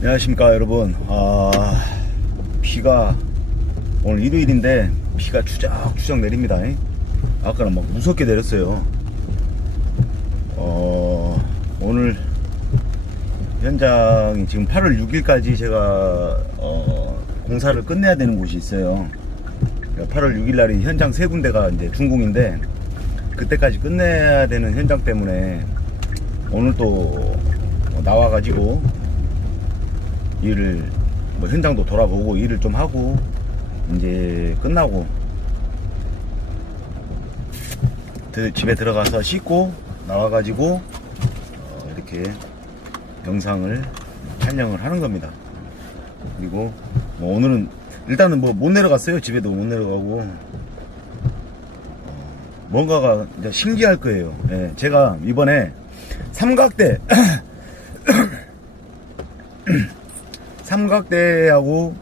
안녕하십니까 여러분. 비가 오늘 일요일인데 비가 추적추적 내립니다. 아까는 막 무섭게 내렸어요. 오늘 현장이 지금 8월 6일까지 제가 공사를 끝내야 되는 곳이 있어요. 8월 6일 날이 현장 세 군데가 이제 준공인데 그때까지 끝내야 되는 현장 때문에 오늘 또 나와가지고 일을 현장도 돌아보고 일을 좀 하고 이제 끝나고 집에 들어가서 씻고 나와가지고 이렇게 영상을 촬영을 하는 겁니다. 그리고 오늘은 일단은 못 내려갔어요. 집에도 못 내려가고 뭔가가 이제 신기할 거예요. 예, 제가 이번에 삼각대 삼각대하고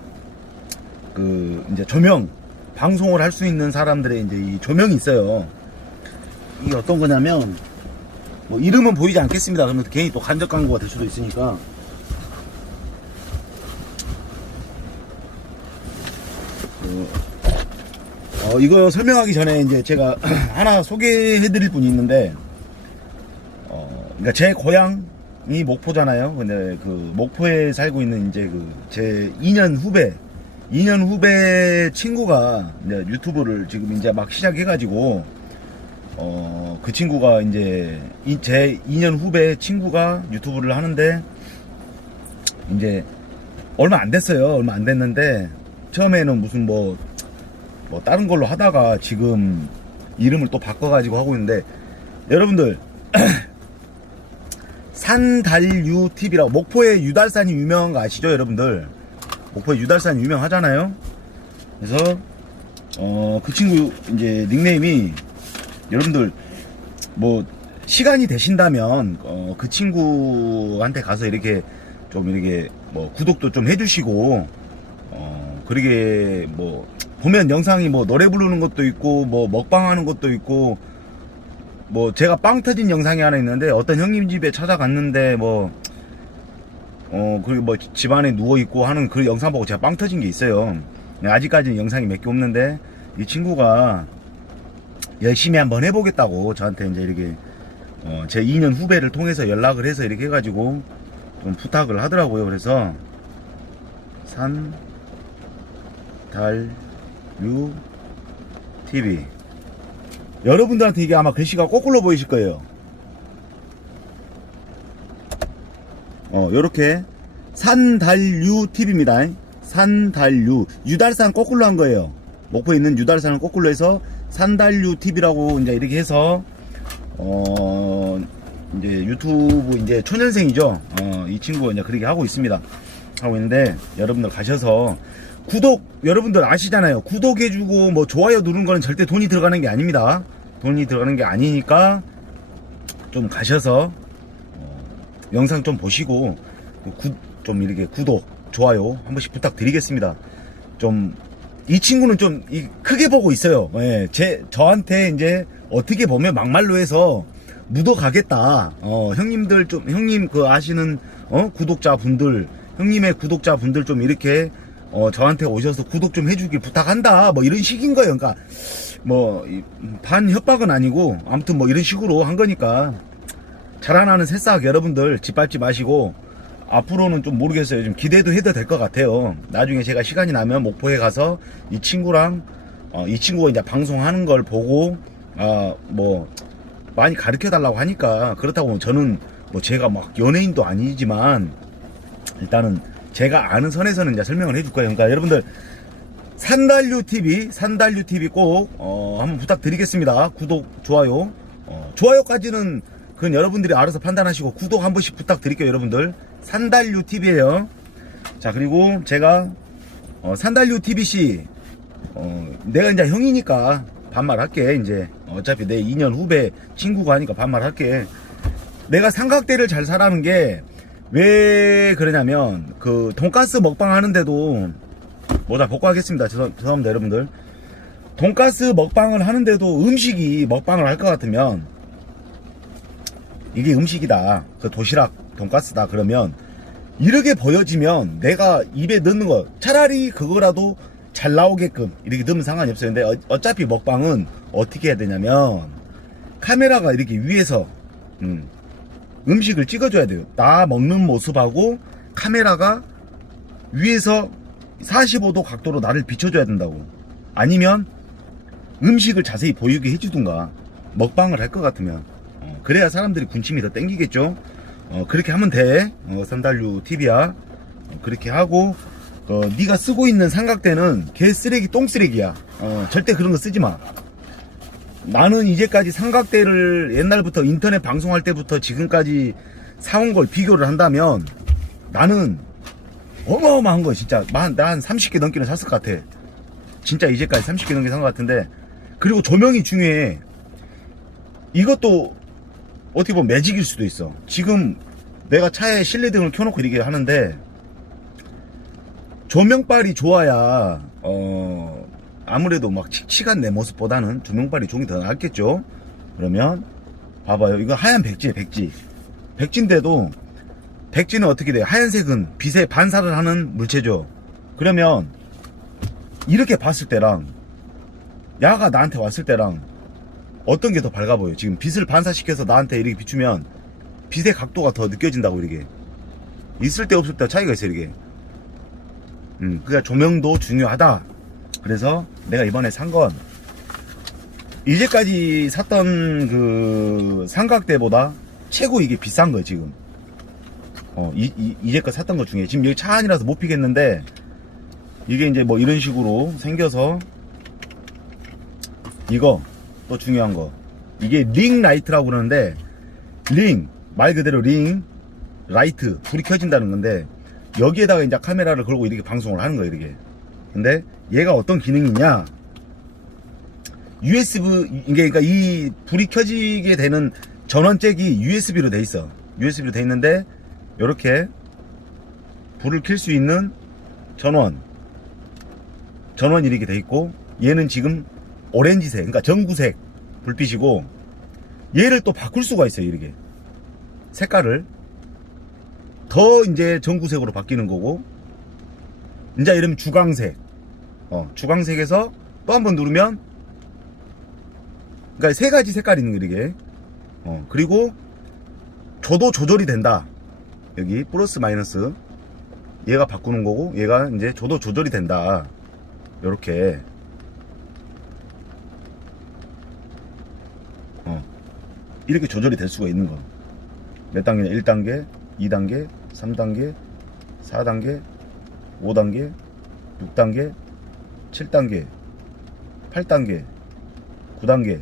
이제 조명 방송을 할 수 있는 사람들의 이제 이 조명이 있어요. 이게 어떤 거냐면 이름은 보이지 않겠습니다. 그러면 괜히 또 간접 광고가 될 수도 있으니까. 이거 설명하기 전에 이제 제가 하나 소개해드릴 분이 있는데, 그러니까 제 고향이 목포잖아요. 근데 목포에 살고 있는 이제 제 2년 후배 친구가 이제 유튜브를 지금 이제 막 시작해가지고, 그 친구가 이제 제 2년 후배 친구가 유튜브를 하는데, 이제 얼마 안 됐어요. 얼마 안 됐는데, 처음에는 무슨 다른 걸로 하다가 지금 이름을 또 바꿔가지고 하고 있는데, 여러분들, 산달유TV라고, 목포의 유달산이 유명한 거 아시죠, 여러분들? 목포의 유달산이 유명하잖아요? 그래서, 그 친구, 이제, 닉네임이, 여러분들, 시간이 되신다면, 그 친구한테 가서 이렇게, 구독도 좀 해주시고, 그러게, 보면 영상이 노래 부르는 것도 있고, 먹방 하는 것도 있고, 제가 빵 터진 영상이 하나 있는데, 어떤 형님 집에 찾아갔는데, 그리고 집안에 누워있고 하는 그 영상 보고 제가 빵 터진 게 있어요. 아직까지는 영상이 몇 개 없는데, 이 친구가 열심히 한번 해보겠다고 저한테 이제 이렇게, 제 2년 후배를 통해서 연락을 해서 이렇게 해가지고, 좀 부탁을 하더라고요. 그래서, 산달유TV. 여러분들한테 이게 아마 글씨가 거꾸로 보이실 거예요. 요렇게 산달유TV입니다. 산달유. 유달산 거꾸로 한 거예요. 목포에 있는 유달산을 거꾸로 해서 산달유TV라고 이제 이렇게 해서 이제 유튜브 이제 초년생이죠. 이 친구가 이제 그렇게 하고 있습니다. 하고 있는데 여러분들 가셔서 구독, 여러분들 아시잖아요. 구독해주고 좋아요 누르는 거는 절대 돈이 들어가는 게 아닙니다. 돈이 들어가는 게 아니니까 좀 가셔서 영상 좀 보시고 좀 이렇게 구독, 좋아요 한 번씩 부탁드리겠습니다. 이 친구는 좀 크게 보고 있어요. 예, 저한테 이제 어떻게 보면 막말로 해서 묻어가겠다. 형님들 형님 아시는 구독자분들, 형님의 구독자분들 좀 이렇게 저한테 오셔서 구독 좀 해주길 부탁한다. 이런 식인 거예요. 그러니까, 반 협박은 아니고, 아무튼 이런 식으로 한 거니까, 자라나는 새싹 여러분들 짓밟지 마시고, 앞으로는 좀 모르겠어요. 좀 기대도 해도 될 것 같아요. 나중에 제가 시간이 나면 목포에 가서 이 친구랑, 이 친구가 이제 방송하는 걸 보고, 많이 가르쳐 달라고 하니까, 그렇다고 저는 제가 연예인도 아니지만, 일단은, 제가 아는 선에서는 이제 설명을 해줄 거예요. 그러니까 여러분들 산달유TV 꼭 한번 부탁드리겠습니다. 구독, 좋아요. 좋아요까지는 그건 여러분들이 알아서 판단하시고 구독 한 번씩 부탁드릴게요. 여러분들 산달유TV예요. 자, 그리고 제가 산달유TV씨 내가 이제 형이니까 반말할게. 이제 어차피 내 2년 후배 친구가 하니까 반말할게. 내가 삼각대를 잘 사라는 게 왜 그러냐면 돈가스 먹방 하는데도 모자 벗고 하겠습니다. 죄송합니다 여러분들. 돈가스 먹방을 하는데도 음식이 먹방을 할 것 같으면 이게 음식이다, 그 도시락 돈가스다 그러면 이렇게 보여지면 내가 입에 넣는 거 차라리 그거라도 잘 나오게끔 이렇게 넣으면 상관이 없어요. 근데 어차피 먹방은 어떻게 해야 되냐면 카메라가 이렇게 위에서 음식을 찍어줘야 돼요. 나 먹는 모습하고 카메라가 위에서 45도 각도로 나를 비춰줘야 된다고. 아니면 음식을 자세히 보이게 해주든가 먹방을 할 것 같으면 그래야 사람들이 군침이 더 땡기겠죠. 그렇게 하면 돼. 산달류 TV야. 그렇게 하고 네가 쓰고 있는 삼각대는 개 쓰레기 똥 쓰레기야. 절대 그런 거 쓰지 마. 나는 이제까지 삼각대를 옛날부터 인터넷 방송할 때부터 지금까지 사온 걸 비교를 한다면 나는 어마어마한 거 진짜 난 30개 넘기는 샀을 것 같아. 진짜 이제까지 30개 넘게 산 것 같은데. 그리고 조명이 중요해. 이것도 어떻게 보면 매직일 수도 있어. 지금 내가 차에 실내등을 켜놓고 이렇게 하는데 조명빨이 좋아야 아무래도 막 칙칙한 내 모습보다는 조명빨이 종이 더 낫겠죠. 그러면 봐봐요. 이거 하얀 백지에 백지인데도 백지는 어떻게 돼? 하얀색은 빛에 반사를 하는 물체죠. 그러면 이렇게 봤을 때랑 야가 나한테 왔을 때랑 어떤 게 더 밝아 보여? 지금 빛을 반사시켜서 나한테 이렇게 비추면 빛의 각도가 더 느껴진다고. 이렇게 있을 때 없을 때 차이가 있어 이게. 그러니까 조명도 중요하다. 그래서 내가 이번에 산 건 이제까지 샀던 그 삼각대보다 최고 이게 비싼 거예요 지금. 이제껏 샀던 것 중에 지금 여기 차 안이라서 못 피겠는데 이게 이제 뭐 이런 식으로 생겨서 이거 또 중요한 거 이게 링 라이트라고 그러는데 링 말 그대로 링 라이트 불이 켜진다는 건데 여기에다가 이제 카메라를 걸고 이렇게 방송을 하는 거예요 이렇게. 근데 얘가 어떤 기능이냐 USB 그러니까 이 불이 켜지게 되는 전원잭이 USB로 돼 있어. USB로 돼 있는데 이렇게 불을 켤 수 있는 전원이 이렇게 돼 있고 얘는 지금 오렌지색 그러니까 전구색 불빛이고 얘를 또 바꿀 수가 있어요. 이렇게 색깔을 더 이제 전구색으로 바뀌는 거고 이제 이러면 주광색 주광색에서 또 한 번 누르면 그러니까 세 가지 색깔이 있는 거 이렇게 그리고 조도 조절이 된다. 여기 플러스 마이너스 얘가 바꾸는 거고 얘가 이제 조도 조절이 된다. 요렇게 이렇게 조절이 될 수가 있는 거. 몇 단계냐? 1단계, 2단계, 3단계, 4단계, 5단계, 6단계, 7단계, 8단계, 9단계,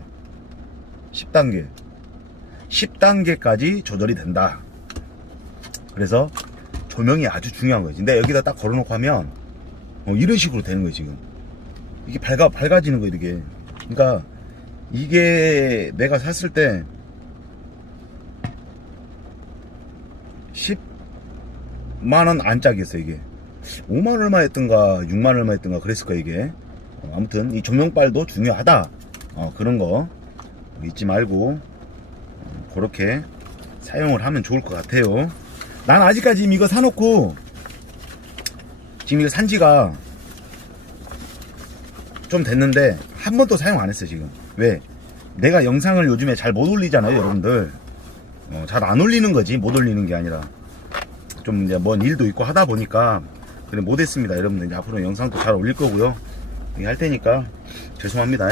10단계, 10단계까지 조절이 된다. 그래서 조명이 아주 중요한 거지. 근데 여기다 딱 걸어놓고 하면 이런 식으로 되는 거예요 지금. 이게 밝아지는 거 이렇게. 그러니까 이게 내가 샀을 때 10만원 안짝이었어 이게. 5만 얼마 했던가 6만 얼마 했던가 그랬을 거야 이게. 아무튼 이 조명빨도 중요하다. 그런 거 잊지 말고 그렇게 사용을 하면 좋을 것 같아요. 난 아직까지 지금 이거 사놓고 지금 이거 산지가 좀 됐는데 한 번도 사용 안 했어요 지금. 왜? 내가 영상을 요즘에 잘 못 올리잖아요 여러분들. 잘 안 올리는 거지 못 올리는 게 아니라 좀 이제 뭔 일도 있고 하다 보니까 그래 못했습니다. 여러분들 이제 앞으로 영상도 잘 올릴 거고요. 할 테니까 죄송합니다.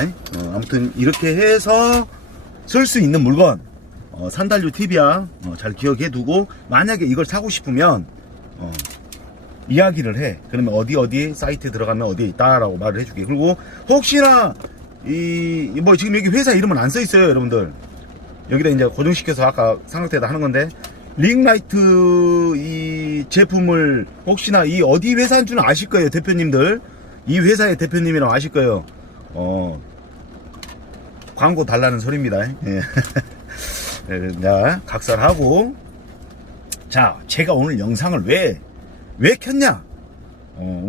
아무튼 이렇게 해서 쓸 수 있는 물건 산달류 TV야. 잘 기억해 두고 만약에 이걸 사고 싶으면 이야기를 해. 그러면 어디 사이트에 들어가면 어디에 있다라고 말을 해줄게. 그리고 혹시나 뭐 지금 여기 회사 이름은 안 써 있어요 여러분들. 여기다 이제 고정시켜서 아까 삼각대에다 하는 건데 링라이트 이 제품을 혹시나 이 어디 회사인 줄은 아실 거예요 대표님들. 이 회사의 대표님이랑 아실 거예요. 광고 달라는 소리입니다. 예. 자, 각설하고. 자, 제가 오늘 영상을 왜 켰냐?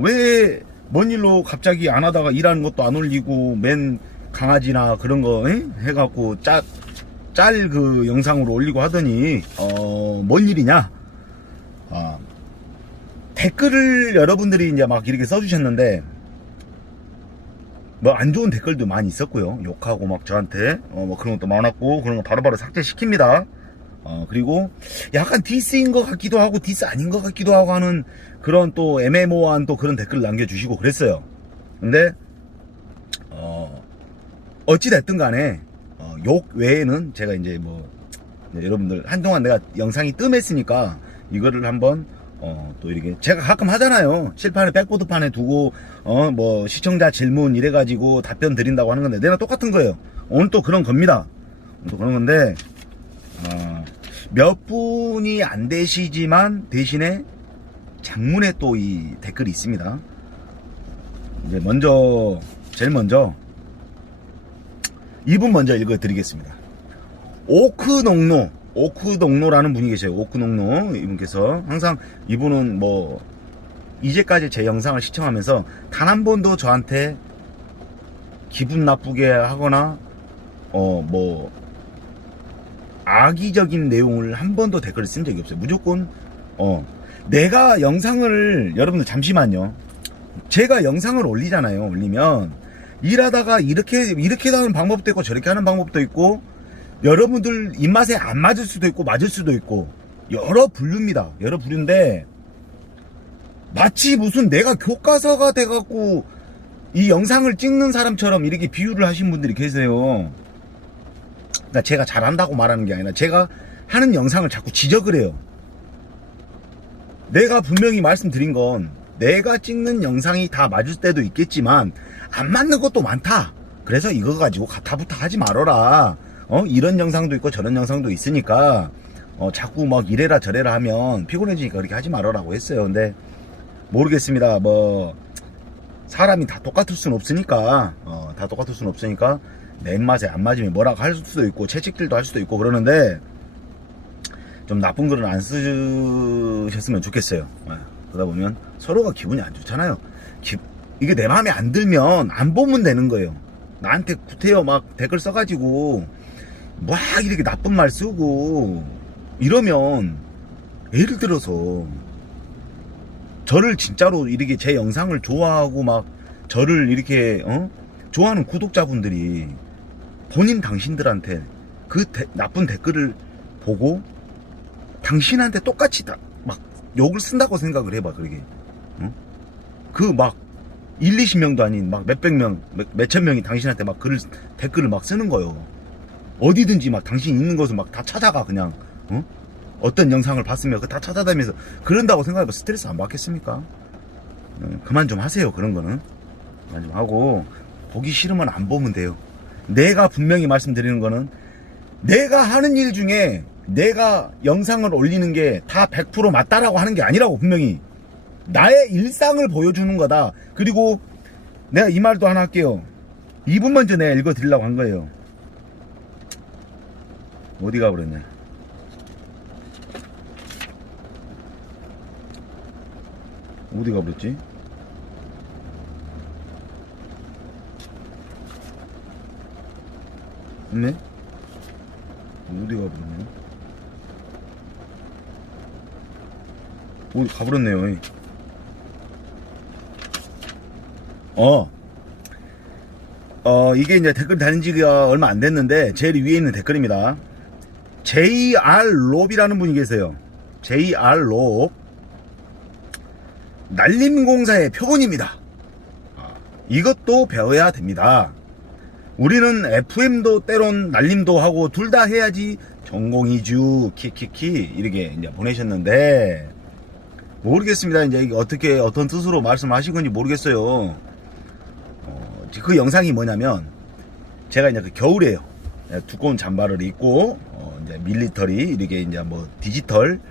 왜 뭔 일로 갑자기 안 하다가 일하는 것도 안 올리고 맨 강아지나 그런 거 해갖고 짤 그 영상으로 올리고 하더니 뭔 일이냐? 댓글을 여러분들이 이제 막 이렇게 써주셨는데, 뭐 안 좋은 댓글도 많이 있었고요. 욕하고 막 저한테 뭐 그런 것도 많았고, 그런 거 바로바로 삭제시킵니다. 그리고 약간 디스인 것 같기도 하고 디스 아닌 것 같기도 하고 하는 그런 또 애매모호한 또 그런 댓글을 남겨주시고 그랬어요. 근데 어찌 됐든 간에 욕 외에는 제가 이제 뭐 여러분들 한동안 내가 영상이 뜸했으니까 이거를 한번 또 이렇게 제가 가끔 하잖아요. 칠판에 백보드판에 두고 뭐 시청자 질문 이래가지고 답변 드린다고 하는 건데 내가 똑같은 거예요. 오늘 또 그런 겁니다. 또 그런 건데 몇 분이 안 되시지만 대신에 장문에 또 이 댓글이 있습니다. 이제 제일 먼저 이분 먼저 읽어드리겠습니다. 오크농노라는 분이 계세요. 오크농노 이분께서 항상 이분은 뭐 이제까지 제 영상을 시청하면서 단 한 번도 저한테 기분 나쁘게 하거나 뭐 악의적인 내용을 한 번도 댓글을 쓴 적이 없어요. 무조건 내가 영상을 여러분들 잠시만요. 제가 영상을 올리잖아요. 올리면 일하다가 이렇게 하는 방법도 있고 저렇게 하는 방법도 있고 여러분들 입맛에 안 맞을 수도 있고 맞을 수도 있고 여러 부류입니다. 여러 부류인데 마치 무슨 내가 교과서가 돼갖고 이 영상을 찍는 사람처럼 이렇게 비유를 하신 분들이 계세요. 그러니까 제가 잘한다고 말하는 게 아니라 제가 하는 영상을 자꾸 지적을 해요. 내가 분명히 말씀드린 건 내가 찍는 영상이 다 맞을 때도 있겠지만 안 맞는 것도 많다. 그래서 이거 가지고 가타부타 하지 말어라. 이런 영상도 있고 저런 영상도 있으니까 자꾸 막 이래라 저래라 하면 피곤해지니까 그렇게 하지 말아라고 했어요. 근데 모르겠습니다. 뭐 사람이 다 똑같을 수는 없으니까 내 입맛에 안 맞으면 뭐라고 할 수도 있고 채찍질도 할 수도 있고 그러는데 좀 나쁜 글은 안 쓰셨으면 좋겠어요. 그러다 보면 서로가 기분이 안 좋잖아요. 이게 내 마음에 안 들면 안 보면 되는 거예요. 나한테 구태여 막 댓글 써가지고 막 이렇게 나쁜 말 쓰고 이러면 예를 들어서 저를 진짜로 이렇게 제 영상을 좋아하고 막 저를 이렇게 좋아하는 구독자분들이 당신들한테 그 나쁜 댓글을 보고 당신한테 똑같이 막 욕을 쓴다고 생각을 해봐. 그러게 그 막 1, 20명도 아닌 막 몇백 명, 몇천 명이 당신한테 막 댓글을 막 쓰는 거예요. 어디든지 막 당신 있는 곳을 막 다 찾아가 그냥 어떤 영상을 봤으면 그 다 찾아다니면서 그런다고 생각해봐. 스트레스 안 받겠습니까? 그만 좀 하세요. 그런 거는 그만 좀 하고 보기 싫으면 안 보면 돼요. 내가 분명히 말씀드리는 거는 내가 하는 일 중에 내가 영상을 올리는 게 다 100% 맞다라고 하는 게 아니라고. 분명히 나의 일상을 보여주는 거다. 그리고 내가 이 말도 하나 할게요. 이분 먼저 내가 읽어드리려고 한 거예요. 어디 가버렸냐. 어디 가버렸지? 없네? 어디 가버렸냐? 어디 가버렸네요. 이게 이제 댓글 달린 지가 얼마 안 됐는데 제일 위에 있는 댓글입니다. JR롭이라는 분이 계세요. JR롭. 날림공사의 표본입니다. 이것도 배워야 됩니다. 우리는 FM도 때론 날림도 하고 둘 다 해야지 전공이주 키키키 이렇게 이제 보내셨는데 모르겠습니다. 이제 어떻게 어떤 뜻으로 말씀하신 건지 모르겠어요. 그 영상이 뭐냐면 제가 이제 그 겨울에요. 두꺼운 잠바를 입고 이제 밀리터리 이렇게 이제 뭐 디지털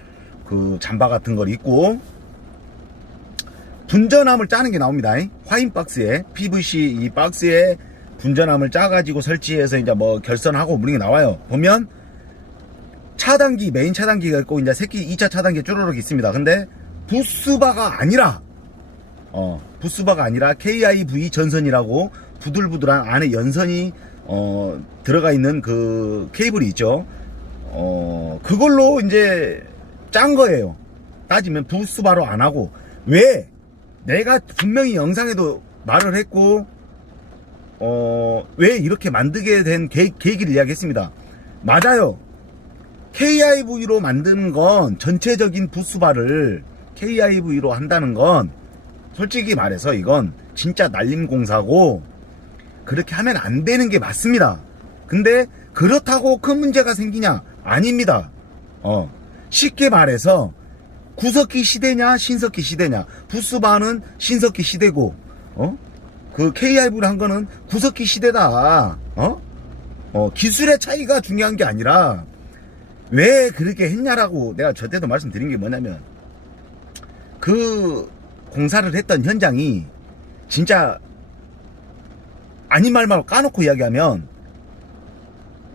그 잠바 같은 걸 입고 분전함을 짜는 게 나옵니다. 화인 박스에 PVC 이 박스에 분전함을 짜가지고 설치해서 이제 뭐 결선하고 무는 게 나와요. 보면 차단기 메인 차단기가 있고 이제 새끼 2차 차단기 쭈르륵 있습니다. 근데 부스바가 아니라 KIV 전선이라고 부들부들한 안에 연선이 들어가 있는 그 케이블이 있죠. 그걸로 이제 짠 거예요. 따지면 부스바로 안 하고 왜? 내가 분명히 영상에도 말을 했고, 왜 이렇게 만들게 된 계기를 이야기했습니다. 맞아요. KIV로 만드는 건, 전체적인 부스바를 KIV로 한다는 건, 솔직히 말해서 이건 진짜 날림공사고, 그렇게 하면 안 되는 게 맞습니다. 근데, 그렇다고 큰 문제가 생기냐? 아닙니다. 쉽게 말해서, 구석기 시대냐, 신석기 시대냐. 부스바는 신석기 시대고, 그 KIV로 한 거는 구석기 시대다. 기술의 차이가 중요한 게 아니라, 왜 그렇게 했냐라고 내가 저 때도 말씀드린 게 뭐냐면, 그 공사를 했던 현장이 진짜 아닌 말만 까놓고 이야기하면,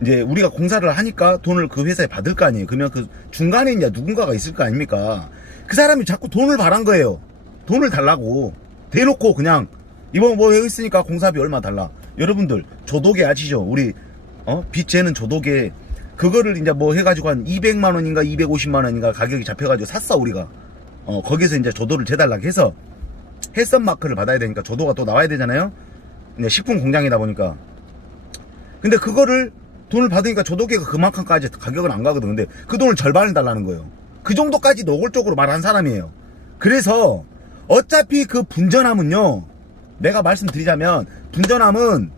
이제 우리가 공사를 하니까 돈을 그 회사에 받을 거 아니에요. 그러면 그 중간에 이제 누군가가 있을 거 아닙니까? 그 사람이 자꾸 돈을 바란 거예요. 돈을 달라고 대놓고 그냥 이번 뭐 했으니까 공사비 얼마 달라. 여러분들 조도계 아시죠? 우리 빚 재는 조도계, 그거를 이제 뭐 해가지고 한 200만 원인가 250만 원인가 가격이 잡혀가지고 샀어 우리가. 거기서 이제 조도를 재달라고 해서 햇선 마크를 받아야 되니까 조도가 또 나와야 되잖아요. 이제 식품 공장이다 보니까. 근데 그거를 돈을 받으니까 조도계가 그만큼까지 가격은 안 가거든. 근데 그 돈을 절반을 달라는 거예요. 그 정도까지 노골적으로 말한 사람이에요. 그래서 어차피 그 분전함은요, 내가 말씀드리자면 분전함은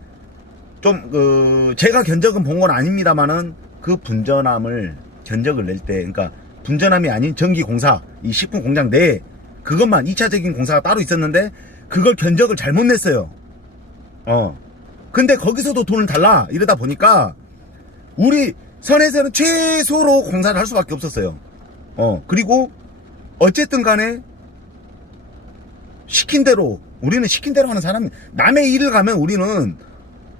좀 제가 견적은 본 건 아닙니다만은, 그 분전함을 견적을 낼 때, 그러니까 분전함이 아닌 전기공사, 이 식품 공장 내에 그것만 2차적인 공사가 따로 있었는데 그걸 견적을 잘못 냈어요. 근데 거기서도 돈을 달라 이러다 보니까 우리 선에서는 최소로 공사를 할 수밖에 없었어요. 그리고 어쨌든 간에 시킨 대로, 우리는 시킨 대로 하는 사람이, 남의 일을 가면 우리는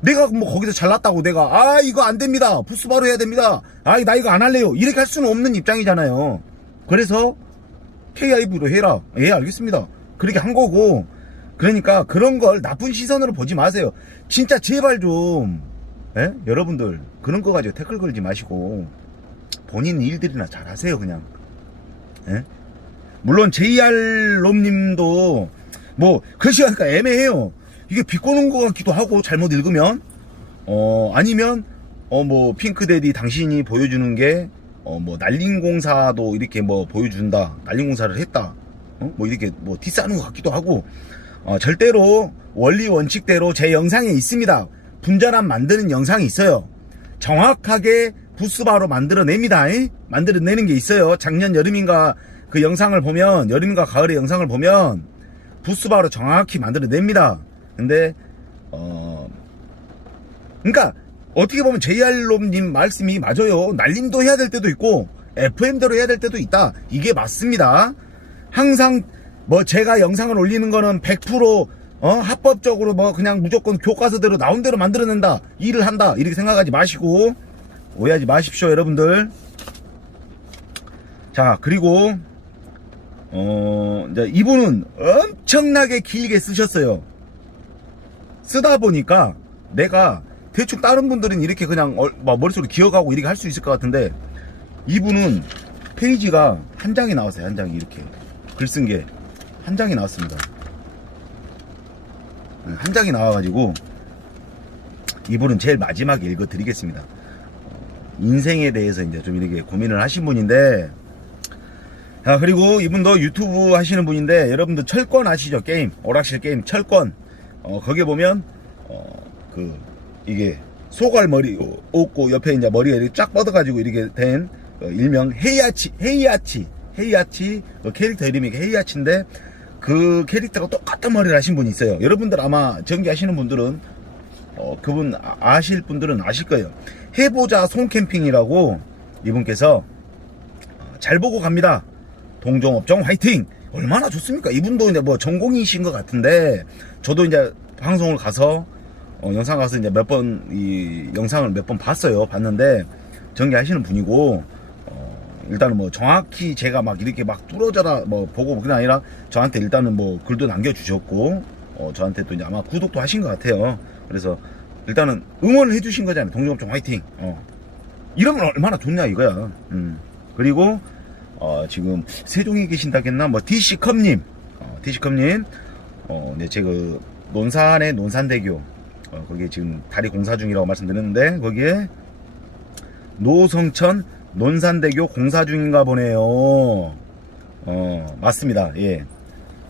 내가 뭐 거기서 잘났다고 내가 이거 안 됩니다, 부스바로 해야 됩니다, 나 이거 안 할래요, 이렇게 할 수는 없는 입장이잖아요. 그래서 KIV로 해라. 예, 알겠습니다. 그렇게 한 거고. 그러니까 그런 걸 나쁜 시선으로 보지 마세요. 진짜 제발 좀, 예? 여러분들 그런 거 가지고 태클 걸지 마시고 본인 일들이나 잘 하세요 그냥. 예? 물론 JR롬님도 뭐 글씨가 그러니까 애매해요. 이게 비꼬는 거 같기도 하고, 잘못 읽으면 아니면 뭐 핑크데디 당신이 보여주는 게 뭐 날림공사도 이렇게 뭐 보여준다, 날림공사를 했다, 뭐 이렇게 뭐 디스하는 것 같기도 하고. 절대로 원리 원칙대로 제 영상에 있습니다. 분전함 만드는 영상이 있어요. 정확하게 부스바로 만들어냅니다. 만들어내는 게 있어요. 작년 여름인가 그 영상을 보면, 여름인가 가을의 영상을 보면 부스바로 정확히 만들어냅니다. 근데 그러니까 어떻게 보면 JR롬님 말씀이 맞아요. 날림도 해야 될 때도 있고 FM대로 해야 될 때도 있다. 이게 맞습니다. 항상 뭐 제가 영상을 올리는 거는 100% 합법적으로 뭐 그냥 무조건 교과서대로 나온 대로 만들어낸다, 일을 한다, 이렇게 생각하지 마시고, 오해하지 마십시오 여러분들. 자, 그리고 이제 이분은 엄청나게 길게 쓰셨어요. 쓰다 보니까 내가 대충 다른 분들은 이렇게 그냥 머릿속으로 기억하고 이렇게 할 수 있을 것 같은데, 이분은 페이지가 한 장이 나왔어요. 한 장이 이렇게 글 쓴 게 한 장이 나왔습니다. 한 장이 나와가지고 이분은 제일 마지막에 읽어드리겠습니다. 인생에 대해서 이제 좀 이렇게 고민을 하신 분인데, 자, 그리고 이분도 유튜브 하시는 분인데, 여러분들 철권 아시죠? 게임, 오락실 게임 철권. 거기에 보면 이게 소갈머리 없고 옆에 이제 머리가 이렇게 쫙 뻗어가지고 이렇게 된 일명 헤이아치 캐릭터 이름이 헤이아치인데, 그 캐릭터가 똑같은 머리를 하신 분이 있어요. 여러분들 아마 전기 하시는 분들은 그분 아실 분들은 아실 거예요. 해보자 송캠핑이라고 이분께서 잘 보고 갑니다, 동종업종 화이팅. 얼마나 좋습니까? 이분도 이제 뭐 전공이신 것 같은데, 저도 이제 방송을 가서 영상 가서 이제 몇 번 이 영상을 몇 번 봤는데 전기 하시는 분이고, 일단은 뭐 정확히 제가 막 이렇게 막 뚫어져라 뭐 보고 그게 아니라 저한테 일단은 뭐 글도 남겨주셨고, 저한테 또 이제 아마 구독도 하신 것 같아요. 그래서 일단은 응원을 해주신 거잖아요. 동종업종 화이팅. 이러면 얼마나 좋냐 이거야. 그리고 지금 세종에 계신다겠나 뭐 DC컵님, 티시컵님, 네, 제가 논산의 논산대교, 거기에 지금 다리 공사 중이라고 말씀드렸는데, 거기에 노성천 논산대교 공사 중인가 보네요. 맞습니다. 예.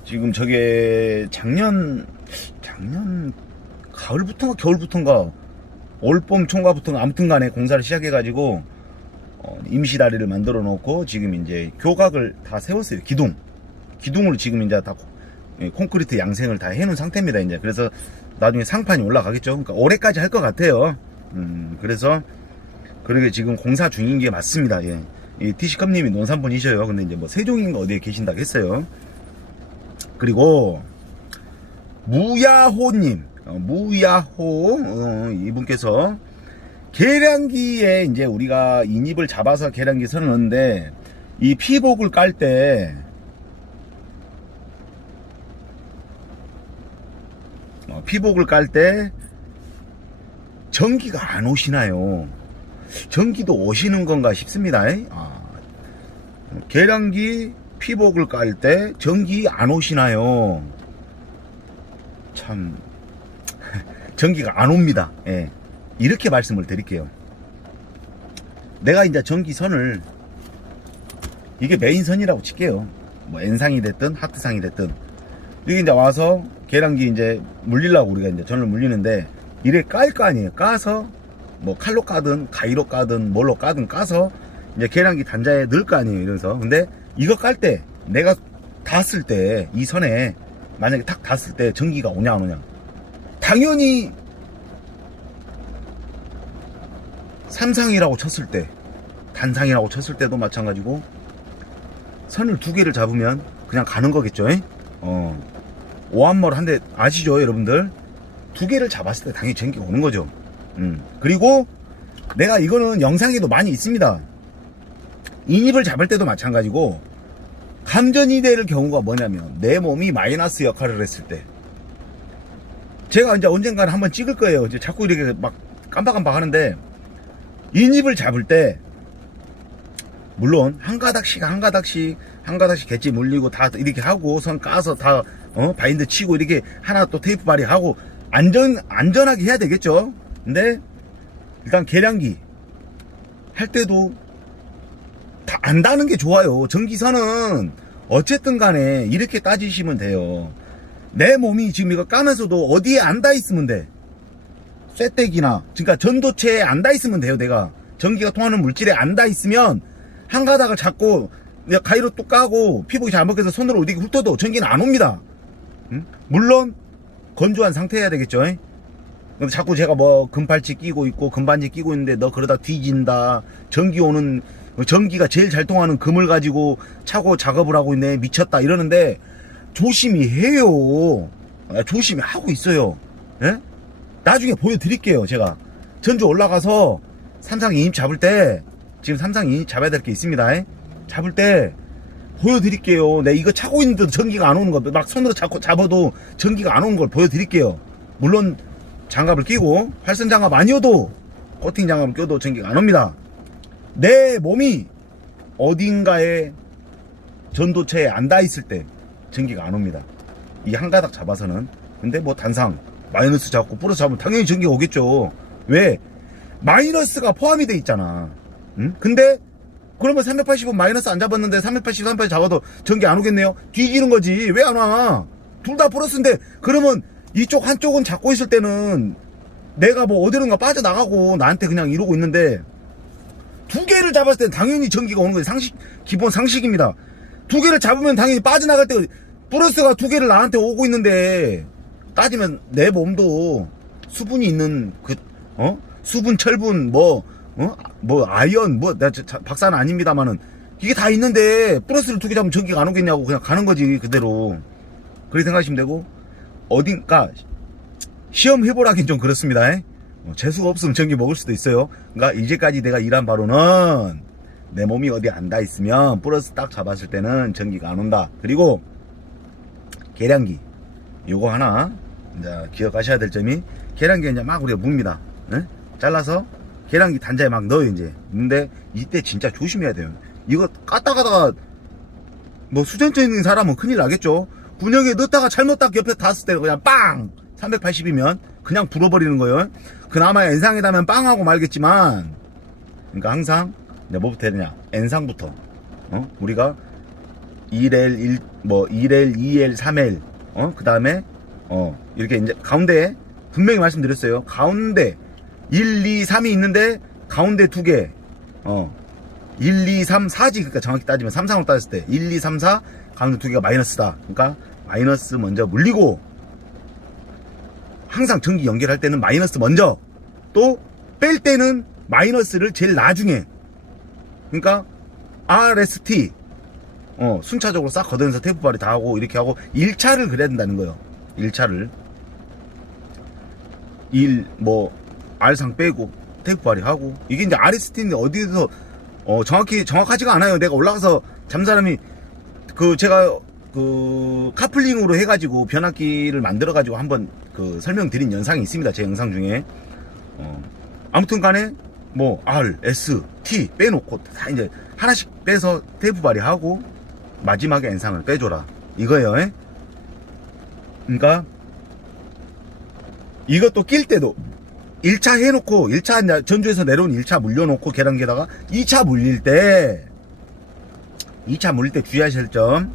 지금 저게 작년 가을부터인가 겨울부터인가 올봄 총과부터 아무튼 간에 공사를 시작해가지고, 임시다리를 만들어 놓고, 지금 이제 교각을 다 세웠어요. 기둥으로 지금 이제 다 콘크리트 양생을 다 해놓은 상태입니다. 이제 그래서 나중에 상판이 올라가겠죠. 그러니까 올해까지 할 것 같아요. 그래서 그러게 지금 공사 중인 게 맞습니다. 예. 이 티시컵님이 논산분이셔요. 근데 이제 뭐 세종인가 어디에 계신다고 했어요. 그리고 무야호님, 무야호 이분께서 계량기에 이제 우리가 인입을 잡아서 계량기 서는데 이 피복을 깔 때 전기가 안 오시나요? 전기도 오시는 건가 싶습니다. 계량기 피복을 깔 때 전기 안 오시나요? 참 전기가 안 옵니다. 예. 이렇게 말씀을 드릴게요. 내가 이제 전기선을 이게 메인선이라고 칠게요. 뭐 N상이 됐든 하트상이 됐든 이게 이제 와서 계량기 이제 물리려고 우리가 이제 전을 물리는데 이래 깔 거 아니에요. 까서 뭐 칼로 까든 가위로 까든 뭘로 까든 까서 이제 계량기 단자에 넣을 거 아니에요. 이래서 근데 이거 깔 때 내가 닿았을 때 이 선에 만약에 탁 닿았을 때 전기가 오냐 안 오냐, 당연히 삼상이라고 쳤을 때, 단상이라고 쳤을 때도 마찬가지고 선을 두 개를 잡으면 그냥 가는 거겠죠. 오한머를 한 대 아시죠 여러분들? 두 개를 잡았을 때 당연히 전기가 오는 거죠. 그리고 내가 이거는 영상에도 많이 있습니다. 인입을 잡을 때도 마찬가지고 감전이 될 경우가 뭐냐면 내 몸이 마이너스 역할을 했을 때, 제가 이제 언젠가는 한번 찍을 거예요. 이제 자꾸 이렇게 막 깜빡깜빡 하는데, 인입을 잡을 때 물론 한 가닥씩 갯지 물리고 다 이렇게 하고 선 까서 다 바인드 치고 이렇게 하나 또 테이프 발이하고 안전하게 해야 되겠죠. 근데 일단 계량기 할 때도 다 안다는 게 좋아요. 전기선은 어쨌든 간에 이렇게 따지시면 돼요. 내 몸이 지금 이거 까면서도 어디에 안 닿아 있으면 돼. 쇠떼기나, 그러니까 전도체에 안 닿아 있으면 돼요. 내가 전기가 통하는 물질에 안 닿아 있으면 한 가닥을 잡고 가위로 또 까고 피복이 잘 먹혀서 손으로 어디 훑어도 전기는 안 옵니다. 물론 건조한 상태여야 되겠죠. 근데 자꾸 제가 뭐 금팔찌 끼고 있고 금반지 끼고 있는데 너 그러다 뒤진다, 전기가 제일 잘 통하는 금을 가지고 차고 작업을 하고 있네, 미쳤다 이러는데 조심히 해요. 조심히 하고 있어요. 예? 나중에 보여드릴게요. 제가 전주 올라가서 삼상 2인 잡을 때, 지금 삼상 2인 잡아야 될 게 있습니다. 잡을 때 보여드릴게요. 내 이거 차고 있는데도 전기가 안 오는 거, 막 손으로 잡아도 전기가 안 오는 걸 보여드릴게요. 물론 장갑을 끼고 활선 장갑 아니어도 코팅 장갑을 껴도 전기가 안 옵니다. 내 몸이 어딘가에 전도체에 안 닿아 있을 때 전기가 안 옵니다. 이 한 가닥 잡아서는. 근데 뭐 단상 마이너스 잡고 플러스 잡으면 당연히 전기가 오겠죠. 왜? 마이너스가 포함이 돼 있잖아. 근데 그러면 380은 마이너스 안 잡았는데 380, 380 잡아도 전기 안 오겠네요? 뒤지는 거지. 왜 안 와? 둘 다 플러스인데, 그러면 이쪽 한쪽은 잡고 있을 때는 내가 뭐 어디론가 빠져나가고 나한테 그냥 이러고 있는데, 두 개를 잡았을 때는 당연히 전기가 오는 거지. 기본 상식입니다. 두 개를 잡으면 당연히 빠져나갈 때 플러스가 두 개를 나한테 오고 있는데, 따지면 내 몸도 수분이 있는 수분, 철분, 아연, 나 박사는 아닙니다만은 이게 다 있는데 플러스를 두 개 잡으면 전기가 안 오겠냐고 그냥 가는 거지, 그대로. 그렇게 생각하시면 되고, 어딘가 시험 해보라긴 좀 그렇습니다. 재수가 없으면 전기 먹을 수도 있어요. 그러니까 이제까지 내가 일한 바로는 내 몸이 어디 안 닿아 있으면 플러스 딱 잡았을 때는 전기가 안 온다. 그리고 계량기, 요거 하나 이제 기억하셔야 될 점이, 계량기 이제 막 우리가 묵니다. 잘라서 계량기 단자에 막 넣어요 이제. 근데 이때 진짜 조심해야 돼요. 이거 깠다가다가 뭐 수전증 있는 사람은 큰일 나겠죠. 군역에 넣다가 잘못 딱 옆에 닿았을 때 그냥 빵! 380이면 그냥 불어버리는 거예요. 그나마 N상에다면 빵하고 말겠지만, 그러니까 항상 이제 뭐부터 해야 되냐? N상부터. 우리가 1L, 1L, 2L, 3L, 그 다음에, 이렇게 이제 가운데에 분명히 말씀드렸어요. 가운데 1, 2, 3이 있는데 가운데 두 개, 1, 2, 3, 4지. 그러니까 정확히 따지면 3, 3으로 따졌을 때 1, 2, 3, 4 가운데 두 개가 마이너스다. 그러니까 마이너스 먼저 물리고, 항상 전기 연결할 때는 마이너스 먼저, 또 뺄 때는 마이너스를 제일 나중에, 그러니까 RST 순차적으로 싹 걷어내서 테이프 발이 다 하고 이렇게 하고 1차를 그려야 된다는 거예요. 1차를 R상 빼고 테이프 발이 하고, 이게 이제 RST인데 어디에서 정확하지가 않아요. 내가 올라가서 잠사람이 제가 카플링으로 해가지고 변압기를 만들어가지고 한번 설명드린 영상이 있습니다. 제 영상 중에. 아무튼 간에 R, S, T 빼놓고 다 이제 하나씩 빼서 테이프 발이하고 마지막에 N상을 빼줘라. 이거예요. 그러니까 이것도 낄 때도 1차 해놓고, 1차 전주에서 내려온 1차 물려놓고 계란기에다가 2차 물릴 때 주의하실 점,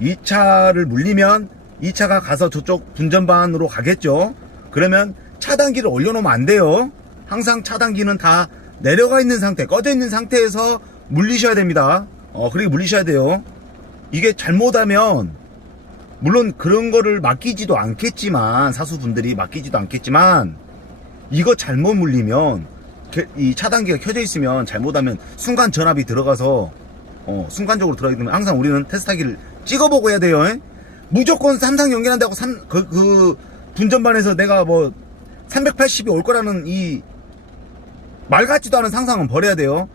2차를 물리면 2차가 가서 저쪽 분전반으로 가겠죠. 그러면 차단기를 올려놓으면 안 돼요. 항상 차단기는 다 내려가 있는 상태, 꺼져 있는 상태에서 물리셔야 됩니다. 그렇게 물리셔야 돼요. 이게 잘못하면, 물론 그런 거를 맡기지도 않겠지만, 사수분들이 맡기지도 않겠지만, 이거 잘못 물리면, 이 차단기가 켜져 있으면 잘못하면 순간 전압이 들어가서, 순간적으로 들어가기 때문에 항상 우리는 테스트하기를 찍어보고 해야 돼요. 무조건 3상 연결한다고 분전반에서 내가 380이 올 거라는 이 말 같지도 않은 상상은 버려야 돼요.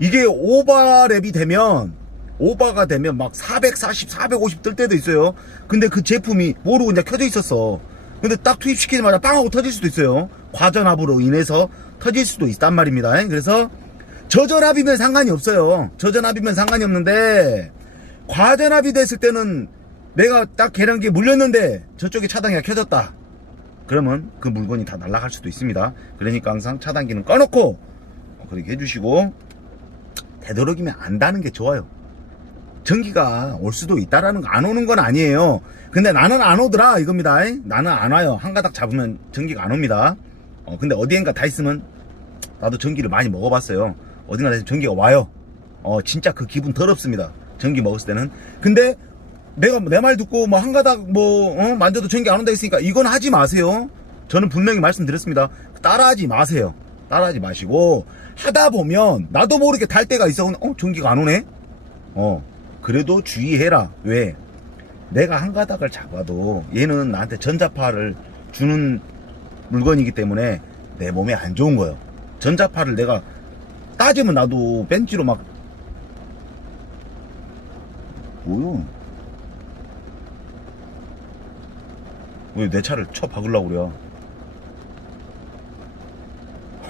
이게 오버가 되면 막 440, 450 뜰 때도 있어요. 근데 그 제품이 모르고 그냥 켜져 있었어. 근데 딱 투입시키자마자 빵 하고 터질 수도 있어요. 과전압으로 인해서 터질 수도 있단 말입니다. 그래서 저전압이면 상관이 없어요. 저전압이면 상관이 없는데, 과전압이 됐을 때는 내가 딱 계량기에 물렸는데 저쪽에 차단기가 켜졌다. 그러면 그 물건이 다 날아갈 수도 있습니다. 그러니까 항상 차단기는 꺼놓고 그렇게 해주시고, 되도록이면 안 다는 게 좋아요. 전기가 올 수도 있다라는 거, 안 오는 건 아니에요. 근데 나는 안 오더라 이겁니다. 나는 안 와요. 한 가닥 잡으면 전기가 안 옵니다. 근데 어디엔가 다 있으면, 나도 전기를 많이 먹어봤어요. 어딘가 다 있으면 전기가 와요. 진짜 그 기분 더럽습니다. 전기 먹었을 때는. 근데 내가 내 말 듣고 한 가닥 만져도 전기 안 온다 했으니까 이건 하지 마세요. 저는 분명히 말씀드렸습니다. 따라하지 마세요. 따라하지 마시고, 하다 보면 나도 모르게 달 때가 있어. 전기가 안 오네. 그래도 주의해라. 왜? 내가 한 가닥을 잡아도 얘는 나한테 전자파를 주는 물건이기 때문에 내 몸에 안 좋은 거예요. 전자파를 내가 따지면 나도 벤치로 뭐요? 왜 내 차를 쳐 박으려고 그래?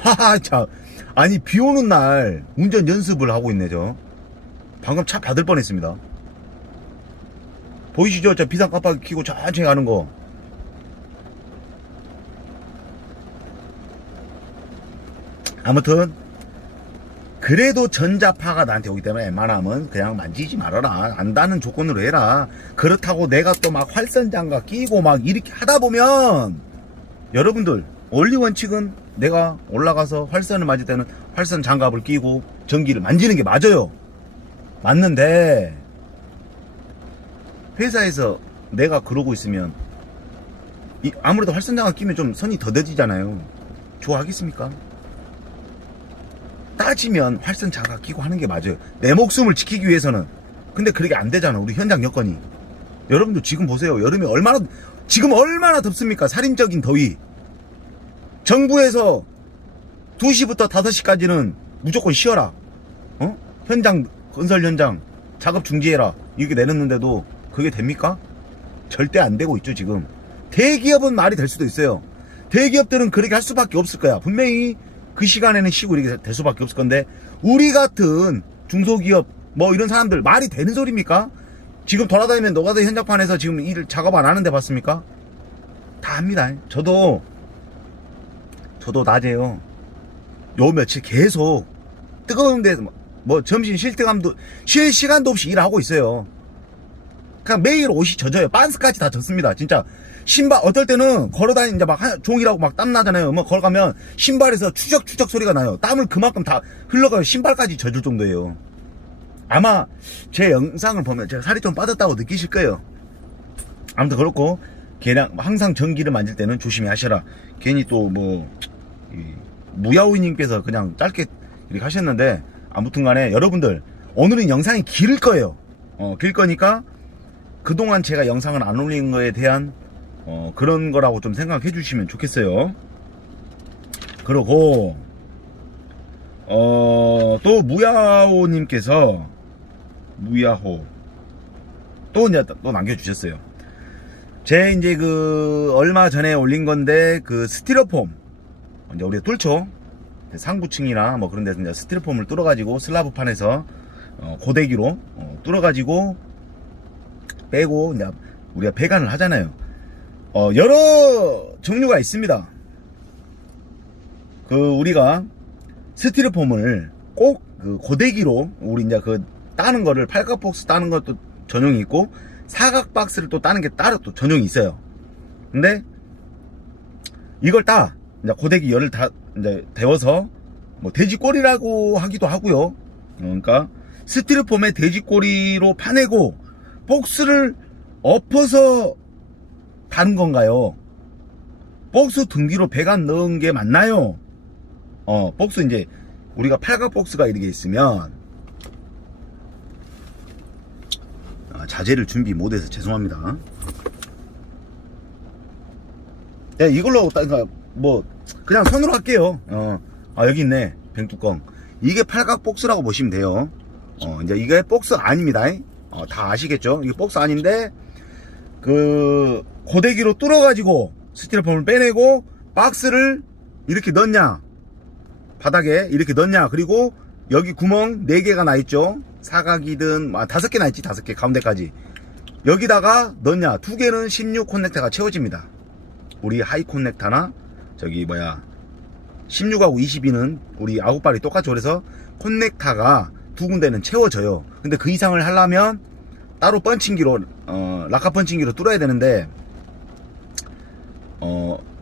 하하, 참. 아니, 비 오는 날 운전 연습을 하고 있네, 방금 차 받을 뻔 했습니다. 보이시죠? 저 비상 깜빡이 켜고 천천히 가는 거. 아무튼, 그래도 전자파가 나한테 오기 때문에 웬만하면 그냥 만지지 말아라. 안다는 조건으로 해라. 그렇다고 내가 또 활선장갑 끼고 이렇게 하다 보면, 여러분들, 원리 원칙은 내가 올라가서 활선을 맞을 때는 활선 장갑을 끼고 전기를 만지는 게 맞아요. 맞는데, 회사에서 내가 그러고 있으면, 아무래도 활선 장갑 끼면 좀 선이 더뎌지잖아요. 좋아하겠습니까? 따지면 활선 장갑 끼고 하는 게 맞아요. 내 목숨을 지키기 위해서는. 근데 그렇게 안 되잖아. 우리 현장 여건이. 여러분들 지금 보세요. 여름이 지금 얼마나 덥습니까? 살인적인 더위. 정부에서 2시부터 5시까지는 무조건 쉬어라. 건설 현장 작업 중지해라. 이렇게 내렸는데도 그게 됩니까? 절대 안 되고 있죠, 지금. 대기업은 말이 될 수도 있어요. 대기업들은 그렇게 할 수밖에 없을 거야. 분명히 그 시간에는 쉬고 이렇게 될 수밖에 없을 건데, 우리 같은 중소기업 이런 사람들 말이 되는 소리입니까? 지금 돌아다니면 노가다 현장판에서 지금 일 작업 안 하는데 봤습니까? 다 합니다. 저도 낮에요. 요 며칠 계속 뜨거운데 뭐 점심 쉴 시간도 없이 일하고 있어요. 그냥 매일 옷이 젖어요. 반스까지 다 젖습니다. 진짜 신발 어떨 때는 걸어다니는 막 종이라고 막 땀 나잖아요. 뭐 걸어가면 신발에서 추적추적 소리가 나요. 땀을 그만큼 다 흘러가요. 신발까지 젖을 정도예요. 아마 제 영상을 보면 제가 살이 좀 빠졌다고 느끼실 거예요. 아무튼 그렇고 걔랑 항상 전기를 만질 때는 조심히 하셔라. 괜히 또 뭐 무야호이님께서 그냥 짧게 이렇게 하셨는데, 아무튼간에 여러분들 오늘은 영상이 길 거예요. 길 거니까 그동안 제가 영상을 안 올린 거에 대한 그런 거라고 좀 생각해 주시면 좋겠어요. 그러고 또 무야호님께서 또 이제 또 남겨주셨어요. 제 이제 그 얼마 전에 올린 건데, 그 스티로폼 이제 우리가 뚫죠. 상부층이나 뭐 그런 데서 이제 스티로폼을 뚫어가지고 슬라브판에서 고데기로 뚫어가지고 빼고 이제 우리가 배관을 하잖아요. 여러 종류가 있습니다. 그 우리가 스티로폼을 꼭 그 고데기로 우리 이제 그 따는 거를 팔각박스 따는 것도 전용이 있고 사각 박스를 또 따는 게 따로 또 전용이 있어요. 근데 이걸 이제 고데기 열을 다 이제 데워서 뭐 돼지꼬리라고 하기도 하고요. 그러니까 스티로폼에 돼지꼬리로 파내고 박스를 엎어서 다는 건가요? 박스 등 뒤로 배관 넣은 게 맞나요? 박스 이제 우리가 팔각 박스가 이렇게 있으면, 자재를 준비 못해서 죄송합니다. 네, 이걸로 그러니까 뭐 그냥 손으로 할게요. 여기 있네, 뱅뚜껑. 이게 팔각 박스라고 보시면 돼요. 이제 이게 박스 아닙니다. 다 아시겠죠? 이게 박스 아닌데 그 고데기로 뚫어가지고 스티로폼을 빼내고 박스를 이렇게 넣냐, 바닥에 이렇게 넣냐, 그리고 여기 구멍 4개가 나 있죠. 사각이든 5개 나 있지. 5개 가운데까지 여기다가 넣냐. 2개는 16 커넥터가 채워집니다. 우리 하이 커넥터나 저기 16하고 22는 우리 아웃발이 똑같죠. 그래서 커넥터가 2군데는 채워져요. 근데 그 이상을 하려면 따로 펀칭기로 락카 펀칭기로 뚫어야 되는데,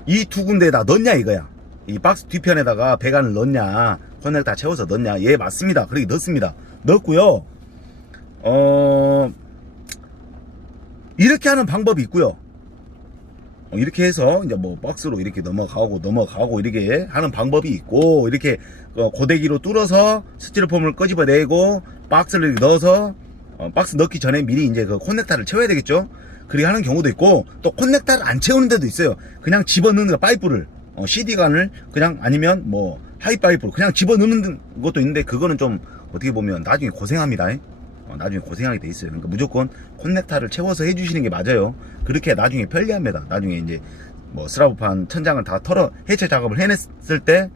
이 2군데에다 넣냐 이거야. 이 박스 뒤편에다가 배관을 넣냐, 커넥터 채워서 넣냐. 예, 맞습니다. 그렇게 넣습니다. 넣었고요. 이렇게 하는 방법이 있고요. 이렇게 해서 이제 뭐 박스로 이렇게 넘어가고 이렇게 하는 방법이 있고, 이렇게 고데기로 뚫어서 스티로폼을 끄집어내고 박스를 이렇게 넣어서 박스 넣기 전에 미리 이제 그 커넥터를 채워야 되겠죠. 그렇게 하는 경우도 있고, 또 커넥터를 안 채우는 데도 있어요. 그냥 집어넣는 파이프를 CD관을 그냥, 아니면 뭐 하이파이프로 그냥 집어넣는 것도 있는데, 그거는 좀 어떻게 보면 나중에 고생합니다. 나중에 고생하게 돼 있어요. 그러니까 무조건 커넥터를 채워서 해주시는 게 맞아요. 그렇게 나중에 편리합니다. 나중에 이제 뭐 슬라브판 천장을 다 털어 해체 작업을 해냈을 때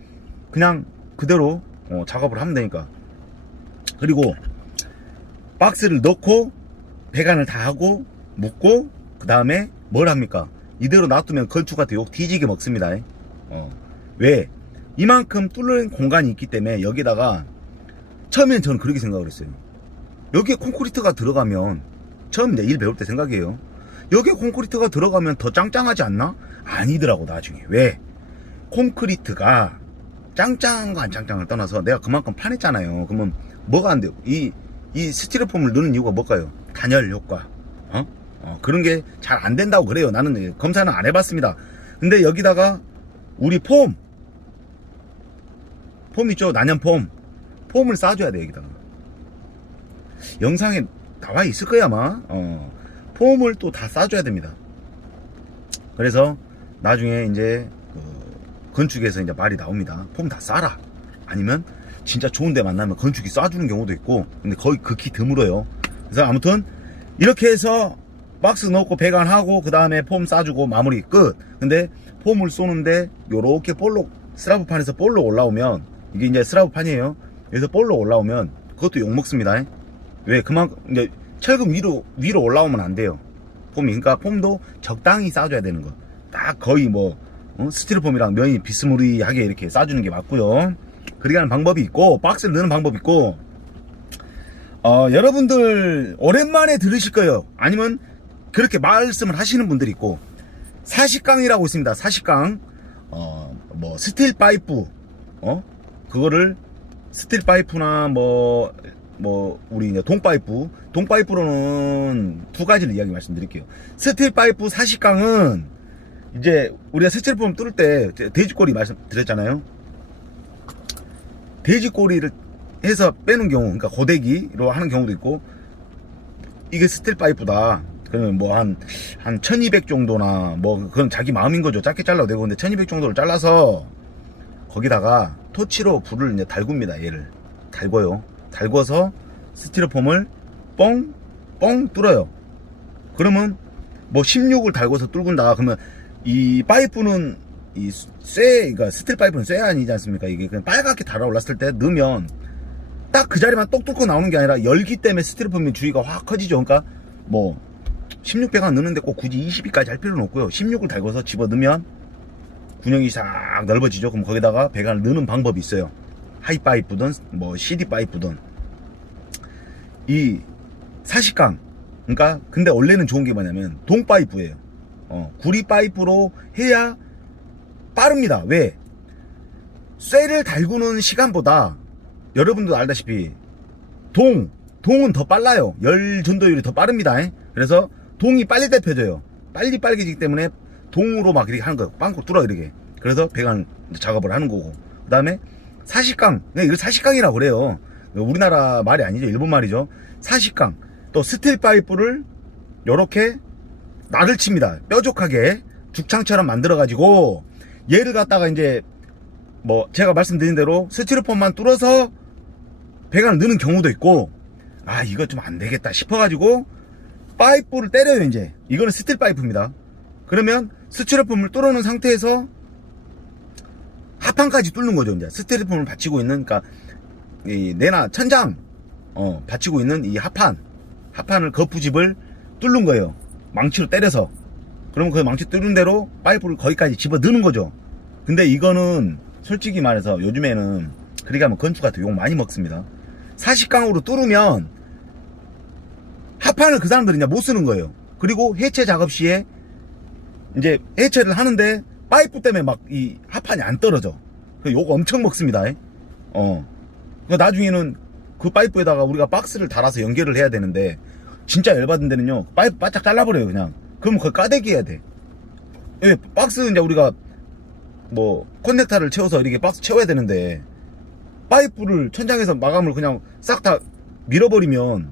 그냥 그대로 작업을 하면 되니까. 그리고 박스를 넣고 배관을 다 하고 묶고 그 다음에 뭘 합니까? 이대로 놔두면 건축한테 욕 뒤지게 먹습니다. 왜? 이만큼 뚫는 공간이 있기 때문에 여기다가, 처음엔 저는 그렇게 생각을 했어요. 여기에 콘크리트가 들어가면, 처음 이제 일 배울 때 생각이에요. 여기에 콘크리트가 들어가면 더 짱짱하지 않나? 아니더라고, 나중에. 왜? 콘크리트가 짱짱과 안 짱짱을 떠나서 내가 그만큼 파냈잖아요. 그러면 뭐가 안 돼요? 이 스티로폼을 넣는 이유가 뭘까요? 단열 효과. 그런 게 잘 안 된다고 그래요. 나는 검사는 안 해봤습니다. 근데 여기다가 우리 폼 있죠? 난연폼. 폼을 싸줘야 돼, 여기다가. 영상에 나와 있을 거야, 아마. 폼을 또 다 싸줘야 됩니다. 그래서 나중에 이제 건축에서 이제 말이 나옵니다. 폼 다 싸라. 아니면 진짜 좋은 데 만나면 건축이 쏴주는 경우도 있고, 근데 거의 극히 드물어요. 그래서 아무튼 이렇게 해서 박스 넣고 배관하고 그 다음에 폼 싸주고 마무리 끝. 근데 폼을 쏘는데 요렇게 볼록, 슬라브판에서 볼록 올라오면, 이게 이제 슬라브판이에요. 여기서 볼록 올라오면 그것도 욕먹습니다. 왜? 그만큼 이제 철근 위로 올라오면 안 돼요. 폼이. 그러니까 폼도 적당히 싸줘야 되는 거. 딱 거의 뭐 스티로폼이랑 면이 비스무리하게 이렇게 싸주는 게 맞고요. 그렇게 하는 방법이 있고, 박스를 넣는 방법이 있고, 여러분들 오랜만에 들으실 거예요. 아니면 그렇게 말씀을 하시는 분들이 있고, 사식강이라고 있습니다. 사식강. 뭐 스틸 파이프, 그거를 스틸 파이프나 우리 이제 동파이프로는 두 가지를 이야기 말씀드릴게요. 스틸 파이프 사식강은 이제 우리가 스티로폼 뚫을 때 돼지꼬리 말씀드렸잖아요. 돼지꼬리를 해서 빼는 경우, 그러니까 고데기로 하는 경우도 있고, 이게 스틸 파이프다 그러면 뭐 한 1200 정도나, 뭐 그건 자기 마음인 거죠. 짧게 잘라도 되고. 근데 1200 정도를 잘라서 거기다가 토치로 불을 이제 달굽니다. 얘를 달궈요. 달궈서 스티로폼을 뻥 뚫어요. 그러면 뭐 16을 달궈서 뚫는다 그러면 이 파이프는 이 그러니까 스틸 파이프는 쇠 아니지 않습니까? 이게 그냥 빨갛게 달아올랐을 때 넣으면 딱 그 자리만 똑 뚫고 나오는 게 아니라 열기 때문에 스티로폼의 주위가 확 커지죠. 그러니까 뭐 16배관 넣는데 꼭 굳이 22까지 할 필요는 없고요. 16을 달궈서 집어 넣으면 군형이 싹 넓어지죠. 그럼 거기다가 배관을 넣는 방법이 있어요. 하이 파이프든 뭐 CD 파이프든. 이 사식강, 그러니까 근데 원래는 좋은 게 뭐냐면 동 파이프예요. 구리 파이프로 해야 빠릅니다. 왜? 쇠를 달구는 시간보다 여러분도 알다시피 동은 더 빨라요. 열 전도율이 더 빠릅니다. 그래서 동이 빨리 데펴져요. 빨리 빨개지기 때문에 동으로 막 이렇게 하는 거예요. 빵꾸 뚫어 이렇게. 그래서 배관 작업을 하는 거고. 그 다음에 사식강, 이걸 사식강이라고 그래요. 우리나라 말이 아니죠. 일본 말이죠. 사식강. 또 스틸 파이프를 요렇게 날을 칩니다. 뾰족하게 죽창처럼 만들어 가지고 얘를 갖다가 이제 뭐 제가 말씀드린 대로 스티로폼만 뚫어서 배관을 넣는 경우도 있고, 이거 좀 안 되겠다 싶어 가지고 파이프를 때려요. 이제 이거는 스틸 파이프입니다. 그러면 스티로폼을 뚫어놓은 상태에서 하판까지 뚫는 거죠. 이제 스티로폼을 받치고 있는, 그러니까 이 내나 천장 받치고 있는 이 하판을 거푸집을 뚫는 거예요. 망치로 때려서. 그러면 그 망치 뚫은 대로 파이프를 거기까지 집어 넣는 거죠. 근데 이거는 솔직히 말해서 요즘에는 그렇게 하면 건축한테 욕 많이 먹습니다. 사식강으로 뚫으면 하판을 그 사람들이 이제 못 쓰는 거예요. 그리고 해체 작업 시에 이제 해체를 하는데 파이프 때문에 막 이 하판이 안 떨어져. 그 욕 엄청 먹습니다. 나중에는 그 파이프에다가 우리가 박스를 달아서 연결을 해야 되는데, 진짜 열받은 데는요, 파이프 바짝 잘라버려요. 그냥. 그러면 그걸 까대기 해야 돼. 예, 박스 이제 우리가 뭐 커넥터를 채워서 이렇게 박스 채워야 되는데, 파이프를 천장에서 마감을 그냥 싹 다 밀어버리면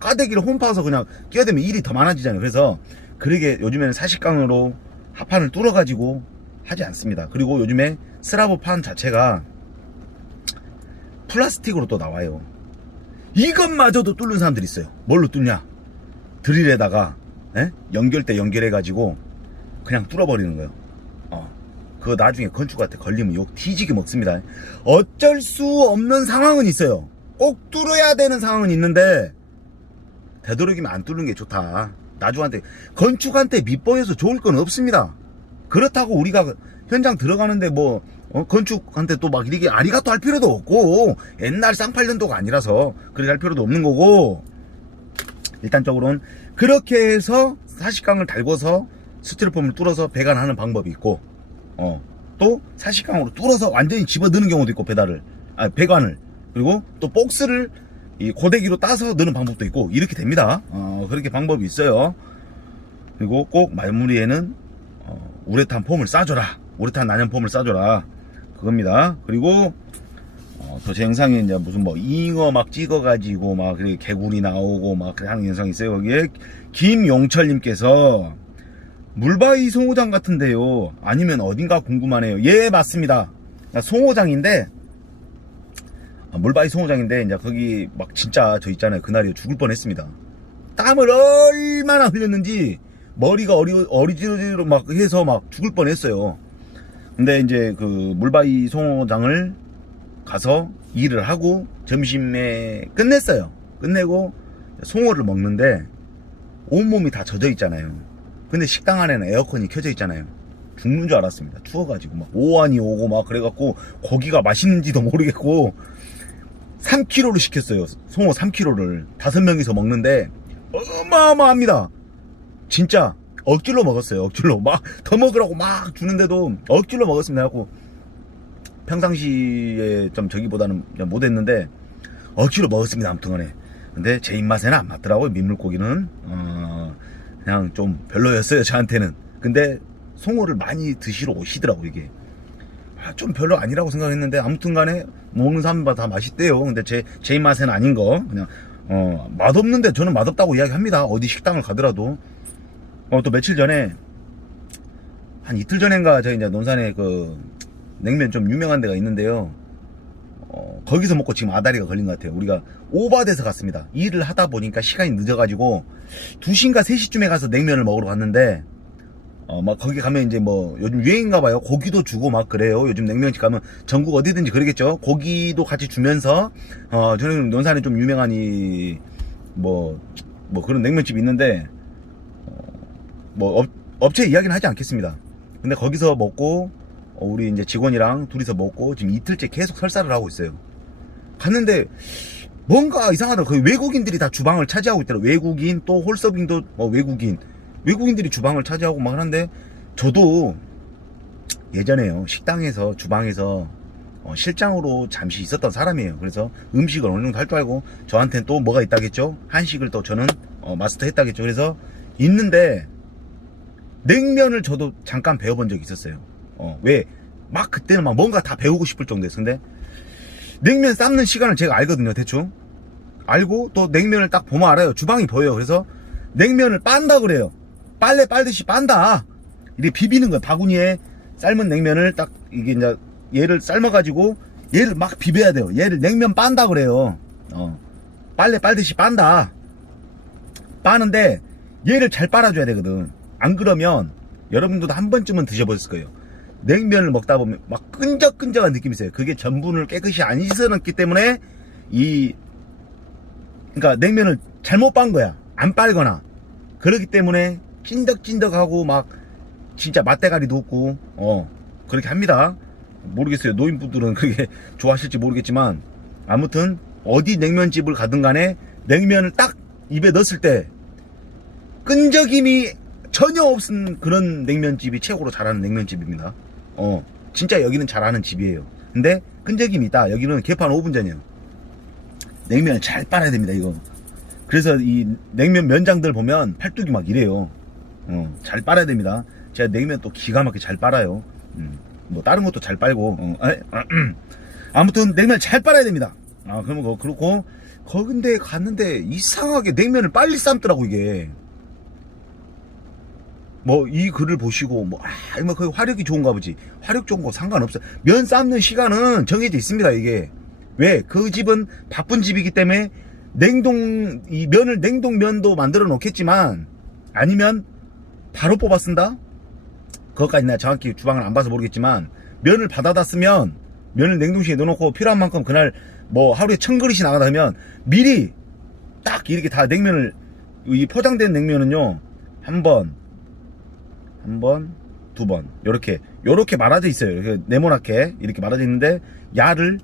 까대기를 홈파서 그냥 끼어대면 일이 더 많아지잖아요. 그래서 그러게 요즘에는 사식강으로 하판을 뚫어가지고 하지 않습니다. 그리고 요즘에 스라브판 자체가 플라스틱으로 또 나와요. 이것마저도 뚫는 사람들이 있어요. 뭘로 뚫냐? 드릴에다가 연결대 연결해가지고 그냥 뚫어버리는 거예요. 그거 나중에 건축한테 걸리면 욕 뒤지게 먹습니다. 어쩔 수 없는 상황은 있어요. 꼭 뚫어야 되는 상황은 있는데 되도록이면 안 뚫는 게 좋다. 나중한테 건축한테 밑보여서 좋을 건 없습니다. 그렇다고 우리가 현장 들어가는데 뭐 건축한테 또 막 이렇게 아리가또 할 필요도 없고, 옛날 쌍팔년도가 아니라서 그렇게 할 필요도 없는 거고, 일단적으로는 그렇게 해서 사식강을 달궈서 스티로폼을 뚫어서 배관하는 방법이 있고, 또 사식강으로 뚫어서 완전히 집어넣는 경우도 있고, 배관을. 그리고 또 복스를 이 고데기로 따서 넣는 방법도 있고, 이렇게 됩니다. 그렇게 방법이 있어요. 그리고 꼭 마무리에는 우레탄 폼을 싸줘라. 우레탄 난연 폼을 싸줘라. 그겁니다. 그리고 또 제 영상에 이제 무슨 뭐 잉어 막 찍어가지고 막 개구리 나오고 막 하는 영상이 있어요. 거기에 김용철님께서 물바위 송호장 같은데요, 아니면 어딘가 궁금하네요. 예, 맞습니다. 송호장인데, 물바위 송호장인데, 이제 거기 막 진짜 저 있잖아요. 그날이 죽을 뻔 했습니다. 땀을 얼마나 흘렸는지 머리가 어리지러지로 막 해서 막 죽을 뻔 했어요. 근데 이제 그 물바위 송호장을 가서 일을 하고 점심에 끝냈어요. 끝내고 송어를 먹는데 온몸이 다 젖어 있잖아요. 근데 식당 안에는 에어컨이 켜져 있잖아요. 죽는 줄 알았습니다. 추워가지고 막 오한이 오고 막 그래갖고 고기가 맛있는지도 모르겠고 3kg를 시켰어요. 송어 3kg를 5명이서 먹는데 어마어마합니다. 진짜 억지로 먹었어요. 억지로 막 더 먹으라고 막 주는데도 억지로 먹었습니다. 하고 평상시에 좀 저기보다는 못했는데 억지로 먹었습니다. 아무튼간에. 근데 제 입맛에는 안 맞더라고요. 민물고기는 그냥 좀 별로였어요. 저한테는. 근데 송어를 많이 드시러 오시더라고 이게. 좀 별로 아니라고 생각했는데 아무튼간에 먹는 사람마다 다 맛있대요. 근데 제 입맛에는 아닌 거 그냥 맛없는데 저는 맛없다고 이야기합니다. 어디 식당을 가더라도. 또 며칠 전에 한 이틀 전인가 저희 이제 논산에 그 냉면 좀 유명한 데가 있는데요. 거기서 먹고 지금 아다리가 걸린 것 같아요. 우리가 오바돼서 갔습니다. 일을 하다 보니까 시간이 늦어가지고 2시인가 3시쯤에 가서 냉면을 먹으러 갔는데 막 거기 가면 이제 뭐 요즘 유행인가 봐요. 고기도 주고 막 그래요. 요즘 냉면집 가면 전국 어디든지 그러겠죠. 고기도 같이 주면서 저는 논산에 좀 유명한 이 뭐 그런 냉면집이 있는데 업체 이야기는 하지 않겠습니다. 근데 거기서 먹고 우리 이제 직원이랑 둘이서 먹고 지금 이틀째 계속 설사를 하고 있어요. 갔는데 뭔가 이상하더라고요. 거의 외국인들이 다 주방을 차지하고 있더라고요. 외국인 또 홀서빙도 외국인들이 주방을 차지하고 막 하는데 저도 예전에요 식당에서 주방에서 실장으로 잠시 있었던 사람이에요. 그래서 음식을 어느 정도 할 줄 알고 저한테는 또 뭐가 있다겠죠. 한식을 또 저는 마스터 했다겠죠. 그래서 있는데 냉면을 저도 잠깐 배워본 적이 있었어요. 왜? 막 그때는 막 뭔가 다 배우고 싶을 정도였어. 근데 냉면 삶는 시간을 제가 알거든요. 대충 알고 또 냉면을 딱 보면 알아요. 주방이 보여요. 그래서 냉면을 빤다 그래요. 빨래 빨듯이 빤다. 이렇게 비비는 거예요. 바구니에 삶은 냉면을 딱 이게 이제 얘를 삶아가지고 얘를 막 비벼야 돼요. 얘를 냉면 빤다 그래요. 빨래 빨듯이 빤다. 빠는데 얘를 잘 빨아줘야 되거든. 안 그러면 여러분들도 한 번쯤은 드셔보셨을 거예요. 냉면을 먹다 보면 막 끈적끈적한 느낌이 있어요. 그게 전분을 깨끗이 안 씻어놨기 때문에 그러니까 냉면을 잘못 빤 거야. 안 빨거나. 그렇기 때문에 찐덕찐덕하고 막 진짜 맛대가리도 없고 그렇게 합니다. 모르겠어요. 노인분들은 그렇게 좋아하실지 모르겠지만 아무튼 어디 냉면집을 가든 간에 냉면을 딱 입에 넣었을 때 끈적임이 전혀 없은 그런 냉면집이 최고로 잘하는 냉면집입니다. 진짜 여기는 잘하는 집이에요. 근데 끈적임이 있다. 여기는 개판 5분 전이에요. 냉면을 잘 빨아야 됩니다. 이거. 그래서 이 냉면 면장들 보면 팔뚝이 막 이래요. 잘 빨아야 됩니다. 제가 냉면 또 기가 막히게 잘 빨아요. 뭐 다른 것도 잘 빨고 아무튼 냉면 잘 빨아야 됩니다. 그러면 그렇고 근데 갔는데 이상하게 냉면을 빨리 삶더라고 이게. 뭐 이 글을 보시고 거기 화력이 좋은가 보지. 화력 좋은 거 상관없어요. 면 삶는 시간은 정해져 있습니다. 이게 왜? 그 집은 바쁜 집이기 때문에 이 면을 냉동면도 만들어 놓겠지만 아니면 바로 뽑아 쓴다? 그것까지 내가 정확히 주방을 안 봐서 모르겠지만 면을 받아다 쓰면 면을 냉동실에 넣어놓고 필요한 만큼 그날 뭐 하루에 1000그릇이 나가다 하면 미리 딱 이렇게 다 냉면을 이 포장된 냉면은요 한 번, 두 번 요렇게 말아져 있어요. 네모나게 이렇게 말아져 있는데 야를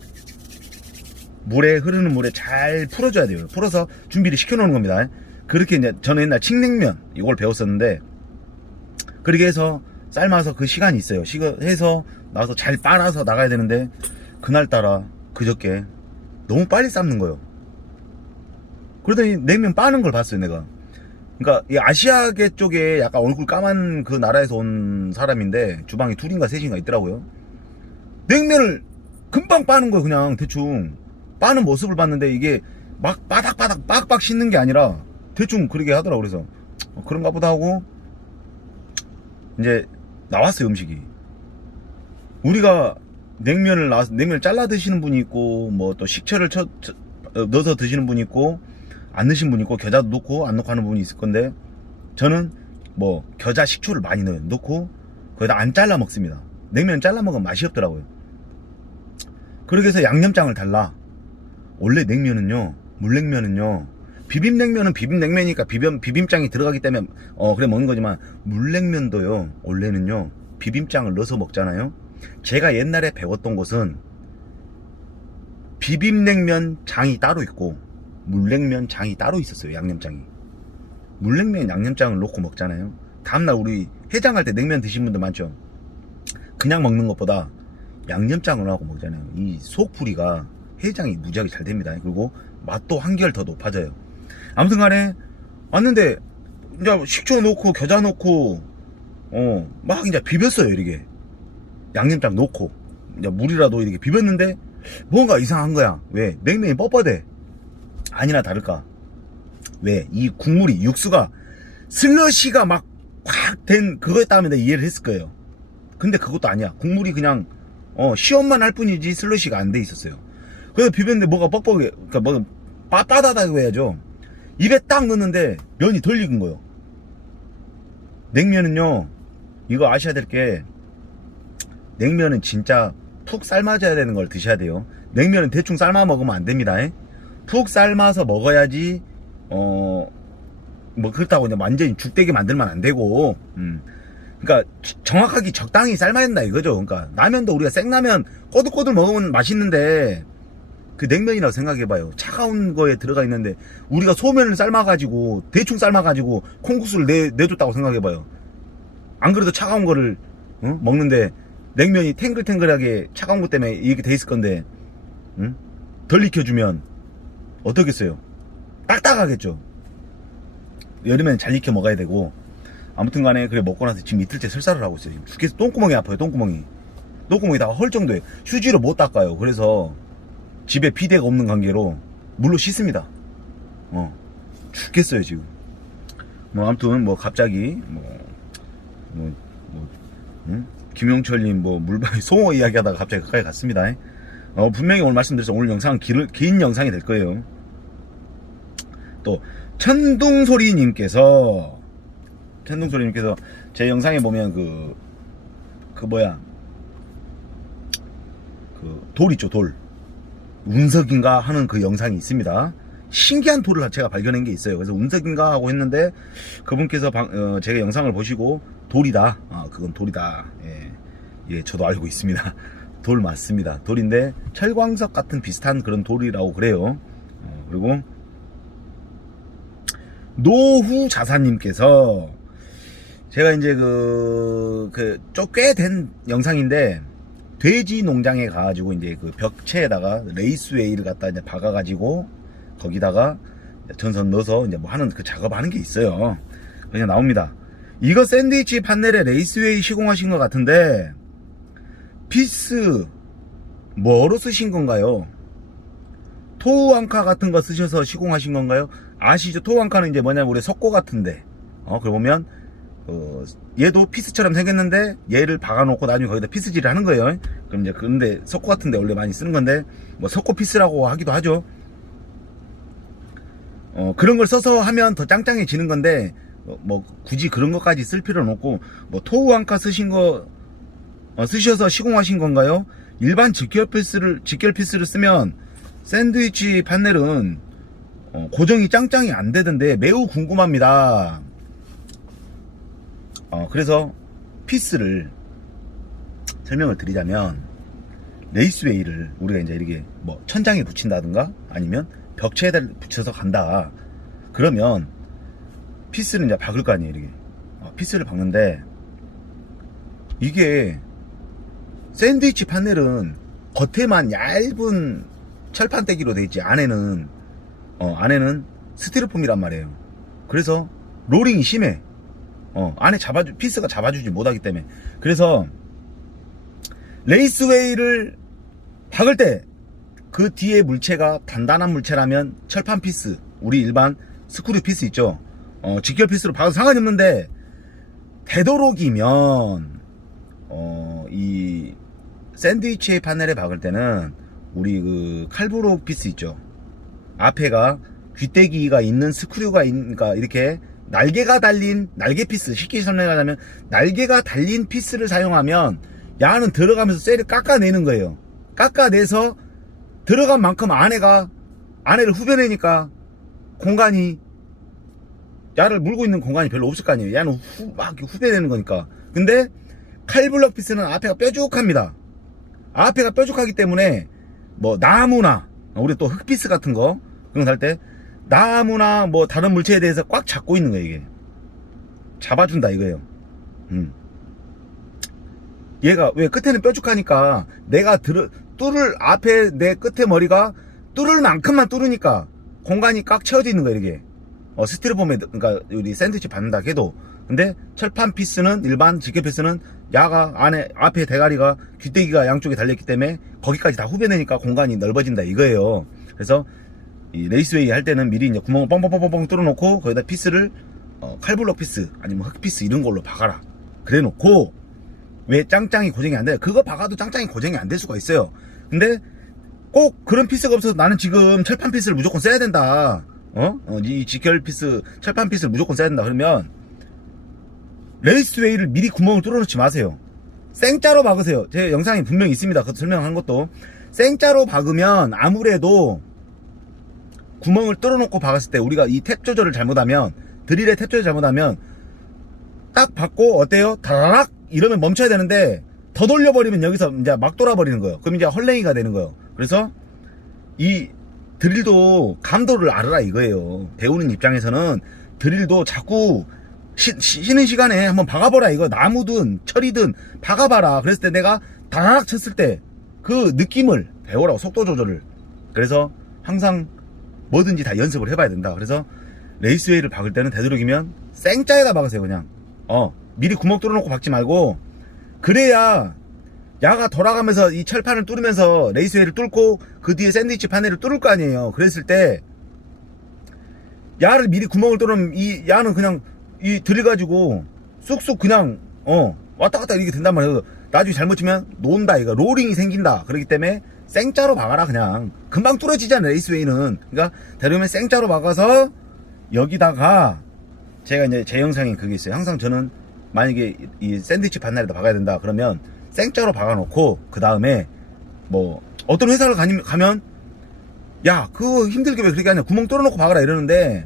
흐르는 물에 잘 풀어줘야 돼요. 풀어서 준비를 시켜놓는 겁니다. 그렇게 이제 저는 옛날 칡냉면 이걸 배웠었는데 그렇게 해서 삶아서 그 시간이 있어요. 해서 나와서 잘 빨아서 나가야 되는데 그날따라 그저께 너무 빨리 삶는 거예요. 그러더니 냉면 빠는 걸 봤어요 내가. 그러니까 이 아시아계 쪽에 약간 얼굴 까만 그 나라에서 온 사람인데 주방에 둘인가 셋인가 있더라고요. 냉면을 금방 빠는 거예요. 그냥 대충 빠는 모습을 봤는데 이게 막 바닥바닥 빡빡 씻는 게 아니라 대충 그렇게 하더라고. 그래서 그런가 보다 하고 이제 나왔어요. 음식이. 우리가 냉면을 잘라 드시는 분이 있고 뭐 또 식초를 넣어서 드시는 분이 있고 안 넣으신 분이 있고 겨자도 넣고 안 넣고 하는 분이 있을 건데 저는 뭐 겨자 식초를 많이 넣고 거기다 안 잘라 먹습니다. 냉면 잘라 먹으면 맛이 없더라고요. 그렇게 해서 양념장을 달라. 원래 냉면은요 물냉면은요 비빔냉면은 비빔냉면이니까 비빔장이 들어가기 때문에 그래 먹는 거지만, 물냉면도요 원래는요 비빔장을 넣어서 먹잖아요. 제가 옛날에 배웠던 것은 비빔냉면 장이 따로 있고 물냉면 장이 따로 있었어요. 양념장이. 물냉면 양념장을 넣고 먹잖아요. 다음날 우리 해장할 때 냉면 드신 분들 많죠. 그냥 먹는 것보다 양념장을 하고 먹잖아요. 이 속풀이가 해장이 무지하게 잘 됩니다. 그리고 맛도 한결 더 높아져요. 아무튼 간에 왔는데 이제 식초 넣고 겨자 넣고 막 이제 비볐어요. 이렇게 양념장 넣고 이제 물이라도 이렇게 비볐는데 뭔가 이상한 거야. 왜? 냉면이 뻣뻣해. 아니나 다를까, 왜? 이 국물이, 육수가 슬러시가 막 꽉 된 그거에 따르면 내가 이해를 했을 거예요. 근데 그것도 아니야. 국물이 그냥 시험만 할 뿐이지 슬러시가 안 돼 있었어요. 그래서 비볐는데 뭐가 뻑뻑해. 그러니까 뭐 빠다다고 해야죠. 입에 딱 넣는데 면이 덜 익은 거예요. 냉면은요, 이거 아셔야 될 게, 냉면은 진짜 푹 삶아져야 되는 걸 드셔야 돼요. 냉면은 대충 삶아 먹으면 안 됩니다. 푹 삶아서 먹어야지 뭐 그렇다고 그냥 완전히 죽되게 만들면 안 되고, 그러니까 정확하게 적당히 삶아야 된다 이거죠. 그러니까 라면도 우리가 생라면 꼬들꼬들 먹으면 맛있는데, 그 냉면이라고 생각해봐요. 차가운 거에 들어가 있는데 우리가 소면을 삶아가지고 대충 삶아가지고 콩국수를 내줬다고 생각해봐요. 안 그래도 차가운 거를 먹는데 냉면이 탱글탱글하게 차가운 것 때문에 이렇게 돼 있을 건데, 덜 익혀주면 어떻겠어요? 딱딱하겠죠. 여름에는 잘 익혀 먹어야 되고. 아무튼 간에 그래 먹고 나서 지금 이틀째 설사를 하고 있어요. 죽겠어. 똥구멍이 아파요. 똥구멍이 다 헐 정도에 휴지로 못 닦아요. 그래서 집에 비데가 없는 관계로 물로 씻습니다. 죽겠어요 지금. 뭐 아무튼 뭐 갑자기 김용철님 뭐 물방울 송어 이야기하다가 갑자기 가까이 갔습니다. 분명히 오늘 말씀드렸죠. 오늘 영상은 긴 영상이 될 거예요. 또 천둥소리님께서 제 영상에 보면 그 돌 있죠. 돌 운석인가 하는 그 영상이 있습니다. 신기한 돌을 제가 발견한 게 있어요. 그래서 운석인가 하고 했는데 그분께서 제가 영상을 보시고 돌이다. 그건 돌이다. 예, 저도 알고 있습니다. 돌 맞습니다. 돌인데 철광석 같은 비슷한 그런 돌이라고 그래요. 그리고 노후자사님께서 제가 이제 꽤 된 영상인데, 돼지 농장에 가가지고 이제 그 벽체에다가 레이스웨이를 갖다 이제 박아가지고 거기다가 전선 넣어서 이제 뭐 하는 그 작업하는 게 있어요. 그냥 나옵니다. 이거 샌드위치 판넬에 레이스웨이 시공하신 것 같은데 피스 뭐로 쓰신 건가요? 토우앙카 같은 거 쓰셔서 시공하신 건가요? 아시죠? 토우앙카는 이제 뭐냐면 우리 석고 같은데 그걸 보면 얘도 피스처럼 생겼는데 얘를 박아놓고 나중에 거기다 피스질을 하는 거예요. 그럼 이제 근데 석고 같은데 원래 많이 쓰는 건데 뭐 석고 피스라고 하기도 하죠. 그런 걸 써서 하면 더 짱짱해지는 건데 뭐 굳이 그런 것까지 쓸 필요는 없고, 뭐 토우앙카 쓰셔서 시공하신 건가요? 일반 직결 피스를 쓰면 샌드위치 판넬은 고정이 짱짱이 안 되던데 매우 궁금합니다. 그래서 피스를 설명을 드리자면, 레이스웨이를 우리가 이제 이렇게 뭐 천장에 붙인다든가 아니면 벽체에다 붙여서 간다. 그러면 피스를 이제 박을 거 아니에요. 이렇게 피스를 박는데, 이게 샌드위치 판넬은 겉에만 얇은 철판떼기로 되어 있지 안에는 스티로폼이란 말이에요. 그래서 롤링이 심해. 안에 피스가 잡아주지 못하기 때문에. 그래서 레이스웨이를 박을 때 그 뒤에 물체가 단단한 물체라면 철판 피스, 우리 일반 스크류 피스 있죠. 직결 피스로 박아도 상관이 없는데, 되도록이면 이 샌드위치 판넬에 박을 때는 우리 그 칼브로 피스 있죠. 앞에가 귀때기가 있는 스크류가 그러니까 이렇게 날개가 달린 날개 피스, 쉽게 설명하자면 날개가 달린 피스를 사용하면 야는 들어가면서 쇠를 깎아내는 거예요. 깎아내서 들어간 만큼 안에를 후벼내니까 공간이, 야를 물고 있는 공간이 별로 없을 거 아니에요. 야는 막 후배되는 거니까. 근데 칼블럭 피스는 앞에가 뾰족합니다. 앞에가 뾰족하기 때문에 뭐 나무나, 우리 또 흙피스 같은 거 그런 거 살 때 나무나 뭐 다른 물체에 대해서 꽉 잡고 있는 거예요. 이게 잡아준다 이거예요. 얘가 왜 끝에는 뾰족하니까 내가 뚫을 앞에 내 끝에 머리가 뚫을 만큼만 뚫으니까 공간이 꽉 채워져 있는 거예요. 이게 스티로폼에, 그러니까 우리 샌드위치 받는다 해도. 근데 철판 피스는, 일반 직결 피스는 야가 안에 앞에 대가리가 귀때기가 양쪽에 달려있기 때문에 거기까지 다 후벼내니까 공간이 넓어진다 이거예요. 그래서 이 레이스웨이 할 때는 미리 이제 구멍을 뻥뻥뻥뻥 뚫어놓고 거기다 피스를 칼블럭 피스 아니면 흙 피스 이런 걸로 박아라 그래 놓고. 왜 짱짱이 고정이 안 돼요? 그거 박아도 짱짱이 고정이 안 될 수가 있어요. 근데 꼭 그런 피스가 없어서 나는 지금 철판 피스를 무조건 써야 된다, 이 직결 피스, 철판 피스를 무조건 써야 된다 그러면 레이스웨이를 미리 구멍을 뚫어놓지 마세요. 생짜로 박으세요. 제 영상이 분명히 있습니다. 그것도 설명한 것도. 생짜로 박으면 아무래도 구멍을 뚫어놓고 박았을 때 우리가 이 탭 조절을 잘못하면, 드릴의 탭 조절 잘못하면 딱 박고 어때요? 다라락 이러면 멈춰야 되는데 더 돌려버리면 여기서 이제 막 돌아버리는 거예요. 그럼 이제 헐랭이가 되는 거예요. 그래서 이 드릴도 감도를 알아라 이거예요. 배우는 입장에서는 드릴도 자꾸 쉬는 시간에 한번 박아봐라 이거. 나무든 철이든 박아봐라. 그랬을 때 내가 다락 쳤을 때 그 느낌을 배우라고, 속도 조절을. 그래서 항상 뭐든지 다 연습을 해봐야 된다. 그래서 레이스웨이를 박을 때는 되도록이면 생짜에다 박으세요. 그냥 미리 구멍 뚫어놓고 박지 말고. 그래야 야가 돌아가면서 이 철판을 뚫으면서 레이스웨이를 뚫고 그 뒤에 샌드위치 파넬을 뚫을 거 아니에요. 그랬을 때 야를 미리 구멍을 뚫으면 이 야는 그냥 이 드릴 가지고 쑥쑥 그냥 왔다 갔다 이렇게 된단 말이에요. 나중에 잘못 치면 논다 이거. 롤링이 생긴다. 그렇기 때문에 생짜로 박아라. 그냥 금방 뚫어지잖아 레이스웨이는. 그러니까 대부분 생짜로 박아서 여기다가 제가 이제 제 영상에 그게 있어요. 항상 저는 만약에 이 샌드위치 반날에다 박아야 된다 그러면 생짜로 박아놓고 그 다음에 뭐 어떤 회사를 가면 야 그거 힘들게 왜 그렇게 하냐, 구멍 뚫어놓고 박아라 이러는데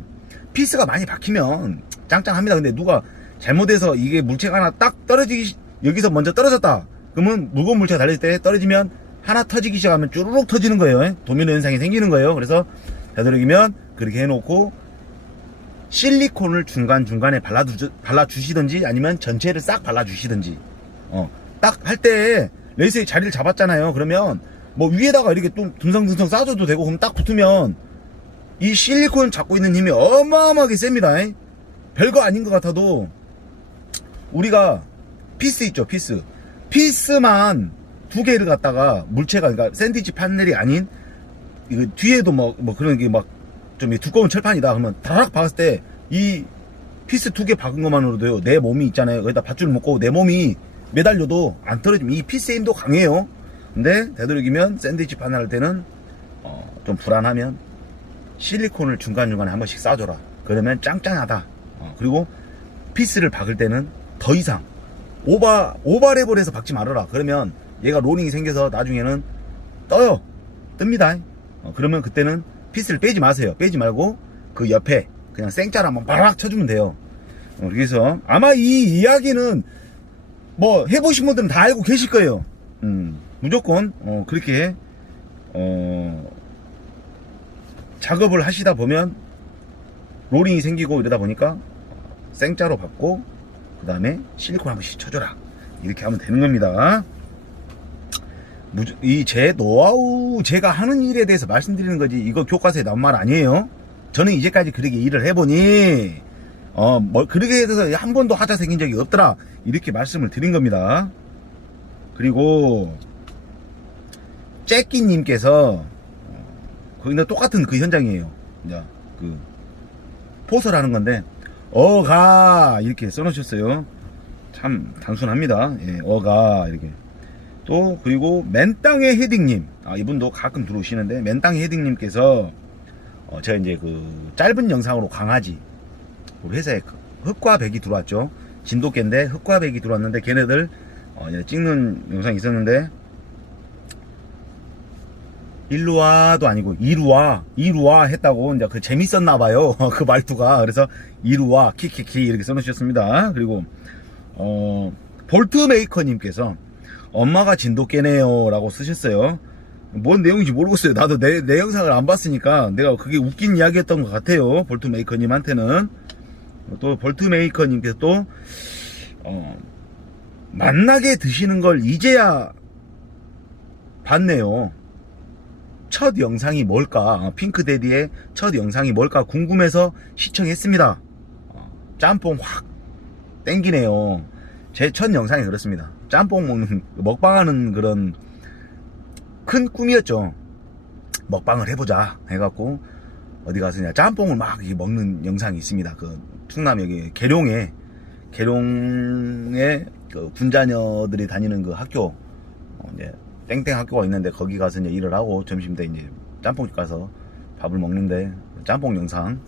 피스가 많이 박히면 짱짱합니다. 근데 누가 잘못해서 이게 물체가 하나 딱 여기서 먼저 떨어졌다 그러면 무거운 물체가 달릴 때 떨어지면 하나 터지기 시작하면 쭈루룩 터지는 거예요. 도미노 현상이 생기는 거예요. 그래서 되도록이면 그렇게 해놓고 실리콘을 중간중간에 발라주시든지 아니면 전체를 싹 발라주시든지. 딱 할 때 레이스의 자리를 잡았잖아요. 그러면 뭐 위에다가 이렇게 또 듬성듬성 싸줘도 되고, 그럼 딱 붙으면 이 실리콘 잡고 있는 힘이 어마어마하게 셉니다. 별거 아닌 것 같아도 우리가 피스 있죠, 피스만 두 개를 갖다가 물체가, 그러니까 샌드위치 판넬이 아닌 이거 뒤에도 뭐 그런 게 막 좀 두꺼운 철판이다 그러면 다락 박았을 때 이 피스 두 개 박은 것만으로도요 내 몸이 있잖아요, 거기다 밧줄 묶고 내 몸이 매달려도 안 떨어지면 이 피스의 힘도 강해요. 근데 되도록이면 샌드위치 판넬 할 때는 좀 불안하면 실리콘을 중간중간에 한 번씩 싸줘라. 그러면 짱짱하다. 그리고 피스를 박을 때는 더 이상 오버랩을 해서 박지 말아라. 그러면 얘가 롤링이 생겨서 나중에는 뜹니다. 그러면 그때는 피스를 빼지 마세요. 빼지 말고 그 옆에 그냥 생짜로 한번 바락 쳐주면 돼요. 그래서 아마 이 이야기는 뭐 해보신 분들은 다 알고 계실 거예요. 무조건 그렇게 작업을 하시다 보면 롤링이 생기고 이러다 보니까 생짜로 받고 그 다음에 실리콘 한 번씩 쳐줘라 이렇게 하면 되는 겁니다. 이 제 노하우, 제가 하는 일에 대해서 말씀드리는 거지 이거 교과서에 나온 말 아니에요. 저는 이제까지 그렇게 일을 해보니 뭐 그렇게 해서 한 번도 하자 생긴 적이 없더라 이렇게 말씀을 드린 겁니다. 그리고 잭기님께서 거기는 똑같은 그 현장이에요. 이제 그 포설하는 건데 어가 이렇게 써놓으셨어요. 참 단순합니다. 예, 어가 이렇게. 또 그리고 맨땅의 헤딩님, 이분도 가끔 들어오시는데 맨땅의 헤딩님께서 제가 이제 그 짧은 영상으로 강아지 우리 회사에 흑과 백이 들어왔죠. 진돗개인데 흑과 백이 들어왔는데 걔네들 찍는 영상이 있었는데 일루와도 아니고 이루와 했다고 이제 그 재밌었나봐요. 그 말투가. 그래서 이루와 키키키 이렇게 써놓으셨습니다. 그리고 볼트메이커님께서 엄마가 진돗 개네요 라고 쓰셨어요. 뭔 내용인지 모르겠어요. 나도 내 영상을 안 봤으니까 내가 그게 웃긴 이야기였던 것 같아요. 볼트메이커님한테는. 또 볼트메이커님께서 또 만나게 드시는 걸 이제야 봤네요. 첫 영상이 뭘까? 핑크데디의 첫 영상이 뭘까 궁금해서 시청했습니다. 짬뽕 확 땡기네요. 제 첫 영상이 그렇습니다. 짬뽕 먹는, 먹방하는 그런 큰 꿈이었죠. 먹방을 해보자 해갖고 어디 가서 그냥 짬뽕을 막 먹는 영상이 있습니다. 그 충남 여기 계룡에 그 군자녀들이 다니는 그 학교, 이제 땡땡 학교가 있는데 거기 가서 이제 일을 하고 점심 때 이제 짬뽕집 가서 밥을 먹는데 짬뽕 영상,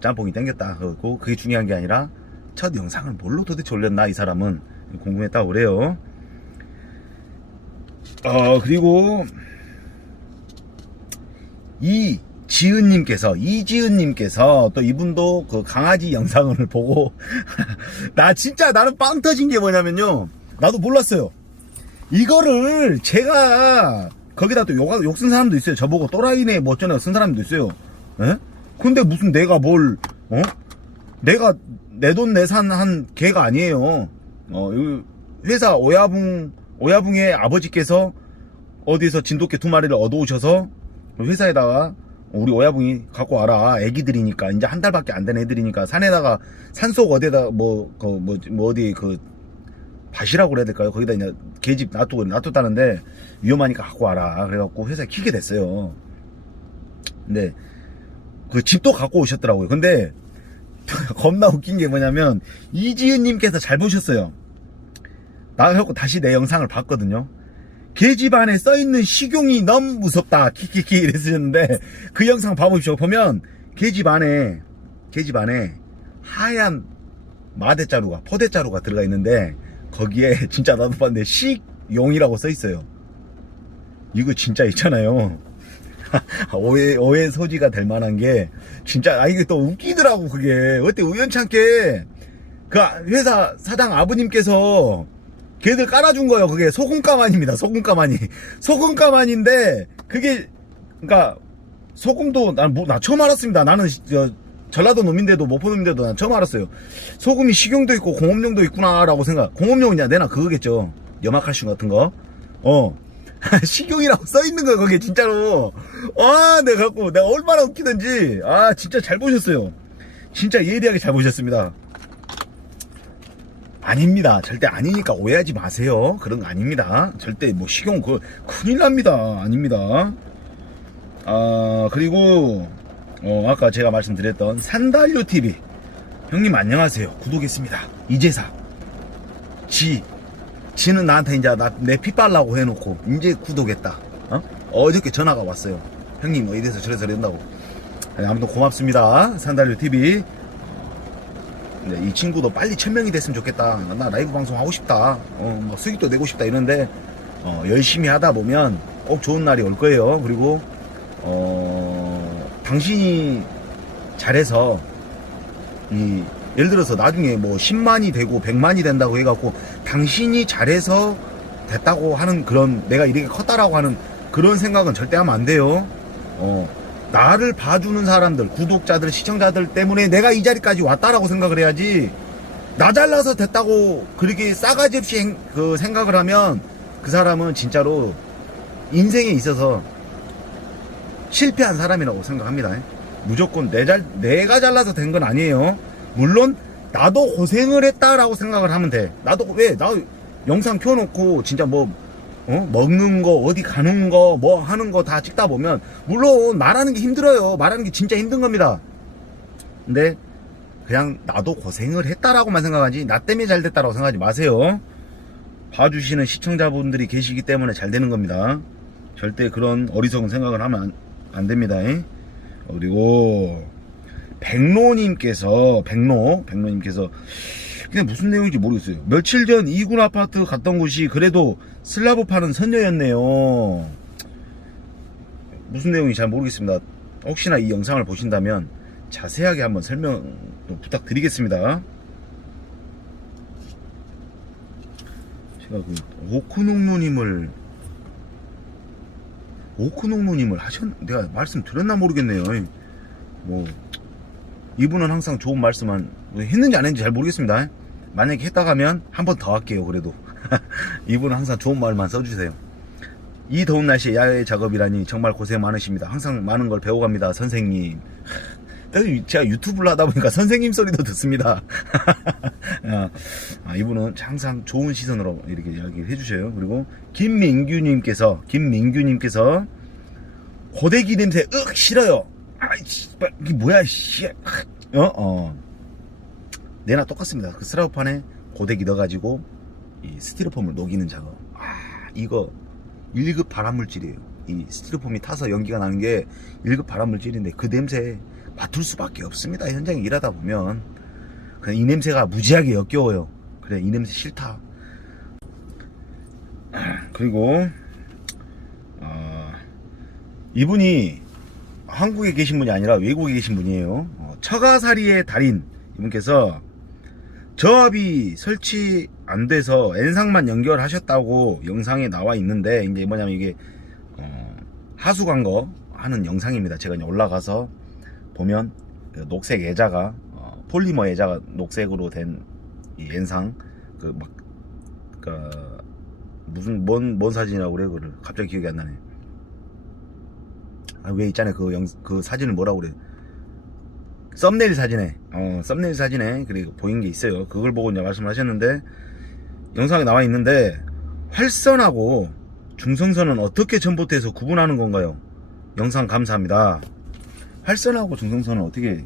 짬뽕이 땡겼다. 그게 중요한 게 아니라 첫 영상을 뭘로 도대체 올렸나 이 사람은 궁금했다고 그래요. 그리고 이지은님께서 또 이분도 그 강아지 영상을 보고 나는 빵 터진 게 뭐냐면요, 나도 몰랐어요. 이거를 제가 거기다 또 욕 쓴 사람도 있어요. 저보고 또라이네 뭐 어쩌나 쓴 사람도 있어요. 에? 근데 무슨 내가 내가 내 돈 내산한 개가 아니에요. 회사 오야붕의 아버지께서 어디서 진돗개 2마리를 얻어오셔서 회사에다가 우리 오야붕이 갖고 와라. 애기들이니까 이제 한 달밖에 안 된 애들이니까 산에다가 산속 어디에다 어디 그 밭이라고 그래야 될까요? 거기다 이제 개집 놔뒀다는데 위험하니까 갖고 와라. 그래갖고 회사에 키게 됐어요. 근데 그 집도 갖고 오셨더라고요. 근데 겁나 웃긴 게 뭐냐면 이지은님께서 잘 보셨어요. 나가갖고 다시 내 영상을 봤거든요. 개집 안에 써있는 식용이 너무 무섭다 키키키 이랬었는데 그 영상 봐보십시오. 보면 개집 안에 하얀 포대자루가 들어가 있는데 거기에 진짜 나도 봤는데 식용이라고 써있어요. 이거 진짜 있잖아요. 오해 소지가 될 만한 게 진짜 이게 또 웃기더라고. 그게 어때 우연찮게 그 회사 사장 아버님께서 걔들 깔아준 거예요. 그게 소금가만입니다. 소금가만인데 그게 그러니까 소금도 나 처음 알았습니다. 나는 전라도 놈인데도 목포 놈인데도 난 처음 알았어요. 소금이 식용도 있고 공업용도 있구나라고 생각. 공업용이냐 내나 그거겠죠. 염화칼슘 같은 거. 식용이라고 써있는 거야 그게 진짜로. 내가 얼마나 웃기던지. 진짜 잘 보셨어요. 진짜 예리하게 잘 보셨습니다. 아닙니다. 절대 아니니까 오해하지 마세요. 그런 거 아닙니다. 절대 뭐 식용 그거 큰일 납니다. 아닙니다. 그리고 아까 제가 말씀드렸던 산달료TV 형님 안녕하세요. 구독했습니다. 이제사 지는 나한테 이제 내 피 빨라고 해놓고 이제 구독했다. 어저께 전화가 왔어요. 형님 뭐 이래서 저래서 이런다고. 아무튼 고맙습니다. 산달료TV. 이 친구도 빨리 1000명이 됐으면 좋겠다. 나 라이브 방송 하고 싶다. 뭐 수익도 내고 싶다 이런데 열심히 하다 보면 꼭 좋은 날이 올 거예요. 그리고 당신이 잘해서 예를 들어서 나중에 뭐 10만이 되고 100만이 된다고 해갖고 당신이 잘해서 됐다고 하는 그런 내가 이렇게 컸다라고 하는 그런 생각은 절대 하면 안 돼요. 나를 봐주는 사람들, 구독자들, 시청자들 때문에 내가 이 자리까지 왔다라고 생각을 해야지. 나 잘나서 됐다고 그렇게 싸가지 없이 그 생각을 하면 그 사람은 진짜로 인생에 있어서 실패한 사람이라고 생각합니다. 무조건 내가 잘나서 된 건 아니에요. 물론 나도 고생을 했다라고 생각을 하면 돼. 나 영상 켜놓고 진짜 먹는 거, 어디 가는 거, 뭐 하는 거 다 찍다 보면, 물론 말하는 게 힘들어요. 말하는 게 진짜 힘든 겁니다. 근데, 그냥 나도 고생을 했다라고만 생각하지, 나 때문에 잘 됐다라고 생각하지 마세요. 봐주시는 시청자분들이 계시기 때문에 잘 되는 겁니다. 절대 그런 어리석은 생각을 하면 안 됩니다. 그리고, 백로님께서, 그냥 무슨 내용인지 모르겠어요. 며칠 전 이군 아파트 갔던 곳이 그래도 슬라브 파는 선녀였네요. 무슨 내용인지 잘 모르겠습니다. 혹시나 이 영상을 보신다면 자세하게 한번 설명 부탁드리겠습니다. 제가 그 오크농노님을 내가 말씀드렸나 모르겠네요. 뭐 이분은 항상 좋은 말씀만 했는지 안 했는지 잘 모르겠습니다. 만약에 했다가 하면 한 번 더 할게요. 그래도 이분은 항상 좋은 말만 써주세요. 이 더운 날씨에 야외 작업이라니 정말 고생 많으십니다. 항상 많은 걸 배워갑니다, 선생님. 제가 유튜브를 하다 보니까 선생님 소리도 듣습니다. 이분은 항상 좋은 시선으로 이렇게 이야기를 해주셔요. 그리고 김민규님께서 고데기 냄새 싫어요. 이게 뭐야 씨. 내나 똑같습니다. 그 스라우판에 고데기 넣어가지고 이 스티로폼을 녹이는 작업. 이거 1급 발암물질이에요. 이 스티로폼이 타서 연기가 나는 게 1급 발암물질인데 그 냄새 맡을 수밖에 없습니다. 현장에 일하다 보면 그냥 이 냄새가 무지하게 역겨워요. 그래, 이 냄새 싫다. 그리고 이분이 한국에 계신 분이 아니라 외국에 계신 분이에요. 처가살이의 달인 이분께서 저압이 설치 안 돼서 N상만 연결하셨다고 영상에 나와 있는데, 이제 뭐냐면 이게 하수광거 하는 영상입니다. 제가 이제 올라가서 보면 그 녹색 애자가 폴리머 애자가 녹색으로 된 이 N상 무슨 뭔 사진이라고 그래. 그걸 갑자기 기억이 안 나네. 왜 있잖아요. 그 사진을 뭐라고 그래. 썸네일 사진에 그리고 보인 게 있어요. 그걸 보고 이제 말씀을 하셨는데, 영상에 나와 있는데 활선하고 중성선은 어떻게 전봇대에서 구분하는 건가요? 영상 감사합니다. 활선하고 중성선은 어떻게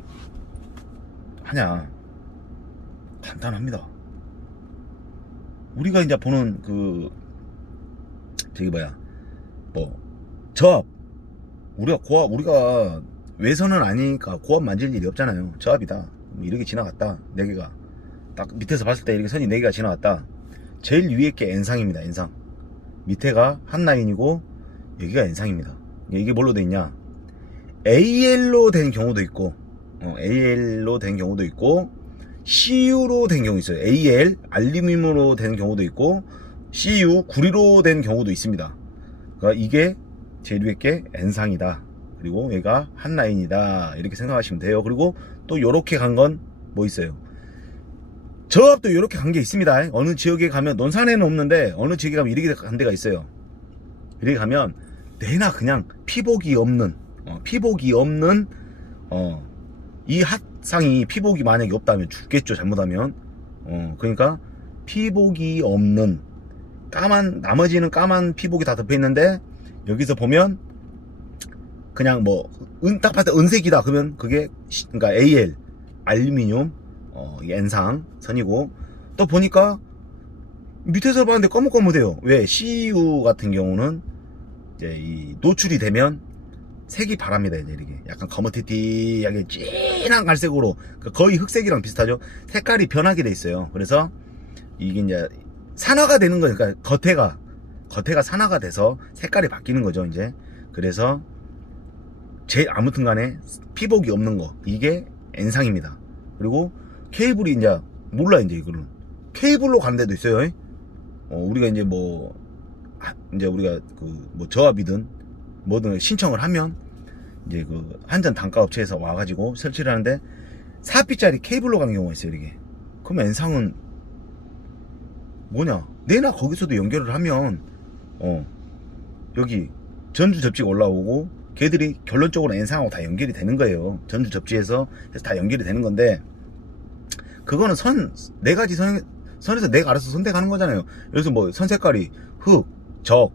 하냐? 간단합니다. 우리가 이제 보는 저압, 우리가 외선은 아니니까 고압 만질 일이 없잖아요. 저압이다. 이렇게 지나갔다. 4개가 딱 밑에서 봤을 때 이렇게 선이 4개가 지나갔다. 제일 위에 게 N상입니다. N상. 밑에가 한 라인이고 여기가 N상입니다. 이게 뭘로 돼 있냐? AL로 된 경우도 있고 CU로 된 경우 있어요. AL 알루미늄으로 된 경우도 있고 CU 구리로 된 경우도 있습니다. 그러니까 이게 제일 위에 게 N상이다. 그리고 얘가 한 라인이다. 이렇게 생각하시면 돼요. 그리고 또 요렇게 간 건 뭐 있어요? 저압도 요렇게 간 게 있습니다. 어느 지역에 가면, 논산에는 없는데 어느 지역에 가면 이렇게 간 데가 있어요. 이렇게 가면 내나 그냥 피복이 없는 이 핫상이 피복이 만약에 없다면 죽겠죠. 잘못하면. 그러니까 피복이 없는 나머지는 까만 피복이 다 덮여 있는데, 여기서 보면 그냥 딱 봤을 때 은색이다. 그러면 그게 그러니까 AL 알루미늄 N상 선이고, 또 보니까 밑에서 봤는데 거뭇거뭇해요. 왜? CU 같은 경우는 이제 이 노출이 되면 색이 바랍니다. 이제 이렇게 약간 거뭇티티하게 진한 갈색으로, 거의 흑색이랑 비슷하죠. 색깔이 변하게 돼 있어요. 그래서 이게 이제 산화가 되는 거니까 겉에가 산화가 돼서 색깔이 바뀌는 거죠. 이제 그래서 아무튼 간에 피복이 없는 거, 이게 N상입니다. 그리고 케이블이 이제 몰라. 이제 이거는 케이블로 가는 데도 있어요. 우리가 이제 우리가 저압이든 뭐든 신청을 하면 이제 한전 단가 업체에서 와가지고 설치를 하는데 4B짜리 케이블로 가는 경우가 있어요. 이게. 그럼 N상은 뭐냐? 내나 거기서도 연결을 하면 여기 전주 접지가 올라오고, 걔들이 결론적으로 N상하고 다 연결이 되는 거예요. 전주 접지에서 해서 다 연결이 되는 건데, 그거는 4가지 선에서 내가 알아서 선택하는 거잖아요. 그래서 선 색깔이 흑, 적,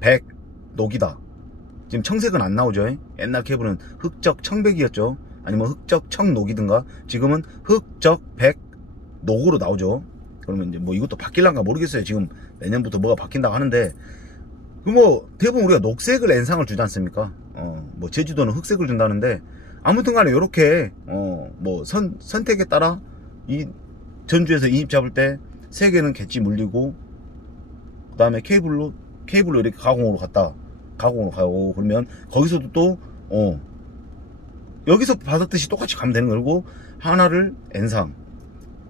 백, 녹이다. 지금 청색은 안 나오죠. 옛날 케이블은 흑적 청백이었죠. 아니면 흑적 청녹이든가. 지금은 흑적 백 녹으로 나오죠. 그러면 이제 이것도 바뀔란가 모르겠어요. 지금 내년부터 뭐가 바뀐다고 하는데, 대부분 우리가 녹색을 N상을 주지 않습니까? 제주도는 흑색을 준다는데, 아무튼 간에 요렇게 선택에 따라 이 전주에서 이입 잡을 때 3개는 갯지 물리고, 그 다음에 케이블로 이렇게 가공으로 갔다. 가공으로 가고 그러면 거기서도 또 여기서 받았듯이 똑같이 가면 되는 거고 하나를 N상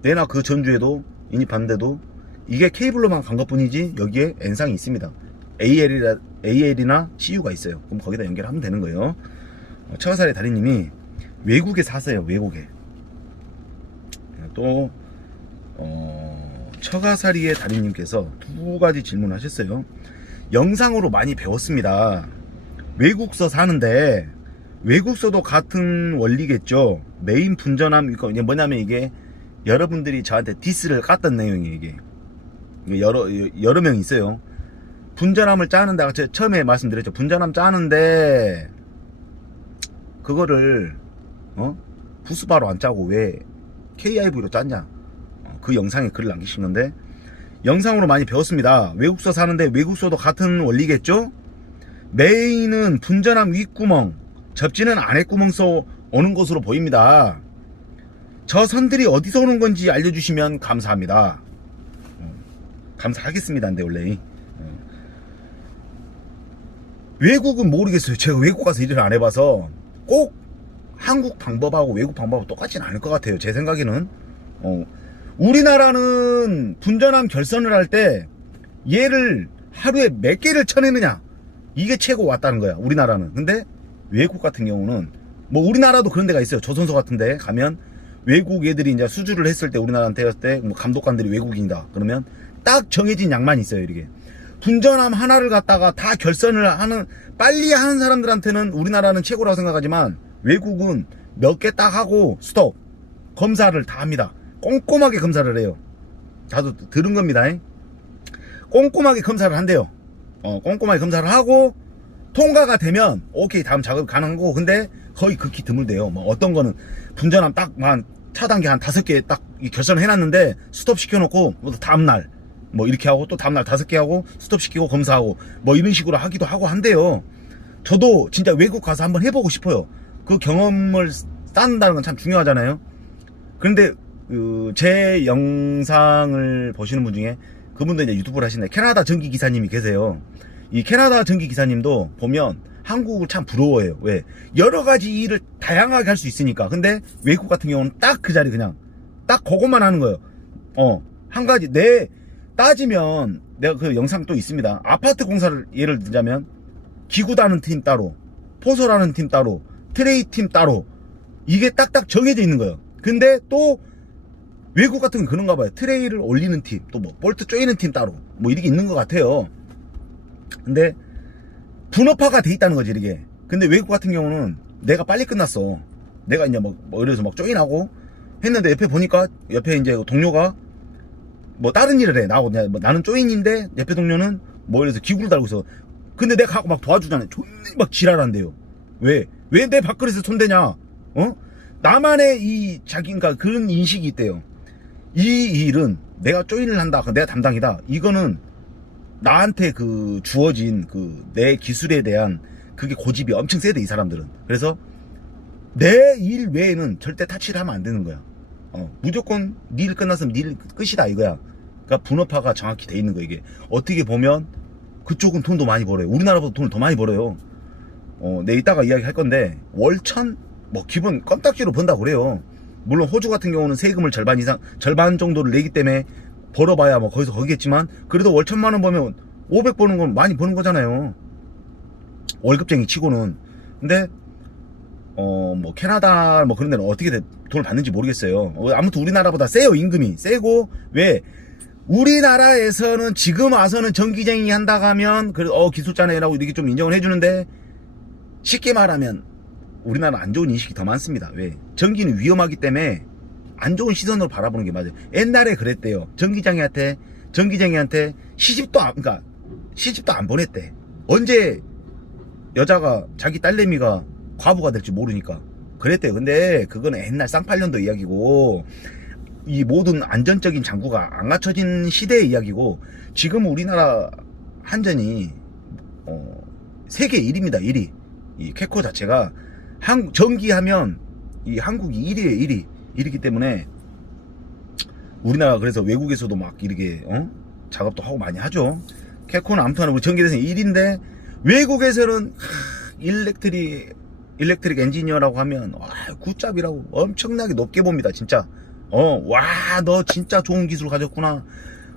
내나 그 전주에도 인입하는데도 이게 케이블로만 간 것뿐이지 여기에 N상이 있습니다. AL이나 CU가 있어요. 그럼 거기다 연결하면 되는 거예요. 처가살이 다리님이 외국에 사세요. 외국에. 또 처가살이의 다리님께서 두 가지 질문하셨어요. 영상으로 많이 배웠습니다. 외국서 사는데 외국서도 같은 원리겠죠. 메인 분전함 이거 뭐냐면 이게 여러분들이 저한테 디스를 깠던 내용이에요. 이게 여러 명 있어요. 분전함을 짜는데 제가 처음에 말씀드렸죠. 분전함 짜는데 그거를 부스바로 안 짜고 왜 KIV로 짰냐. 그 영상에 글을 남기신 건데 영상으로 많이 배웠습니다. 외국서 사는데 외국서도 같은 원리겠죠. 메인은 분전함 윗구멍, 접지는 안에구멍 써 오는 것으로 보입니다. 저 선들이 어디서 오는 건지 알려주시면 감사합니다. 감사하겠습니다. 근데 원래 외국은 모르겠어요. 제가 외국 가서 일을 안 해봐서 꼭 한국 방법하고 외국 방법하고 똑같지는 않을 것 같아요. 제 생각에는 우리나라는 분전함 결선을 할 때 얘를 하루에 몇 개를 쳐내느냐 이게 최고 왔다는 거야. 우리나라는. 근데 외국 같은 경우는 뭐 우리나라도 그런 데가 있어요. 조선소 같은 데 가면 외국 애들이 이제 수주를 했을 때 우리나라한테 했을 때 뭐 감독관들이 외국인이다 그러면 딱 정해진 양만 있어요. 이렇게 분전함 하나를 갖다가 다 결선을 하는 빨리 하는 사람들한테는 우리나라는 최고라고 생각하지만 외국은 몇 개 딱 하고 스톱 검사를 다 합니다. 꼼꼼하게 검사를 해요. 다들 들은 겁니다. 꼼꼼하게 검사를 한대요. 꼼꼼하게 검사를 하고 통과가 되면 오케이 다음 작업 가능한 거고 근데 거의 극히 드물대요. 뭐 어떤 거는 분전함 딱 한 차단기 한 5개 딱 결선을 해놨는데 스톱 시켜놓고 뭐 다음날 뭐 이렇게 하고 또 다음날 5개 하고 스톱 시키고 검사하고 뭐 이런 식으로 하기도 하고 한대요. 저도 진짜 외국 가서 한번 해보고 싶어요. 그 경험을 쌓는다는 건 참 중요하잖아요. 그런데 제 영상을 보시는 분 중에 그분도 이제 유튜브를 하시는데 캐나다 전기 기사님이 계세요. 이 캐나다 전기 기사님도 보면 한국을 참 부러워해요. 왜? 여러 가지 일을 다양하게 할 수 있으니까. 근데 외국 같은 경우는 딱 그 자리 그냥 딱 그것만 하는 거예요. 한 가지 따지면 내가 그 영상 또 있습니다. 아파트 공사를 예를 들자면 기구다는 팀 따로, 포설하는 팀 따로, 트레이 팀 따로 이게 딱딱 정해져 있는 거예요. 근데 또 외국 같은 건 그런가 봐요. 트레이를 올리는 팀, 또 뭐 볼트 쪼이는 팀 따로 뭐 이렇게 있는 것 같아요. 근데 분업화가 돼 있다는 거지 이게. 근데 외국 같은 경우는 내가 빨리 끝났어. 내가 이제 뭐 이래서 막 쪼인하고 했는데 옆에 보니까 옆에 이제 동료가 뭐 다른 일을 해. 나는 쪼인인데 옆에 동료는 뭐 이래서 기구를 달고 있어. 근데 내가 가고 막 도와주잖아요. 존나 막 지랄한대요. 왜 내 밥그릇에 손대냐? 나만의 이 자기가 그런 인식이 있대요. 이 일은 내가 조인을 한다. 내가 담당이다. 이거는 나한테 그 주어진 그 내 기술에 대한 그게 고집이 엄청 세대 이 사람들은. 그래서 내 일 외에는 절대 타치를 하면 안 되는 거야. 무조건 네 일 끝났으면 네 일 끝이다 이거야. 그러니까 분업화가 정확히 돼 있는 거 이게. 어떻게 보면 그쪽은 돈도 많이 벌어요. 우리나라보다 돈을 더 많이 벌어요. 내 이따가 이야기 할 건데 월천 뭐 기본 껌딱지로 번다고 그래요. 물론 호주 같은 경우는 세금을 절반 정도를 내기 때문에 벌어봐야 뭐 거기서 거기겠지만 그래도 월 1,000만 원 벌면 500 버는 건 많이 버는 거잖아요. 월급쟁이 치고는. 근데 뭐 캐나다 뭐 그런 데는 어떻게 돈을 받는지 모르겠어요. 아무튼 우리나라보다 세요. 임금이 세고. 왜? 우리나라에서는 지금 와서는 전기쟁이 한다고 하면 기술자네라고 이렇게 좀 인정을 해주는데 쉽게 말하면 우리나라는 안 좋은 인식이 더 많습니다. 왜? 전기는 위험하기 때문에 안 좋은 시선으로 바라보는 게 맞아요. 옛날에 그랬대요. 전기쟁이한테 시집도 안 보냈대. 언제 여자가 자기 딸내미가 과부가 될지 모르니까 그랬대요. 근데 그거는 옛날 쌍팔년도 이야기고 이 모든 안전적인 장구가 안 갖춰진 시대의 이야기고 지금 우리나라 한전이 세계 1위입니다. 1위. 이 캐코 자체가 전기하면 이 한국이 1위에 1위이기 때문에 우리나라 그래서 외국에서도 막 이렇게 작업도 하고 많이 하죠. 캐코는 아무튼 우리 전기대생 1위인데 외국에서는 일렉트릭 엔지니어라고 하면 굿잡이라고 엄청나게 높게 봅니다. 진짜 와 너 진짜 좋은 기술 가졌구나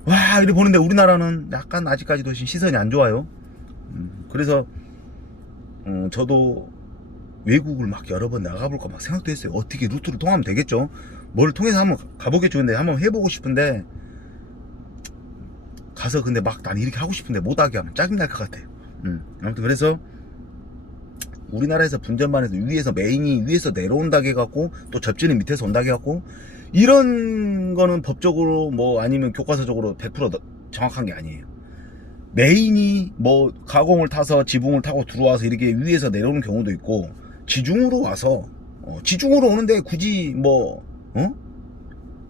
와 이렇게 보는데 우리나라는 약간 아직까지도 시선이 안 좋아요. 그래서 저도 외국을 막 여러 번 나가볼까 막 생각도 했어요. 어떻게 루트를 통하면 되겠죠. 뭘 통해서 한번 가보겠죠. 근데 한번 해보고 싶은데 가서 근데 막 난 이렇게 하고 싶은데 못하게 하면 짜증날 것 같아요. 아무튼 그래서 우리나라에서 분전만 해도 위에서 메인이 위에서 내려온다고 해갖고 또 접지는 밑에서 온다고 해갖고 이런 거는 법적으로 뭐 아니면 교과서적으로 100% 정확한 게 아니에요. 메인이 뭐 가공을 타서 지붕을 타고 들어와서 이렇게 위에서 내려오는 경우도 있고 지중으로 와서 지중으로 오는데 굳이 뭐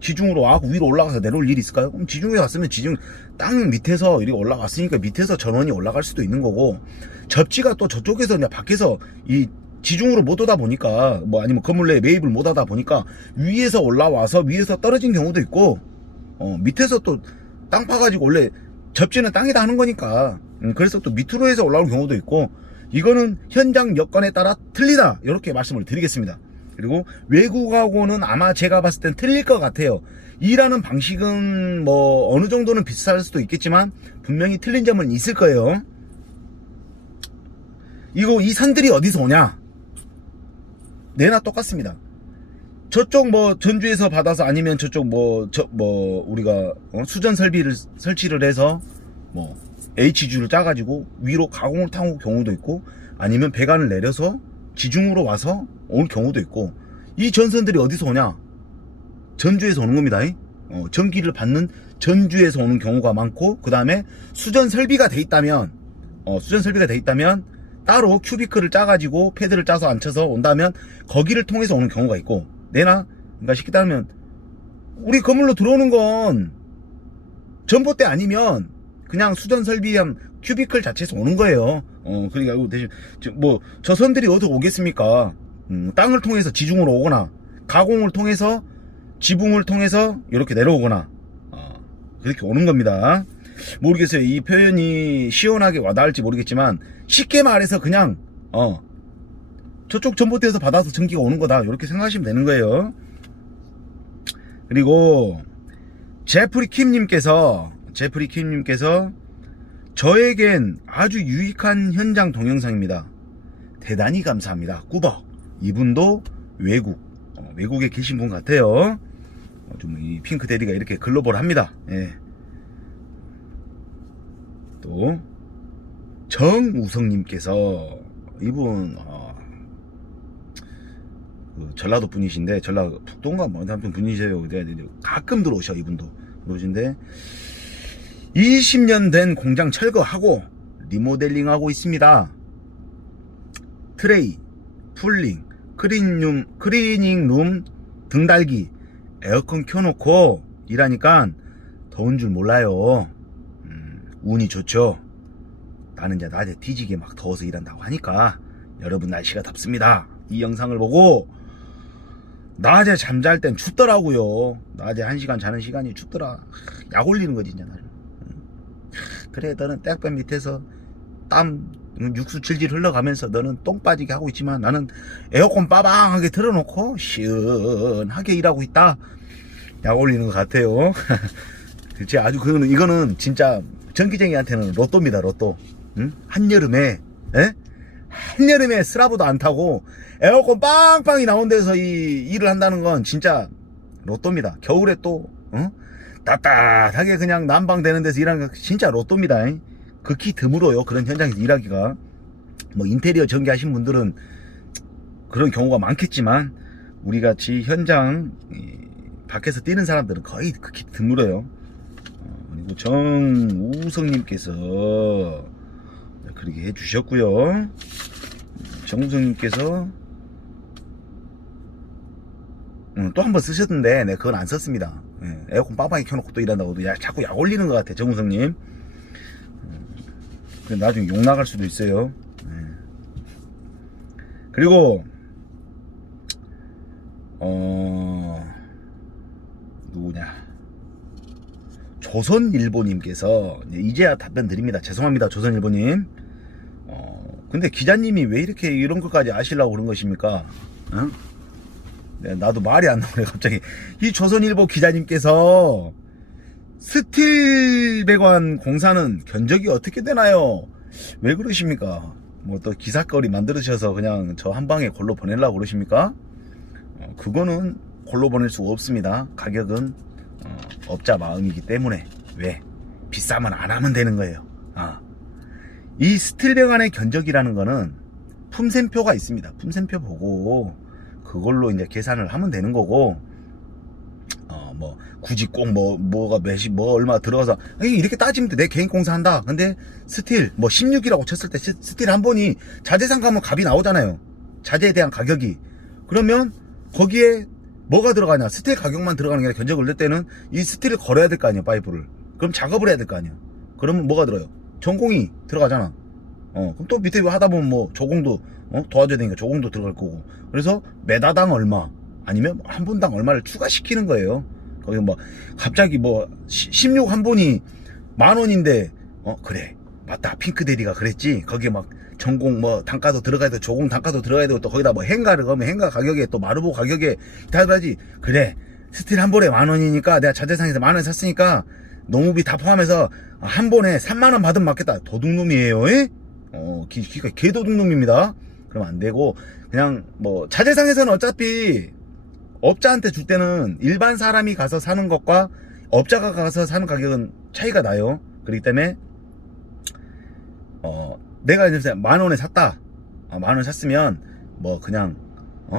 지중으로 와고 위로 올라가서 내려올 일이 있을까요? 그럼 지중에 왔으면 지중 땅 밑에서 이렇게 올라갔으니까 밑에서 전원이 올라갈 수도 있는 거고 접지가 또 저쪽에서 그냥 밖에서 이 지중으로 못 오다 보니까 뭐 아니면 건물 내에 매입을 못 하다 보니까 위에서 올라와서 위에서 떨어진 경우도 있고 밑에서 또 땅 파가지고 원래 접지는 땅에다 하는 거니까 그래서 또 밑으로 해서 올라오는 경우도 있고 이거는 현장 여건에 따라 틀리다 이렇게 말씀을 드리겠습니다. 그리고 외국하고는 아마 제가 봤을 땐 틀릴 것 같아요. 일하는 방식은 뭐 어느 정도는 비슷할 수도 있겠지만 분명히 틀린 점은 있을 거예요. 이 산들이 어디서 오냐? 내나 똑같습니다. 저쪽 뭐 전주에서 받아서 아니면 저쪽 우리가 수전 설비를 설치를 해서 뭐 H주를 짜가지고 위로 가공을 타고 경우도 있고 아니면 배관을 내려서 지중으로 와서 온 경우도 있고 이 전선들이 어디서 오냐? 전주에서 오는 겁니다. 전기를 받는 전주에서 오는 경우가 많고 그 다음에 수전 설비가 돼 있다면 따로 큐비클을 짜가지고 패드를 짜서 앉혀서 온다면 거기를 통해서 오는 경우가 있고 내나 그러니까 쉽게 따르면 우리 건물로 들어오는 건 전봇대 아니면 그냥 수전 설비한 큐비클 자체에서 오는 거예요. 그러니까 이거 대신 뭐 저 선들이 어디서 오겠습니까? 땅을 통해서 지중으로 오거나 가공을 통해서 지붕을 통해서 이렇게 내려오거나 그렇게 오는 겁니다. 모르겠어요. 이 표현이 시원하게 와닿을지 모르겠지만 쉽게 말해서 그냥 저쪽 전봇대에서 받아서 전기가 오는 거다 이렇게 생각하시면 되는 거예요. 그리고 제프리 킴님께서 저에겐 아주 유익한 현장 동영상입니다. 대단히 감사합니다. 꾸벅. 이분도 외국에 계신 분 같아요. 좀 이 핑크 대리가 이렇게 글로벌합니다. 예. 또 정우성님께서 이분 그 전라도 분이신데 전라도 북동가 뭐 아무튼 분이세요. 가끔 들어오셔. 이분도 들어오신데 20년 된 공장 철거하고 리모델링하고 있습니다. 트레이, 풀링, 클리닝룸 등 달기, 에어컨 켜놓고 일하니까 더운 줄 몰라요. 운이 좋죠. 나는 이제 낮에 뒤지게 막 더워서 일한다고 하니까 여러분 날씨가 덥습니다. 이 영상을 보고 낮에 잠잘 땐 춥더라고요. 낮에 1시간 자는 시간이 춥더라. 약 올리는 거지 이제 나는. 그래 너는 땡볕 밑에서 땀 육수 질질 흘러가면서 너는 똥 빠지게 하고 있지만 나는 에어컨 빠방하게 틀어놓고 시원하게 일하고 있다. 약 올리는 것 같아요. 그치 아주 이거는 진짜 전기쟁이한테는 로또입니다. 로또. 응? 한여름에 스라브도 안 타고 에어컨 빵빵이 나온 데서 이 일을 한다는 건 진짜 로또입니다. 겨울에 또 따뜻하게 그냥 난방 되는 데서 일하는 거 진짜 로또입니다. 극히 드물어요. 그런 현장에서 일하기가. 뭐 인테리어 전기하신 분들은 그런 경우가 많겠지만 우리같이 현장 밖에서 뛰는 사람들은 거의 극히 드물어요. 그리고 정우성님께서 그렇게 해주셨고요. 정우성님께서 또 한 번 쓰셨던데 네, 그건 안 썼습니다. 에어컨 빠방이 켜놓고 또 일한다고 자꾸 약 올리는 것 같아. 정우성님. 나중에 욕 나갈 수도 있어요. 그리고 누구냐 조선일보님께서 이제야 답변 드립니다. 죄송합니다. 조선일보님. 근데 기자님이 왜 이렇게 이런 것까지 아시려고 그런 것입니까? 응? 네, 나도 말이 안 나오네 갑자기. 이 조선일보 기자님께서 스틸배관 공사는 견적이 어떻게 되나요? 왜 그러십니까? 뭐 또 기사거리 만들으셔서 그냥 저 한 방에 골로 보내려고 그러십니까? 그거는 골로 보낼 수가 없습니다. 가격은 업자 마음이기 때문에. 왜? 비싸면 안 하면 되는 거예요. 이 스틸배관의 견적이라는 거는 품셈표가 있습니다. 품셈표 보고 그걸로 이제 계산을 하면 되는 거고, 뭐 굳이 꼭 뭐가 뭐 얼마 들어가서 이렇게 따지면 돼. 내 개인 공사 한다. 근데 스틸 뭐 16이라고 쳤을 때 스틸 한 번이 자재상 가면 값이 나오잖아요. 자재에 대한 가격이. 그러면 거기에 뭐가 들어가냐? 스틸 가격만 들어가는 게 아니라 견적을 낼 때는 이 스틸을 걸어야 될 거 아니에요, 파이프를. 그럼 작업을 해야 될 거 아니에요. 그러면 뭐가 들어요? 전공이 들어가잖아. 그럼 또 밑에 하다 보면 뭐 조공도 도와줘야 되니까 조공도 들어갈 거고. 그래서 메다당 얼마 아니면 한 분당 얼마를 추가시키는 거예요. 거기 뭐 갑자기 뭐 16 한 분이 10,000원인데 그래 맞다 핑크 대리가 그랬지. 거기에 막 전공 뭐 단가도 들어가야 돼, 조공 단가도 들어가야 되고, 또 거기다 뭐 행가를 그러면 행가 가격에 또 마르보 가격에 다 들어야지. 그래 스틸 한 번에 10,000원이니까 내가 자재상에서 10,000원 샀으니까 농무비 다 포함해서 한 번에 30,000원 받으면 맞겠다. 도둑놈이에요. 개도둑놈입니다. 그러면 안 되고, 그냥 뭐 자재상에서는 어차피 업자한테 줄 때는 일반 사람이 가서 사는 것과 업자가 가서 사는 가격은 차이가 나요. 그렇기 때문에 내가 이제 10,000원에 샀다. 10,000원 샀으면 뭐 그냥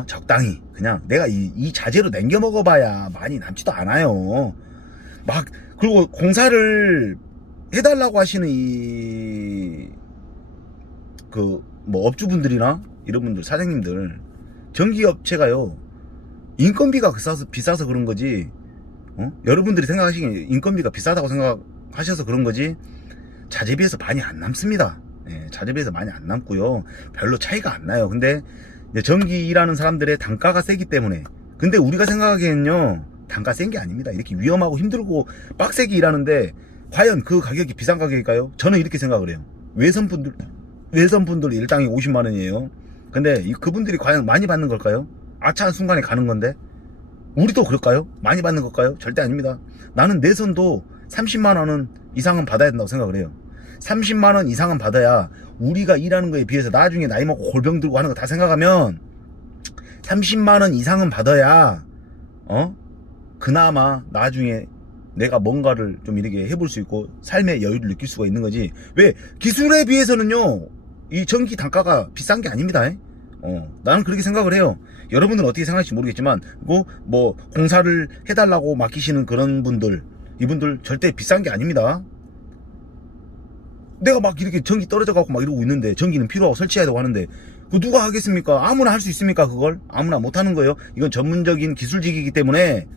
적당히 그냥 내가 이 자재로 남겨 먹어봐야 많이 남지도 않아요. 막 그리고 공사를 해달라고 하시는 뭐 업주분들이나 이런 분들, 사장님들, 전기업체가요 인건비가 비싸서 그런 거지. 여러분들이 생각하시기에 인건비가 비싸다고 생각하셔서 그런 거지, 자재비에서 많이 안 남습니다. 자재비에서 많이 안 남고요, 별로 차이가 안 나요. 근데 이제 전기 일하는 사람들의 단가가 세기 때문에. 근데 우리가 생각하기에는요 단가 센 게 아닙니다. 이렇게 위험하고 힘들고 빡세게 일하는데 과연 그 가격이 비싼 가격일까요? 저는 이렇게 생각을 해요. 외선분들 일당이 50만원이에요 근데 그분들이 과연 많이 받는 걸까요? 아차한 순간에 가는 건데 우리도 그럴까요? 많이 받는 걸까요? 절대 아닙니다. 나는 내선도 30만원은 이상은 받아야 된다고 생각을 해요. 30만원 이상은 받아야 우리가 일하는 거에 비해서 나중에 나이 먹고 골병 들고 하는 거 다 생각하면 30만원 이상은 받아야 그나마 나중에 내가 뭔가를 좀 이렇게 해볼 수 있고 삶의 여유를 느낄 수가 있는 거지. 왜? 기술에 비해서는요 이 전기 단가가 비싼 게 아닙니다. 나는 그렇게 생각을 해요. 여러분들은 어떻게 생각할지 모르겠지만, 그리고 뭐 공사를 해달라고 맡기시는 그런 분들, 이분들 절대 비싼 게 아닙니다. 내가 막 이렇게 전기 떨어져 갖고 막 이러고 있는데, 전기는 필요하고 설치해야 되고 하는데 그 누가 하겠습니까? 아무나 할 수 있습니까? 그걸 아무나 못 하는 거예요. 이건 전문적인 기술직이기 때문에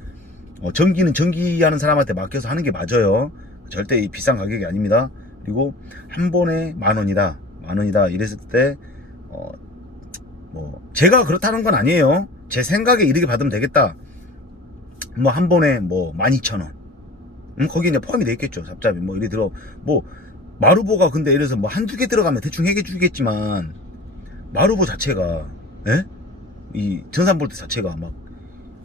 전기는 전기하는 사람한테 맡겨서 하는 게 맞아요. 절대 비싼 가격이 아닙니다. 그리고 한 번에 10,000원이다 이랬을 때 뭐 제가 그렇다는 건 아니에요. 제 생각에 이렇게 받으면 되겠다. 뭐 한 번에 뭐 12,000원. 거기에 이제 포함이 돼 있겠죠. 잡잡이 뭐 이래 들어. 뭐 마루보가 근데 이래서 뭐 한두 개 들어가면 대충 해결 주겠지만, 마루보 자체가 이 전산볼트 자체가 막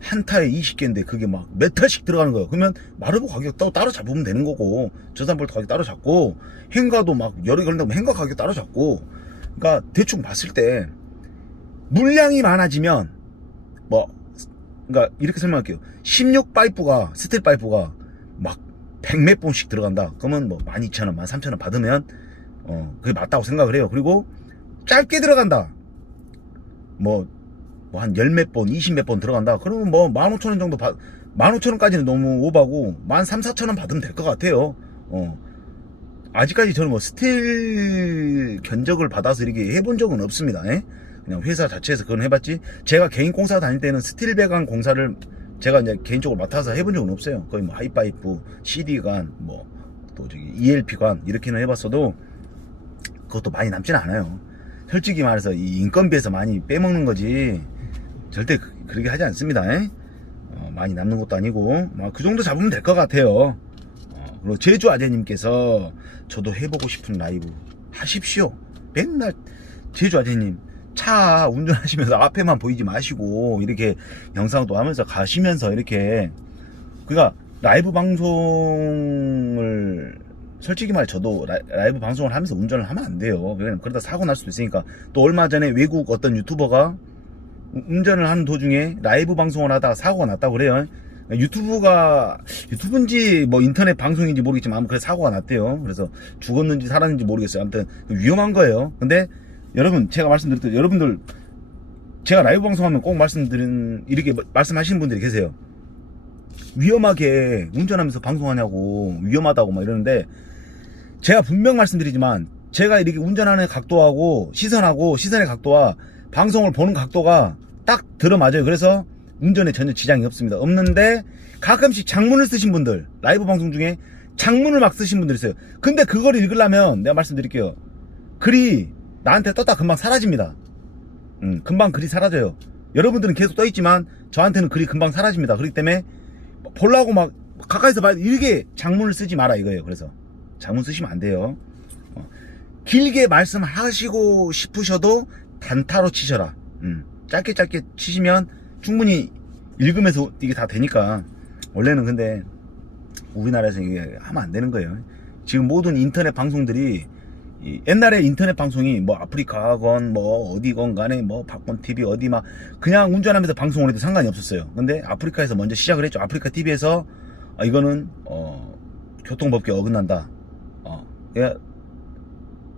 한타에 20개인데 그게 막 몇 탈씩 들어가는 거예요. 그러면 마루보 가격 따로 잡으면 되는 거고, 전산볼트 가격 따로 잡고, 행가도 막 여러 개 걸린다면 행가 가격 따로 잡고. 그러니까 대충 봤을 때 물량이 많아지면 그러니까 이렇게 설명할게요. 16 파이프가, 스틸 파이프가 막 100몇 본씩 들어간다. 그러면 뭐 12,000원, 13,000원 받으면 그게 맞다고 생각을 해요. 그리고 짧게 들어간다. 뭐 한 10몇 번, 20몇 번 들어간다. 그러면 뭐 15,000원 정도 15,000원까지는 너무 오바고 13,000~14,000원 받으면 될 것 같아요. 아직까지 저는 뭐 스틸 견적을 받아서 이렇게 해본 적은 없습니다. 그냥 회사 자체에서 그건 해봤지, 제가 개인 공사 다닐 때는 스틸 배관 공사를 제가 이제 개인적으로 맡아서 해본 적은 없어요. 거의 뭐 하이파이프, CD관, 뭐 또 저기 ELP관 이렇게는 해봤어도 그것도 많이 남지는 않아요. 솔직히 말해서 이 인건비에서 많이 빼먹는 거지 절대 그렇게 하지 않습니다. 많이 남는 것도 아니고 그 정도 잡으면 될 것 같아요. 그리고 제주 아재님께서 저도 해보고 싶은 라이브 하십시오. 맨날 제주 아재님, 차 운전하시면서 앞에만 보이지 마시고 이렇게 영상도 하면서 가시면서 이렇게, 그러니까 라이브 방송을 솔직히 말해 저도 라이브 방송을 하면서 운전을 하면 안 돼요. 왜냐면 그러다 사고 날 수도 있으니까. 또 얼마 전에 외국 어떤 유튜버가 운전을 하는 도중에 라이브 방송을 하다가 사고가 났다고 그래요. 유튜브인지 뭐 인터넷 방송인지 모르겠지만 아무튼 사고가 났대요. 그래서 죽었는지 살았는지 모르겠어요. 아무튼 위험한 거예요. 근데 여러분, 제가 말씀드렸듯 여러분들, 제가 라이브 방송하면 꼭 이렇게 말씀하시는 분들이 계세요. 위험하게 운전하면서 방송하냐고, 위험하다고 막 이러는데, 제가 분명 말씀드리지만 제가 이렇게 운전하는 각도하고 시선의 각도와 방송을 보는 각도가 딱 들어맞아요. 그래서 운전에 전혀 지장이 없는데, 가끔씩 장문을 쓰신 분들, 라이브 방송 중에 장문을 막 쓰신 분들 있어요. 근데 그걸 읽으려면 내가 말씀드릴게요. 글이 나한테 떴다 금방 사라집니다. 금방 글이 사라져요. 여러분들은 계속 떠있지만 저한테는 글이 금방 사라집니다. 그렇기 때문에 보려고 막 가까이서 봐야 이렇게 장문을 쓰지 마라 이거예요. 그래서 장문 쓰시면 안 돼요. 길게 말씀하시고 싶으셔도 단타로 치셔라. 짧게 치시면 충분히 읽으면서 이게 다 되니까. 원래는 근데 우리나라에서 이게 하면 안 되는 거예요. 지금 모든 인터넷 방송들이, 옛날에 인터넷 방송이 뭐 아프리카건 뭐 어디건 간에 뭐 박본TV 어디 막 그냥 운전하면서 방송을 해도 상관이 없었어요. 근데 아프리카에서 먼저 시작을 했죠. 아프리카 TV에서 이거는 교통법규에 어긋난다.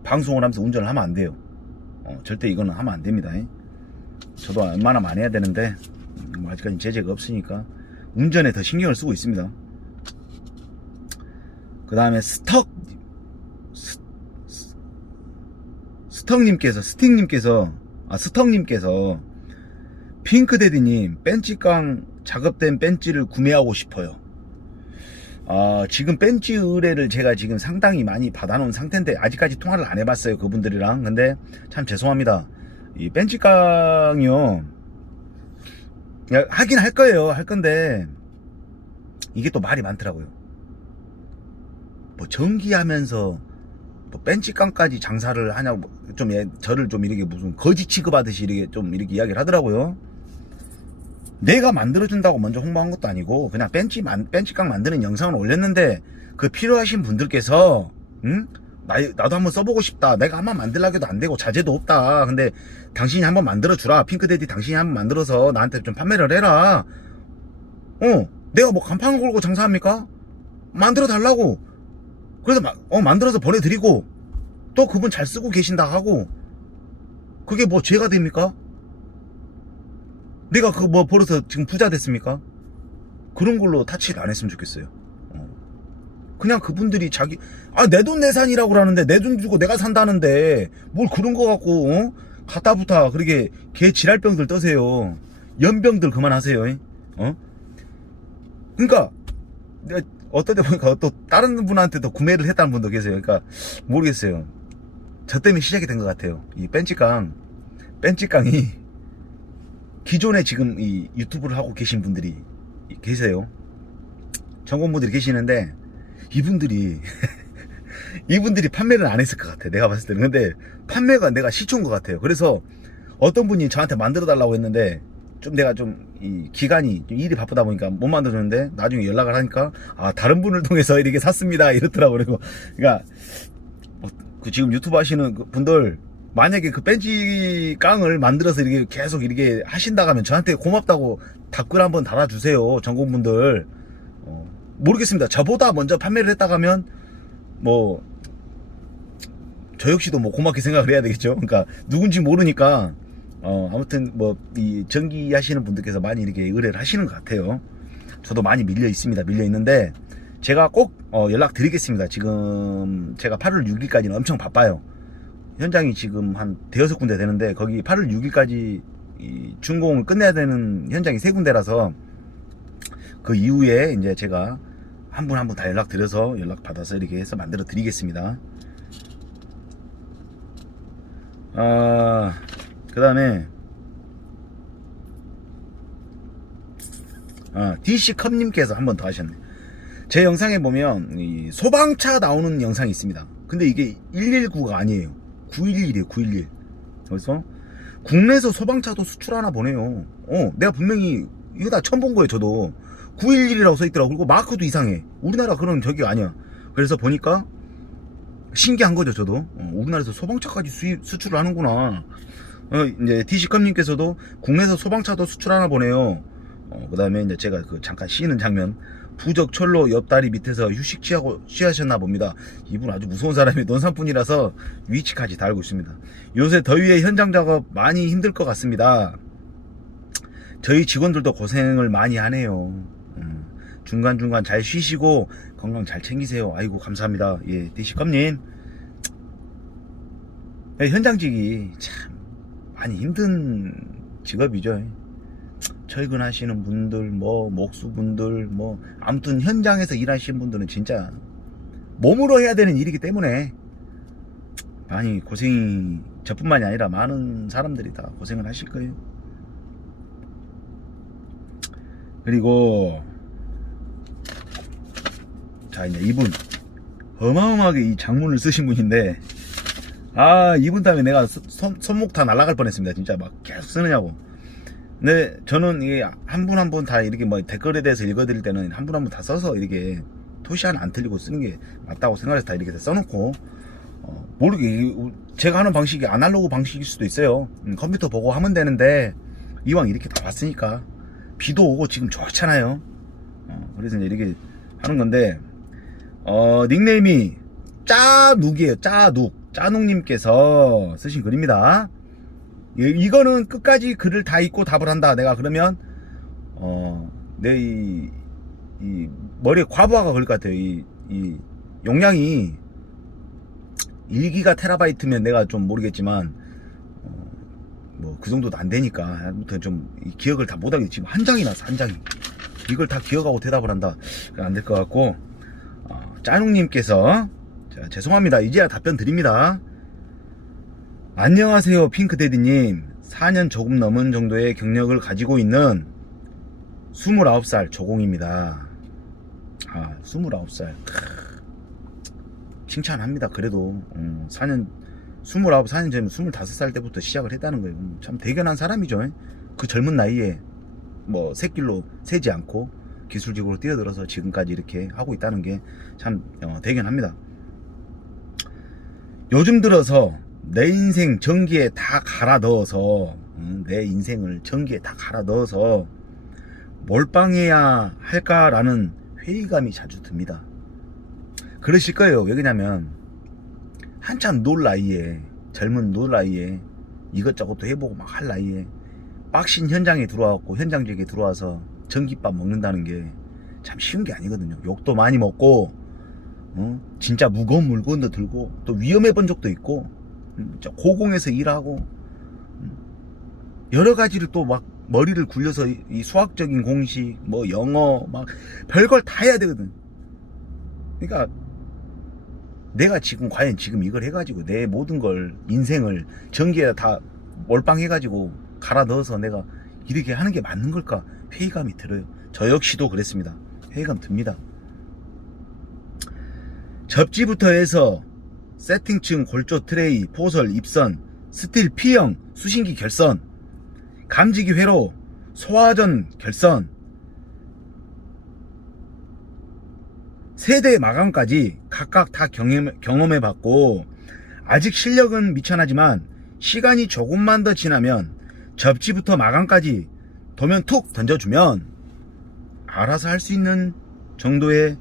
방송을 하면서 운전을 하면 안 돼요. 절대 이거는 하면 안 됩니다. 저도 웬만하면 안 해야 되는데 아직까지 제재가 없으니까 운전에 더 신경을 쓰고 있습니다. 그 다음에 스텅님께서 핑크데디님 벤치깡 작업된 벤치를 구매하고 싶어요. 지금 벤치 의뢰를 제가 지금 상당히 많이 받아놓은 상태인데 아직까지 통화를 안 해봤어요, 그분들이랑. 근데 참 죄송합니다. 이 벤치깡이요, 하긴 할 거예요. 할 건데 이게 또 말이 많더라고요. 뭐 전기하면서 뭐 벤치깡까지 장사를 하냐고, 저를 좀 이렇게 무슨 거지 취급하듯이 이렇게 이야기를 하더라고요. 내가 만들어준다고 먼저 홍보한 것도 아니고 그냥 벤치깡 만드는 영상을 올렸는데, 그 필요하신 분들께서 나도 한번 써보고 싶다, 내가 한번 만들려고 해도 안 되고 자재도 없다, 근데 당신이 한번 만들어주라, 핑크데디 당신이 한번 만들어서 나한테 좀 판매를 해라. 내가 뭐 간판 걸고 장사합니까? 만들어 달라고. 그래서 만들어서 보내드리고 또 그분 잘 쓰고 계신다 하고, 그게 뭐 죄가 됩니까? 내가 그거 뭐 벌어서 지금 부자 됐습니까? 그런 걸로 타치를 안 했으면 좋겠어요. 그냥 그분들이 내 돈 내산이라고 그러는데, 내 돈 주고 내가 산다는데 뭘 그런 거 갖고 갖다부터 그렇게 개 지랄병들 떠세요. 연병들 그만하세요. 그러니까 내가 어떨 때 보니까 또 다른 분한테도 구매를 했다는 분도 계세요. 그러니까 모르겠어요. 저 때문에 시작이 된 것 같아요. 이 벤치깡이 기존에 지금 이 유튜브를 하고 계신 분들이 계세요. 전공분들이 계시는데 이분들이 판매를 안 했을 것 같아, 내가 봤을 때는. 근데 판매가 내가 시초인 것 같아요. 그래서 어떤 분이 저한테 만들어 달라고 했는데, 내가 이 기간이 좀 일이 바쁘다 보니까 못 만들었는데, 나중에 연락을 하니까 다른 분을 통해서 이렇게 샀습니다 이렇더라고요. 그러니까 그 지금 유튜브 하시는 분들, 만약에 그 벤치깡을 만들어서 이렇게 계속 이렇게 하신다고 하면 저한테 고맙다고 댓글 한번 달아주세요, 전공분들. 모르겠습니다. 저보다 먼저 판매를 했다고 하면 뭐 저 역시도 뭐 고맙게 생각을 해야 되겠죠. 그러니까 누군지 모르니까 아무튼 뭐 이 전기 하시는 분들께서 많이 이렇게 의뢰를 하시는 것 같아요. 저도 많이 밀려 있습니다. 밀려 있는데 제가 꼭 연락 드리겠습니다. 지금 제가 8월 6일까지는 엄청 바빠요. 현장이 지금 한 대여섯 군데 되는데, 거기 8월 6일까지 준공을 끝내야 되는 현장이 3군데라서 그 이후에 이제 제가 한 분 한 분 다 연락 받아서 이렇게 해서 만들어 드리겠습니다. 그 다음에 DC컵님께서 한 번 더 하셨네. 제 영상에 보면 이 소방차 나오는 영상이 있습니다. 근데 이게 119가 아니에요. 911이에요. 911. 그래서 국내에서 소방차도 수출하나 보네요. 내가 분명히 이거 다 처음 본 거예요. 저도 911이라고 써있더라고. 그리고 마크도 이상해. 우리나라 그런 저기 아니야. 그래서 보니까 신기한 거죠. 저도 우리나라에서 소방차까지 수출을 하는구나. 이제 DC컵님께서도 국내에서 소방차도 수출하나 보네요. 그 다음에 이제 제가 그 잠깐 쉬는 장면, 부적 철로 옆다리 밑에서 휴식 취하셨나 봅니다. 이분 아주 무서운 사람이 논산분이라서 위치까지 다 알고 있습니다. 요새 더위에 현장 작업 많이 힘들 것 같습니다. 저희 직원들도 고생을 많이 하네요. 중간중간 잘 쉬시고 건강 잘 챙기세요. 아이고 감사합니다. 예, DC컵님. 현장직이 참 많이 힘든 직업이죠. 철근하시는 분들, 목수분들, 아무튼 현장에서 일하시는 분들은 진짜 몸으로 해야 되는 일이기 때문에 많이 고생이 저뿐만이 아니라 많은 사람들이 다 고생을 하실 거예요. 그리고 자, 이제 이분 어마어마하게 이 장문을 쓰신 분인데, 이분 때문에 내가 손목 다 날아갈 뻔했습니다. 진짜 막 계속 쓰느냐고. 근데 저는 이게 한 분 한 분 다 이렇게 댓글에 대해서 읽어드릴 때는 한 분 한 분 다 써서 이렇게 토시 하나 안 틀리고 쓰는 게 맞다고 생각해서 다 이렇게 써놓고, 모르게 제가 하는 방식이 아날로그 방식일 수도 있어요. 컴퓨터 보고 하면 되는데 이왕 이렇게 다 봤으니까, 비도 오고 지금 좋잖아요. 그래서 이제 이렇게 하는 건데, 닉네임이 짜눅이에요. 짜눅님께서 쓰신 글입니다. 이거는 끝까지 글을 다 읽고 답을 한다. 내가 그러면 내 이 머리에 과부하가 걸릴 것 같아요. 이 용량이 1기가 테라바이트면 내가 좀 모르겠지만 그 정도도 안 되니까 아무튼 좀 기억을 다 못하게, 지금 한 장이 나서 한 장이 이걸 다 기억하고 대답을 한다. 안 될 것 같고, 짜눅님께서, 자, 죄송합니다. 이제야 답변 드립니다. 안녕하세요, 핑크데디님. 4년 조금 넘은 정도의 경력을 가지고 있는 29살 조공입니다. 29살. 칭찬합니다. 그래도 4년 전이면 25살 때부터 시작을 했다는 거예요. 참 대견한 사람이죠. 그 젊은 나이에 새길로 새지 않고 기술직으로 뛰어들어서 지금까지 이렇게 하고 있다는 게 참 대견합니다. 요즘 들어서 내 인생 전기에 다 갈아 넣어서 내 인생을 전기에 다 갈아 넣어서 몰빵해야 할까라는 회의감이 자주 듭니다. 그러실 거예요. 왜 그러냐면 한참 놀 나이에, 젊은 놀 나이에 이것저것도 해보고 막 할 나이에 빡신 현장에 들어와갖고 현장직에 들어와서 전기밥 먹는다는 게 참 쉬운 게 아니거든요. 욕도 많이 먹고 진짜 무거운 물건도 들고 또 위험해 본 적도 있고 고공에서 일하고 여러 가지를 또 막 머리를 굴려서 이 수학적인 공식 영어 막 별걸 다 해야 되거든. 그러니까 내가 과연 지금 이걸 해가지고 내 모든 걸 인생을 전기에 다 몰빵해가지고 갈아 넣어서 내가 이렇게 하는 게 맞는 걸까 회의감이 들어요. 저 역시도 그랬습니다. 회의감 듭니다. 접지부터 해서 세팅층, 골조 트레이, 포설, 입선, 스틸 P형, 수신기 결선, 감지기 회로, 소화전 결선, 세대 마감까지 각각 다 경험해봤고, 아직 실력은 미천하지만 시간이 조금만 더 지나면 접지부터 마감까지 도면 툭 던져주면 알아서 할 수 있는 정도의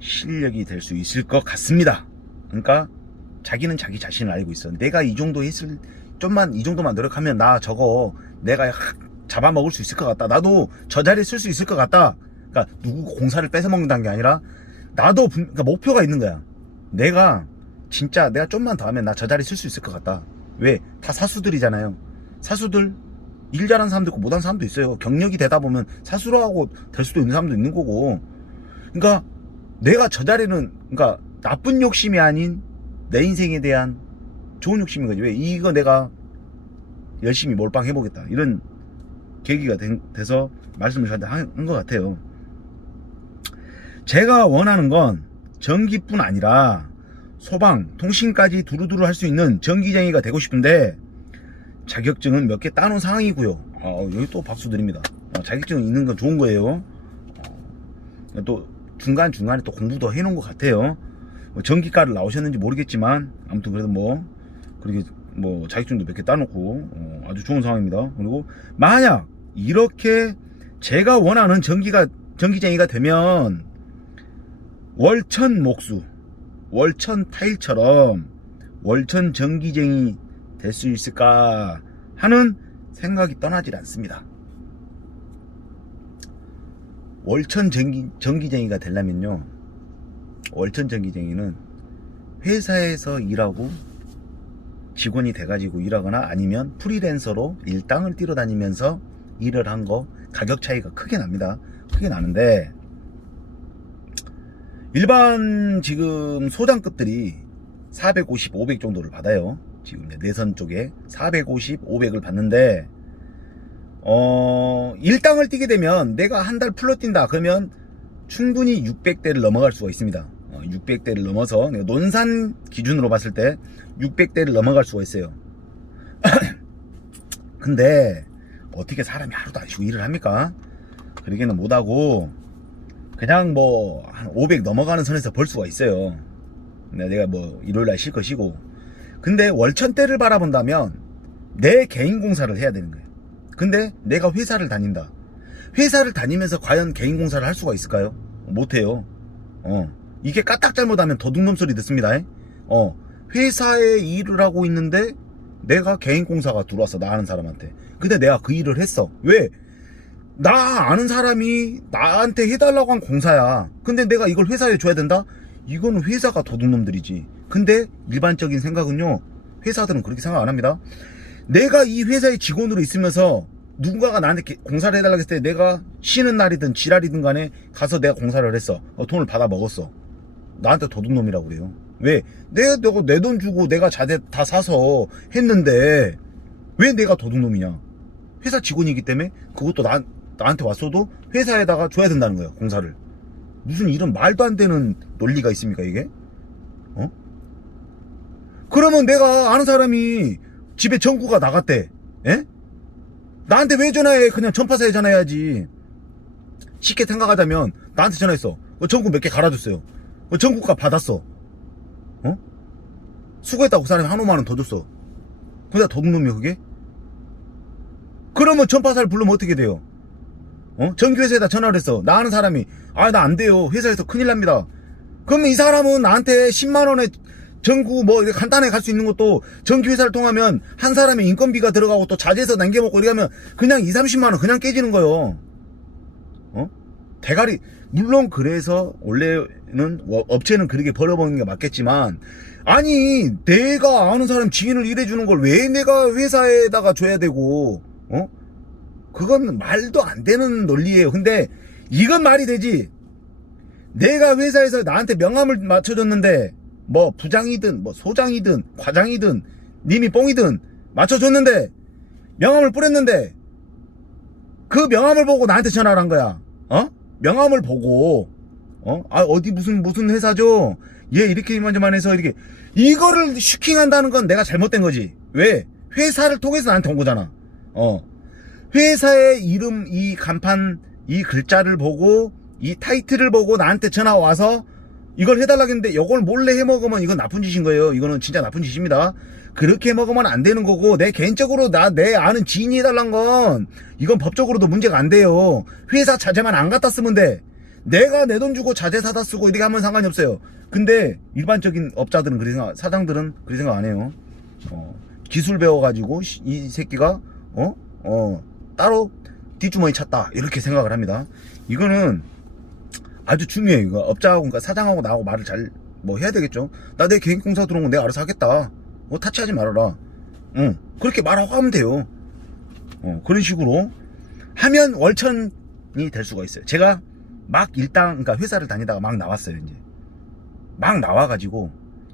실력이 될 수 있을 것 같습니다. 그러니까 자기는 자기 자신을 알고 있어. 내가 이 정도 좀만 이 정도만 노력하면 나 저거 내가 잡아먹을 수 있을 것 같다. 나도 저 자리에 쓸 수 있을 것 같다. 그러니까 누구 공사를 뺏어먹는다는 게 아니라 나도 그러니까 목표가 있는 거야. 내가 좀만 더 하면 나 저 자리에 쓸 수 있을 것 같다. 왜? 다 사수들이잖아요. 사수들 일 잘하는 사람도 있고 못하는 사람도 있어요. 경력이 되다 보면 사수로 하고 될 수도 있는 사람도 있는 거고. 그러니까 내가 저 자리는 그러니까 나쁜 욕심이 아닌 내 인생에 대한 좋은 욕심인 거지. 왜? 이거 내가 열심히 몰빵해보겠다. 이런 계기가 돼서 말씀을 저한테 한 것 같아요. 제가 원하는 건 전기뿐 아니라 소방, 통신까지 두루두루 할 수 있는 전기쟁이가 되고 싶은데 자격증은 몇 개 따놓은 상황이고요. 여기 또 박수 드립니다. 자격증 있는 건 좋은 거예요. 또 중간중간에 또 공부도 해놓은 것 같아요. 전기과를 나오셨는지 모르겠지만 아무튼 그래도 뭐 그렇게 뭐 자격증도 몇 개 따놓고 아주 좋은 상황입니다. 그리고 만약 이렇게 제가 원하는 전기쟁이가 되면 월천 목수, 월천 타일처럼 월천 전기쟁이 될 수 있을까 하는 생각이 떠나질 않습니다. 월천 전기쟁이가 되려면요, 월천 전기쟁이는 회사에서 일하고 직원이 돼가지고 일하거나 아니면 프리랜서로 일당을 뛰러 다니면서 일을 한 거 가격 차이가 크게 납니다. 크게 나는데 일반 지금 소장급들이 450, 500 정도를 받아요. 지금 내선 쪽에 450, 500을 받는데 일당을 뛰게 되면 내가 한 달 풀로 뛴다 그러면 충분히 600대를 넘어갈 수가 있습니다. 600대를 넘어서 논산 기준으로 봤을 때 600대를 넘어갈 수가 있어요. 근데 어떻게 사람이 하루도 안 쉬고 일을 합니까? 그러기는 못하고 그냥 뭐 한 500 넘어가는 선에서 벌 수가 있어요. 내가 뭐 일요일날 쉴 거 쉬고. 근데 월천대를 바라본다면 내 개인 공사를 해야 되는 거예요. 근데 내가 회사를 다닌다. 회사를 다니면서 과연 개인 공사를 할 수가 있을까요? 못해요. 이게 까딱 잘못하면 도둑놈 소리 듣습니다. 회사에 일을 하고 있는데 내가 개인 공사가 들어왔어. 나 아는 사람한테. 근데 내가 그 일을 했어. 왜? 나 아는 사람이 나한테 해달라고 한 공사야. 근데 내가 이걸 회사에 줘야 된다? 이거는 회사가 도둑놈들이지. 근데 일반적인 생각은요, 회사들은 그렇게 생각 안 합니다. 내가 이 회사의 직원으로 있으면서 누군가가 나한테 공사를 해달라고 했을 때 내가 쉬는 날이든 지랄이든 간에 가서 내가 공사를 했어. 돈을 받아 먹었어. 나한테 도둑놈이라고 그래요. 왜? 내가 내 돈 주고 내가 자재 다 사서 했는데 왜 내가 도둑놈이냐? 회사 직원이기 때문에 그것도 나한테 왔어도 회사에다가 줘야 된다는 거예요. 공사를. 무슨 이런 말도 안 되는 논리가 있습니까 이게? 그러면 내가 아는 사람이 집에 전구가 나갔대. 에? 나한테 왜 전화해? 그냥 전파사에 전화해야지. 쉽게 생각하자면 나한테 전화했어. 전구 몇 개 갈아줬어요. 전구값 받았어. 수고했다고 그 사람이 한 5만 원 더 줬어. 근데 도둑놈이야 그게? 그러면 전파사를 부르면 어떻게 돼요? 전기회사에다 전화를 했어. 나 아는 사람이 나 안 돼요. 회사에서 큰일 납니다. 그러면 이 사람은 나한테 10만 원에 전구 뭐 이렇게 간단하게 갈 수 있는 것도 전기회사를 통하면 한 사람의 인건비가 들어가고 또 자재에서 남겨먹고 이렇게 하면 그냥 2, 30만 원 그냥 깨지는 거예요. 대가리. 물론 그래서 원래는 업체는 그렇게 벌어먹는 게 맞겠지만, 아니 내가 아는 사람 지인을 일해주는 걸 왜 내가 회사에다가 줘야 되고, 그건 말도 안 되는 논리예요. 근데 이건 말이 되지. 내가 회사에서 나한테 명함을 맞춰줬는데 뭐 부장이든 뭐 소장이든 과장이든 님이 뽕이든 맞춰줬는데 명함을 뿌렸는데 그 명함을 보고 나한테 전화를 한 거야. 명함을 보고 어디 무슨 회사죠? 얘 이렇게 이만저만 해서 이렇게 이거를 슈킹한다는 건 내가 잘못된 거지. 왜? 회사를 통해서 나한테 온 거잖아. 회사의 이름, 이 간판, 이 글자를 보고 이 타이틀을 보고 나한테 전화 와서 이걸 해달라고 했는데 이걸 몰래 해먹으면 이건 나쁜 짓인 거예요. 이거는 진짜 나쁜 짓입니다. 그렇게 먹으면 안 되는 거고, 내 개인적으로 내 아는 지인이 해달란 건 이건 법적으로도 문제가 안 돼요. 회사 자재만 안 갖다 쓰면 돼. 내가 내 돈 주고 자재 사다 쓰고 이렇게 하면 상관이 없어요. 근데 일반적인 업자들은 그렇게 생각, 사장들은 그렇게 생각 안 해요. 기술 배워가지고 이 새끼가 따로 뒷주머니 찼다 이렇게 생각을 합니다. 이거는 아주 중요해요. 이거 업자하고 그러니까 사장하고 나하고 말을 잘 뭐 해야 되겠죠. 나 내 개인 공사 들어온 건 내가 알아서 하겠다. 타치하지 말아라. 그렇게 말하고 하면 돼요. 그런 식으로 하면 월천이 될 수가 있어요. 제가 막 일당, 그러니까 회사를 다니다가 막 나왔어요. 이제 막 나와가지고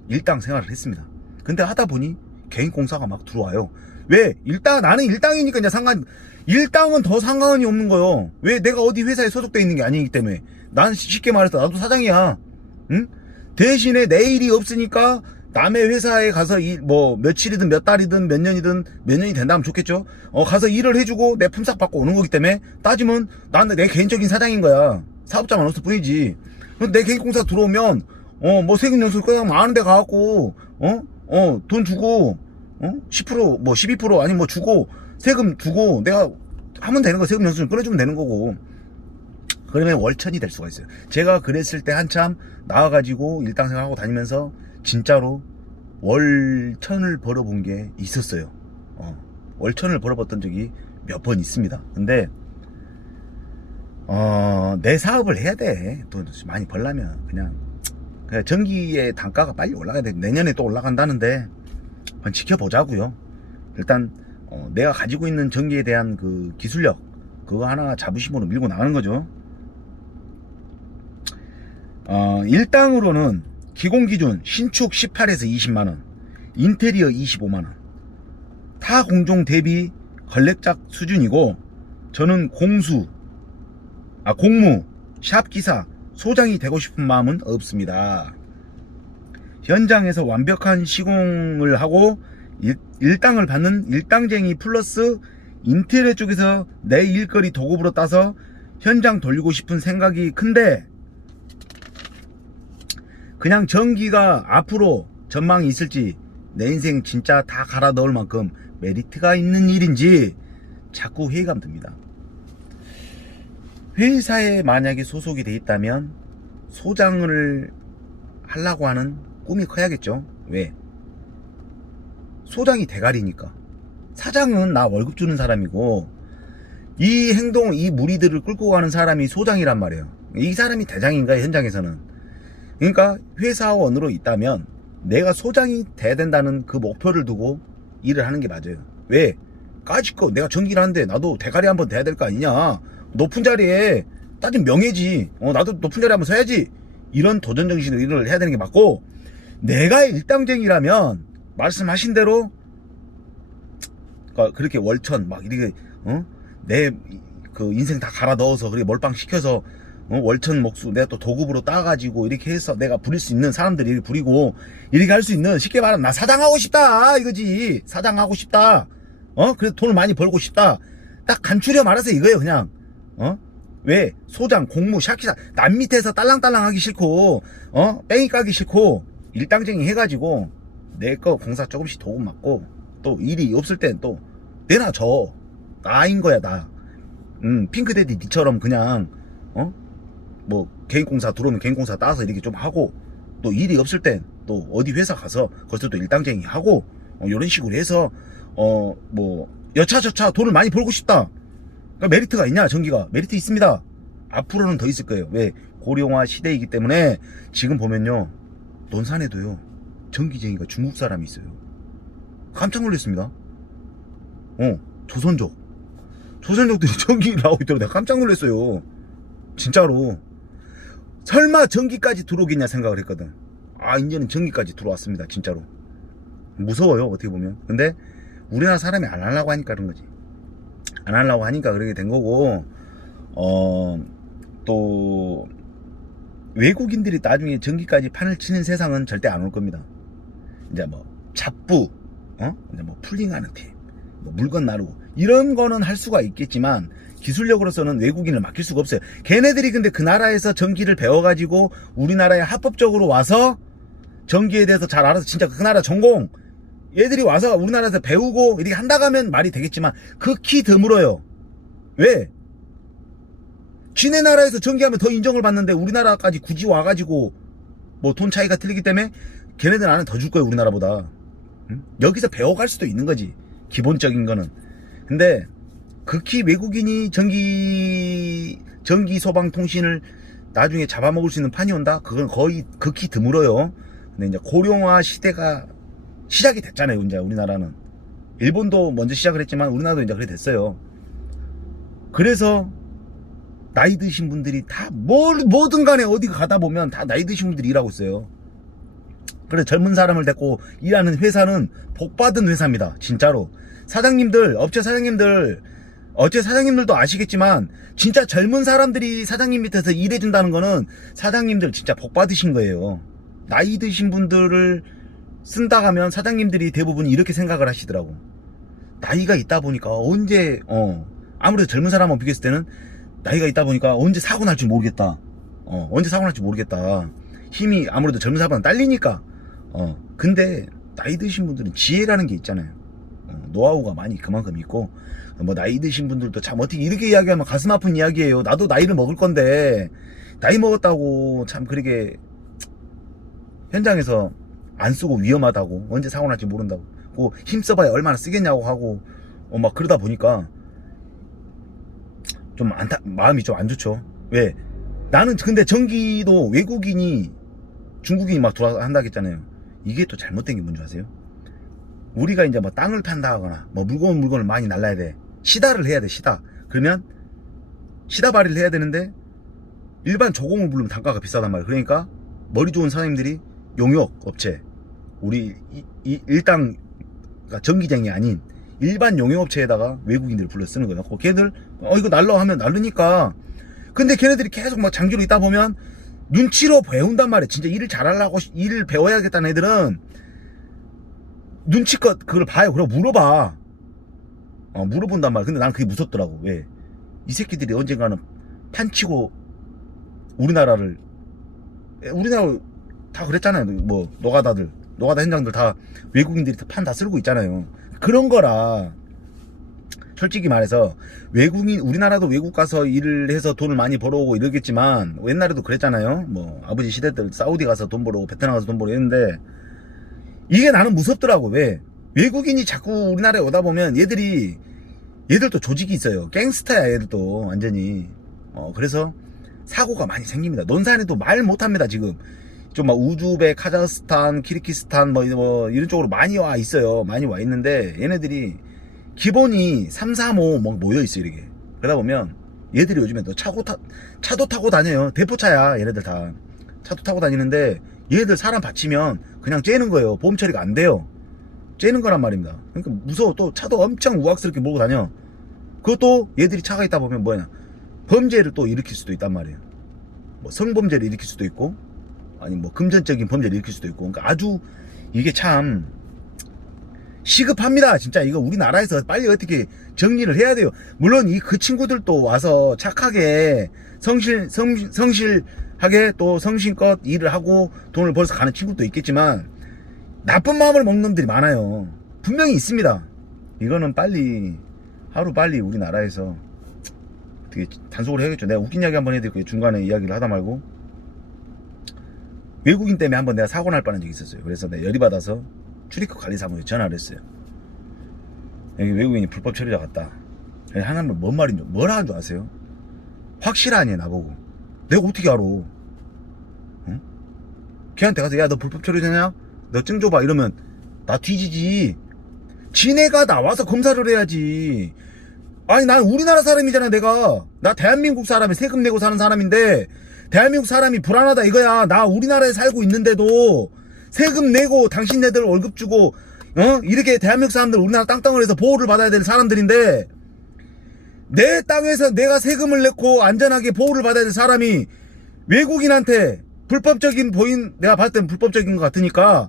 일당 생활을 했습니다. 근데 하다 보니 개인 공사가 막 들어와요. 왜? 나는 일당이니까 이제 일당은 더 상관이 없는 거요. 왜? 내가 어디 회사에 소속돼 있는 게 아니기 때문에. 난 쉽게 말해서 나도 사장이야. 응? 대신에 내 일이 없으니까 남의 회사에 가서 뭐 며칠이든 몇 달이든 몇 년이든 몇 년이 된다면 좋겠죠. 가서 일을 해주고 내 품삯 받고 오는 거기 때문에 따지면 나는 내 개인적인 사장인 거야. 사업자만 없을 뿐이지. 내 개인공사 들어오면 뭐 세금연수 그냥 많은 데 가갖고 돈 주고 10% 뭐 12% 아니 뭐 주고 세금 주고 내가 하면 되는 거. 세금연수 좀 끊어주면 되는 거고. 그러면 월천이 될 수가 있어요. 제가 그랬을 때 한참 나와가지고 일당생활하고 다니면서 진짜로 월천을 벌어본 게 있었어요. 월천을 벌어봤던 적이 몇 번 있습니다. 근데 내 사업을 해야 돼. 돈 많이 벌려면 그냥 전기의 단가가 빨리 올라가야 돼. 내년에 또 올라간다는데 한번 지켜보자고요. 일단 내가 가지고 있는 전기에 대한 그 기술력 그거 하나 자부심으로 밀고 나가는 거죠. 일당으로는 기공기준 신축 18에서 20만원, 인테리어 25만원, 타 공종 대비 걸레짝 수준이고, 저는 공무, 샵기사, 소장이 되고 싶은 마음은 없습니다. 현장에서 완벽한 시공을 하고 일당을 받는 일당쟁이 플러스 인테리어 쪽에서 내 일거리 도급으로 따서 현장 돌리고 싶은 생각이 큰데, 그냥 전기가 앞으로 전망이 있을지 내 인생 진짜 다 갈아 넣을 만큼 메리트가 있는 일인지 자꾸 회의감 듭니다. 회사에 만약에 소속이 돼 있다면 소장을 하려고 하는 꿈이 커야겠죠. 왜? 소장이 대가리니까. 사장은 나 월급 주는 사람이고 이 행동, 이 무리들을 끌고 가는 사람이 소장이란 말이에요. 이 사람이 대장인가 현장에서는. 그러니까 회사원으로 있다면 내가 소장이 돼야 된다는 그 목표를 두고 일을 하는 게 맞아요. 왜? 까짓거 내가 전기를 하는데 나도 대가리 한번 돼야 될 거 아니냐. 높은 자리에 따진 명예지. 나도 높은 자리에 한번 서야지. 이런 도전정신으로 일을 해야 되는 게 맞고, 내가 일당쟁이라면 말씀하신 대로 그렇게 월천 막 이렇게 내 그 인생 다 갈아 넣어서 그렇게 몰빵 시켜서 월천 목수 내가 또 도급으로 따가지고 이렇게 해서 내가 부릴 수 있는 사람들이 이렇게 부리고 이렇게 할 수 있는, 쉽게 말하면 나 사장하고 싶다 이거지. 사장하고 싶다. 그래서 돈을 많이 벌고 싶다. 딱 간추려 말해서 이거예요 그냥. 왜? 소장, 공무, 샤키사 남 밑에서 딸랑딸랑 하기 싫고 뺑이 까기 싫고 일당쟁이 해가지고 내 거 공사 조금씩 도급 맞고 또 일이 없을 땐 또 내나 줘. 나인 거야 나. 핑크데디 니처럼 그냥 뭐 개인공사 들어오면 개인공사 따서 이렇게 좀 하고, 또 일이 없을 땐 또 어디 회사 가서 거기서 또 일당쟁이 하고 이런 식으로 해서 뭐 여차저차 돈을 많이 벌고 싶다. 그러니까 메리트가 있냐? 전기가 메리트 있습니다. 앞으로는 더 있을 거예요. 왜? 고령화 시대이기 때문에. 지금 보면요 논산에도요 전기쟁이가 중국 사람이 있어요. 깜짝 놀랐습니다. 조선족들이 전기를 하고 있더라고. 내가 깜짝 놀랐어요 진짜로. 설마 전기까지 들어오겠냐 생각을 했거든. 이제는 전기까지 들어왔습니다 진짜로. 무서워요 어떻게 보면. 근데 우리나라 사람이 안 하려고 하니까 그런 거지. 안 하려고 하니까 그렇게 된 거고, 또 외국인들이 나중에 전기까지 판을 치는 세상은 절대 안 올 겁니다. 이제 뭐 잡부, 이제 뭐 풀링하는 팀, 뭐 물건 나르고 이런 거는 할 수가 있겠지만 기술력으로서는 외국인을 맡길 수가 없어요. 걔네들이 근데 그 나라에서 전기를 배워가지고 우리나라에 합법적으로 와서 전기에 대해서 잘 알아서 진짜 그 나라 전공 얘들이 와서 우리나라에서 배우고 이렇게 한다고 하면 말이 되겠지만 극히 드물어요. 왜? 지네 나라에서 전기하면 더 인정을 받는데 우리나라까지 굳이 와가지고 뭐 돈 차이가 틀리기 때문에 걔네들 안에 더 줄 거예요 우리나라보다. 여기서 배워갈 수도 있는 거지 기본적인 거는. 근데 극히 외국인이 전기 소방 통신을 나중에 잡아먹을 수 있는 판이 온다? 그건 거의 극히 드물어요. 근데 이제 고령화 시대가 시작이 됐잖아요 이제 우리나라는. 일본도 먼저 시작을 했지만 우리나라도 이제 그래 됐어요. 그래서 나이 드신 분들이 다 뭐든 간에 어디 가다 보면 다 나이 드신 분들이 일하고 있어요. 그래서 젊은 사람을 데리고 일하는 회사는 복받은 회사입니다 진짜로. 사장님들, 업체 사장님들도 아시겠지만 진짜 젊은 사람들이 사장님 밑에서 일해준다는 거는 사장님들 진짜 복받으신 거예요. 나이 드신 분들을 쓴다 가면 사장님들이 대부분 이렇게 생각을 하시더라고. 나이가 있다 보니까 언제 아무래도 젊은 사람하고 비교했을 때는 나이가 있다 보니까 언제 사고 날지 모르겠다. 언제 사고 날지 모르겠다. 힘이 아무래도 젊은 사람은 딸리니까. 근데 나이 드신 분들은 지혜라는 게 있잖아요. 노하우가 많이 그만큼 있고, 뭐 나이 드신 분들도 참 어떻게 이렇게 이야기하면 가슴 아픈 이야기예요. 나도 나이를 먹을 건데 나이 먹었다고 참 그렇게 현장에서 안 쓰고 위험하다고, 언제 사고 날지 모른다고, 힘써봐야 얼마나 쓰겠냐고 하고 막 그러다 보니까 좀 마음이 좀 안 좋죠. 왜? 나는 근데 전기도 외국인이 중국인이 막 한다고 했잖아요. 이게 또 잘못된 게 뭔지 아세요? 우리가 이제 뭐 땅을 판다 하거나 뭐 무거운 물건을 많이 날라야 돼. 시다를 해야 돼. 시다. 그러면 시다 발휘를 해야 되는데 일반 조공을 부르면 단가가 비싸단 말이에요. 그러니까 머리 좋은 사장님들이 용역 업체, 우리 일당 전기장이 아닌 일반 용역업체에다가 외국인들을 불러 쓰는 거예요. 걔들 이거 날라 하면 날르니까. 근데 걔네들이 계속 막 장기로 있다 보면 눈치로 배운단 말이에요. 진짜 일을 잘하려고 일을 배워야겠다는 애들은 눈치껏 그걸 봐요. 그리고 물어봐. 물어본단 말이에요. 근데 난 그게 무섭더라고. 왜? 이 새끼들이 언젠가는 판치고 우리나라 다 그랬잖아요. 뭐 노가다 현장들 다 외국인들이 판 다 쓸고 있잖아요. 그런 거라 솔직히 말해서 우리나라도 외국 가서 일을 해서 돈을 많이 벌어오고 이러겠지만 옛날에도 그랬잖아요. 뭐 아버지 시대 때 사우디 가서 돈 벌어오고 베트남 가서 돈 벌어오고 했는데 이게 나는 무섭더라고. 왜? 외국인이 자꾸 우리나라에 오다 보면 얘들도 조직이 있어요. 갱스터야 얘들도 완전히. 그래서 사고가 많이 생깁니다. 논산에도 말 못합니다. 지금 좀 막 우즈베, 카자흐스탄, 키르기스탄 뭐 이런 쪽으로 많이 와 있어요. 많이 와 있는데 얘네들이 기본이 3, 4, 5 막 모여 있어 이렇게. 그러다 보면 얘들이 요즘에 또 차도 타고 다녀요. 대포차야 얘네들 다. 차도 타고 다니는데 얘들 사람 받치면 그냥 째는 거예요. 보험 처리가 안 돼요. 째는 거란 말입니다. 그러니까 무서워. 또 차도 엄청 우악스럽게 몰고 다녀. 그것도 얘들이 차가 있다 보면 뭐냐, 범죄를 또 일으킬 수도 있단 말이에요. 뭐 성범죄를 일으킬 수도 있고, 아니 뭐 금전적인 범죄를 일으킬 수도 있고. 그러니까 아주 이게 참 시급합니다. 진짜 이거 우리나라에서 빨리 어떻게 정리를 해야 돼요. 물론 그 친구들도 와서 착하게 성실하게 또 성심껏 일을 하고 돈을 벌어서 가는 친구도 있겠지만 나쁜 마음을 먹는 놈들이 많아요. 분명히 있습니다. 이거는 하루 빨리 우리나라에서 어떻게 단속을 해야겠죠. 내가 웃긴 이야기 한번 해드릴게요. 중간에 이야기를 하다 말고. 외국인 때문에 한번 내가 사고 날 뻔한 적이 있었어요. 그래서 내가 열이 받아서 출입국 관리사무소에 전화를 했어요. 여기 외국인이 불법 체류자 같다. 하나는 뭔 말인지, 뭐라 하는 줄 아세요? 확실하니 나보고. 내가 어떻게 알아? 응? 걔한테 가서 야 너 불법 체류자냐? 너 증 줘봐 이러면 나 뒤지지. 지네가 나와서 검사를 해야지. 아니 난 우리나라 사람이잖아. 나 대한민국 사람이 세금 내고 사는 사람인데 대한민국 사람이 불안하다 이거야. 나 우리나라에 살고 있는데도 세금 내고 당신네들 월급 주고 이렇게 대한민국 사람들 우리나라 땅덩어리에서 보호를 받아야 될 사람들인데 내 땅에서 내가 세금을 내고 안전하게 보호를 받아야 될 사람이 외국인한테 내가 봤을 땐 불법적인 것 같으니까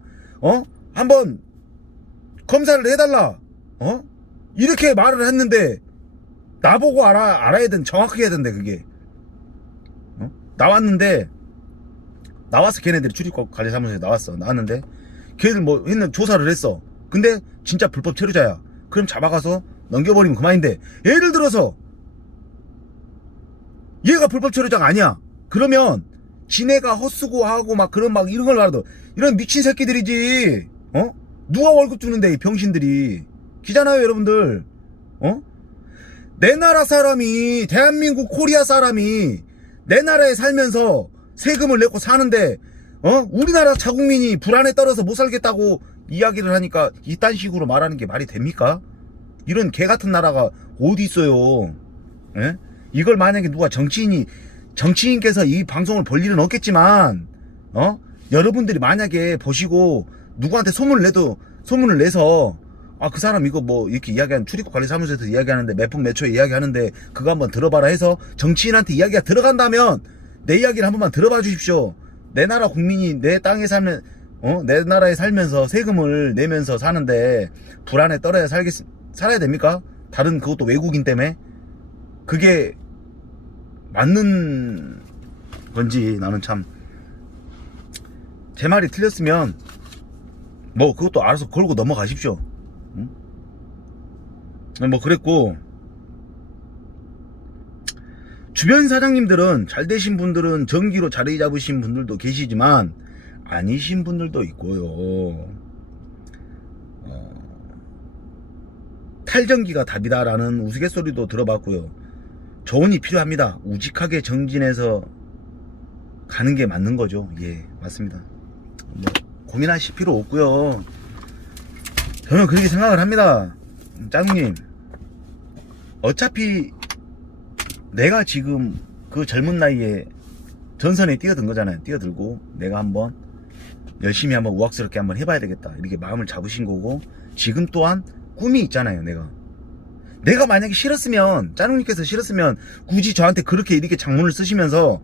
한번 검사를 해달라 이렇게 말을 했는데 나보고 알아야 정확하게 해야 된대. 그게 나와서 걔네들이 출입국 관리사무소에 나왔는데 걔들 뭐 조사를 했어. 근데 진짜 불법 체류자야. 그럼 잡아가서 넘겨버리면 그만인데, 예를 들어서 얘가 불법 체류자가 아니야. 그러면 지네가 헛수고하고 막 그런 막 이런 걸 말하도 이런 미친 새끼들이지. 누가 월급 주는데 이 병신들이. 기잖아요 여러분들. 내 나라 사람이, 대한민국 코리아 사람이 내 나라에 살면서 세금을 내고 사는데 우리나라 자국민이 불안에 떨어서 못 살겠다고 이야기를 하니까 이딴 식으로 말하는 게 말이 됩니까? 이런 개같은 나라가 어디 있어요. 예? 이걸 만약에 누가 정치인께서 이 방송을 볼 일은 없겠지만 여러분들이 만약에 보시고 누구한테 소문을 내서 그 사람 이거 뭐 이렇게 출입국관리사무소에서 이야기하는데 몇 분 몇 초에 이야기하는데 그거 한번 들어봐라 해서 정치인한테 이야기가 들어간다면 내 이야기를 한 번만 들어봐 주십시오. 내 나라 국민이 내 땅에 살면 내 나라에 살면서 세금을 내면서 사는데 불안에 떨어야 살아야 됩니까? 다른 그것도 외국인 때문에? 그게 맞는 건지 나는 참, 제 말이 틀렸으면 뭐 그것도 알아서 걸고 넘어가십시오. 응? 뭐 그랬고, 주변 사장님들은 잘 되신 분들은 전기로 자리 잡으신 분들도 계시지만 아니신 분들도 있고요. 탈전기가 답이다라는 우스갯소리도 들어봤고요. 조언이 필요합니다. 우직하게 정진해서 가는 게 맞는 거죠. 예, 맞습니다. 뭐 고민하실 필요 없고요. 저는 그렇게 생각을 합니다. 짱님, 어차피 내가 지금 그 젊은 나이에 전선에 뛰어든 거잖아요. 뛰어들고 내가 한번 열심히 한번 우악스럽게 한번 해봐야 되겠다, 이렇게 마음을 잡으신 거고, 지금 또한 꿈이 있잖아요. 내가 만약에 싫었으면, 짜누님께서 싫었으면 굳이 저한테 그렇게 이렇게 장문을 쓰시면서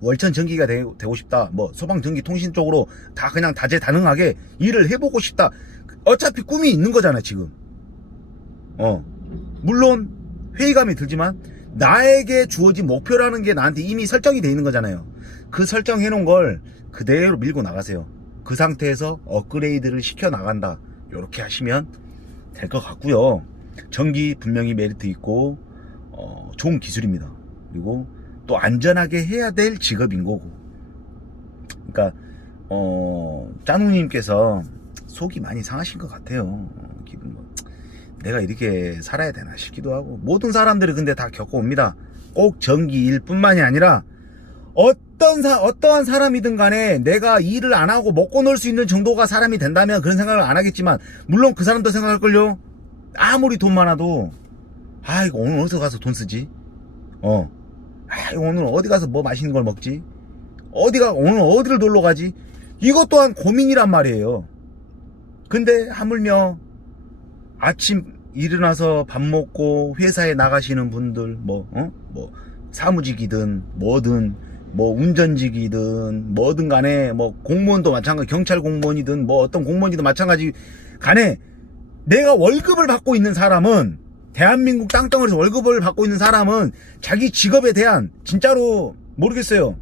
월천 전기가 되고 싶다, 뭐 소방 전기 통신 쪽으로 다 그냥 다재다능하게 일을 해보고 싶다, 어차피 꿈이 있는 거잖아 지금. 물론 회의감이 들지만 나에게 주어진 목표라는 게 나한테 이미 설정이 돼 있는 거잖아요. 그 설정해 놓은 걸 그대로 밀고 나가세요. 그 상태에서 업그레이드를 시켜 나간다, 요렇게 하시면 될 것 같고요. 전기 분명히 메리트 있고 좋은 기술입니다. 그리고 또 안전하게 해야 될 직업인 거고. 그러니까 짜누님께서 속이 많이 상하신 것 같아요. 기분 내가 이렇게 살아야 되나 싶기도 하고. 모든 사람들이 근데 다 겪어옵니다. 꼭 전기 일뿐만이 아니라 어떠한 사람이든 간에 내가 일을 안 하고 먹고 놀 수 있는 정도가 사람이 된다면 그런 생각을 안 하겠지만, 물론 그 사람도 생각할걸요. 아무리 돈 많아도 이거 오늘 어디서 가서 돈 쓰지? 이거 오늘 어디 가서 뭐 맛있는 걸 먹지? 오늘 어디를 놀러 가지? 이것 또한 고민이란 말이에요. 근데 하물며 아침 일어나서 밥 먹고 회사에 나가시는 분들, 뭐 사무직이든 뭐든, 뭐 운전직이든 뭐든 간에, 뭐 공무원도 마찬가지, 경찰 공무원이든 뭐 어떤 공무원이든 마찬가지 간에, 내가 월급을 받고 있는 사람은, 대한민국 땅덩어리에서 월급을 받고 있는 사람은 자기 직업에 대한, 진짜로 모르겠어요,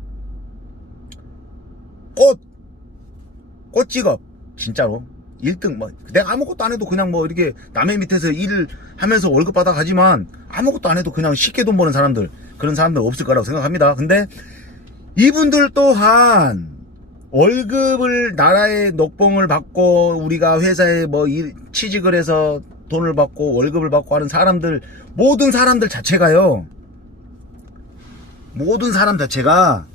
꽃직업, 진짜로 1등, 뭐 내가 아무것도 안 해도 그냥 뭐 이렇게 남의 밑에서 일을 하면서 월급 받아 가지만, 아무것도 안 해도 그냥 쉽게 돈 버는 사람들, 그런 사람들 없을 거라고 생각합니다. 근데 이분들 또한 월급을, 나라의 녹봉을 받고 우리가 회사에 뭐 취직을 해서 돈을 받고 월급을 받고 하는 사람들, 모든 사람들 자체가요, 모든 사람 자체가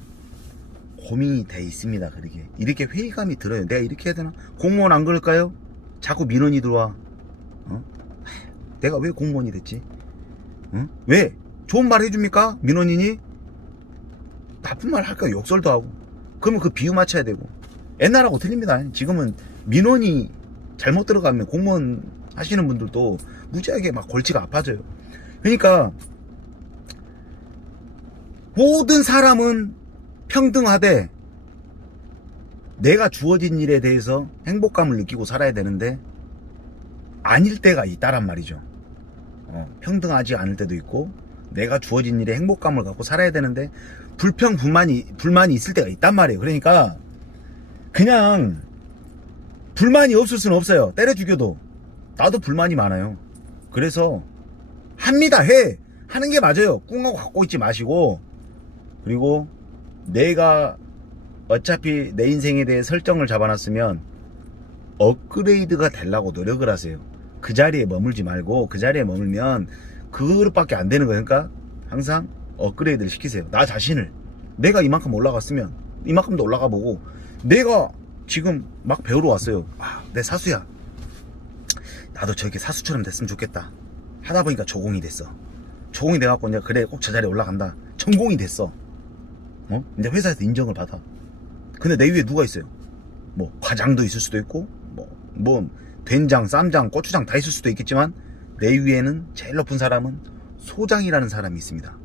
고민이 돼 있습니다. 그렇게 이렇게 회의감이 들어요. 내가 이렇게 해야 되나? 공무원 안 그럴까요? 자꾸 민원이 들어와. 내가 왜 공무원이 됐지? 왜? 좋은 말 해줍니까? 민원인이? 나쁜 말 할까요? 욕설도 하고. 그러면 그 비유 맞춰야 되고. 옛날하고 틀립니다. 지금은 민원이 잘못 들어가면 공무원 하시는 분들도 무지하게 막 골치가 아파져요. 그러니까 모든 사람은 평등하되 내가 주어진 일에 대해서 행복감을 느끼고 살아야 되는데 아닐 때가 있다란 말이죠. 평등하지 않을 때도 있고 내가 주어진 일에 행복감을 갖고 살아야 되는데 불만이 있을 때가 있단 말이에요. 그러니까 그냥 불만이 없을 수는 없어요. 때려 죽여도. 나도 불만이 많아요. 그래서 합니다. 하는 게 맞아요. 꿍하고 갖고 있지 마시고. 그리고 내가 어차피 내 인생에 대해 설정을 잡아놨으면 업그레이드가 되려고 노력을 하세요. 그 자리에 머물지 말고, 그 자리에 머물면 그것밖에 안 되는 거예요. 그러니까 항상 업그레이드를 시키세요. 나 자신을. 내가 이만큼 올라갔으면 이만큼도 올라가 보고, 내가 지금 막 배우러 왔어요. 내 사수야, 나도 저렇게 사수처럼 됐으면 좋겠다 하다 보니까 조공이 됐어. 조공이 돼갖고 이제 그래 꼭 저 자리에 올라간다. 전공이 됐어. 이제 회사에서 인정을 받아. 근데 내 위에 누가 있어요? 뭐 과장도 있을 수도 있고, 뭐 된장, 쌈장, 고추장 다 있을 수도 있겠지만, 내 위에는 제일 높은 사람은 소장이라는 사람이 있습니다.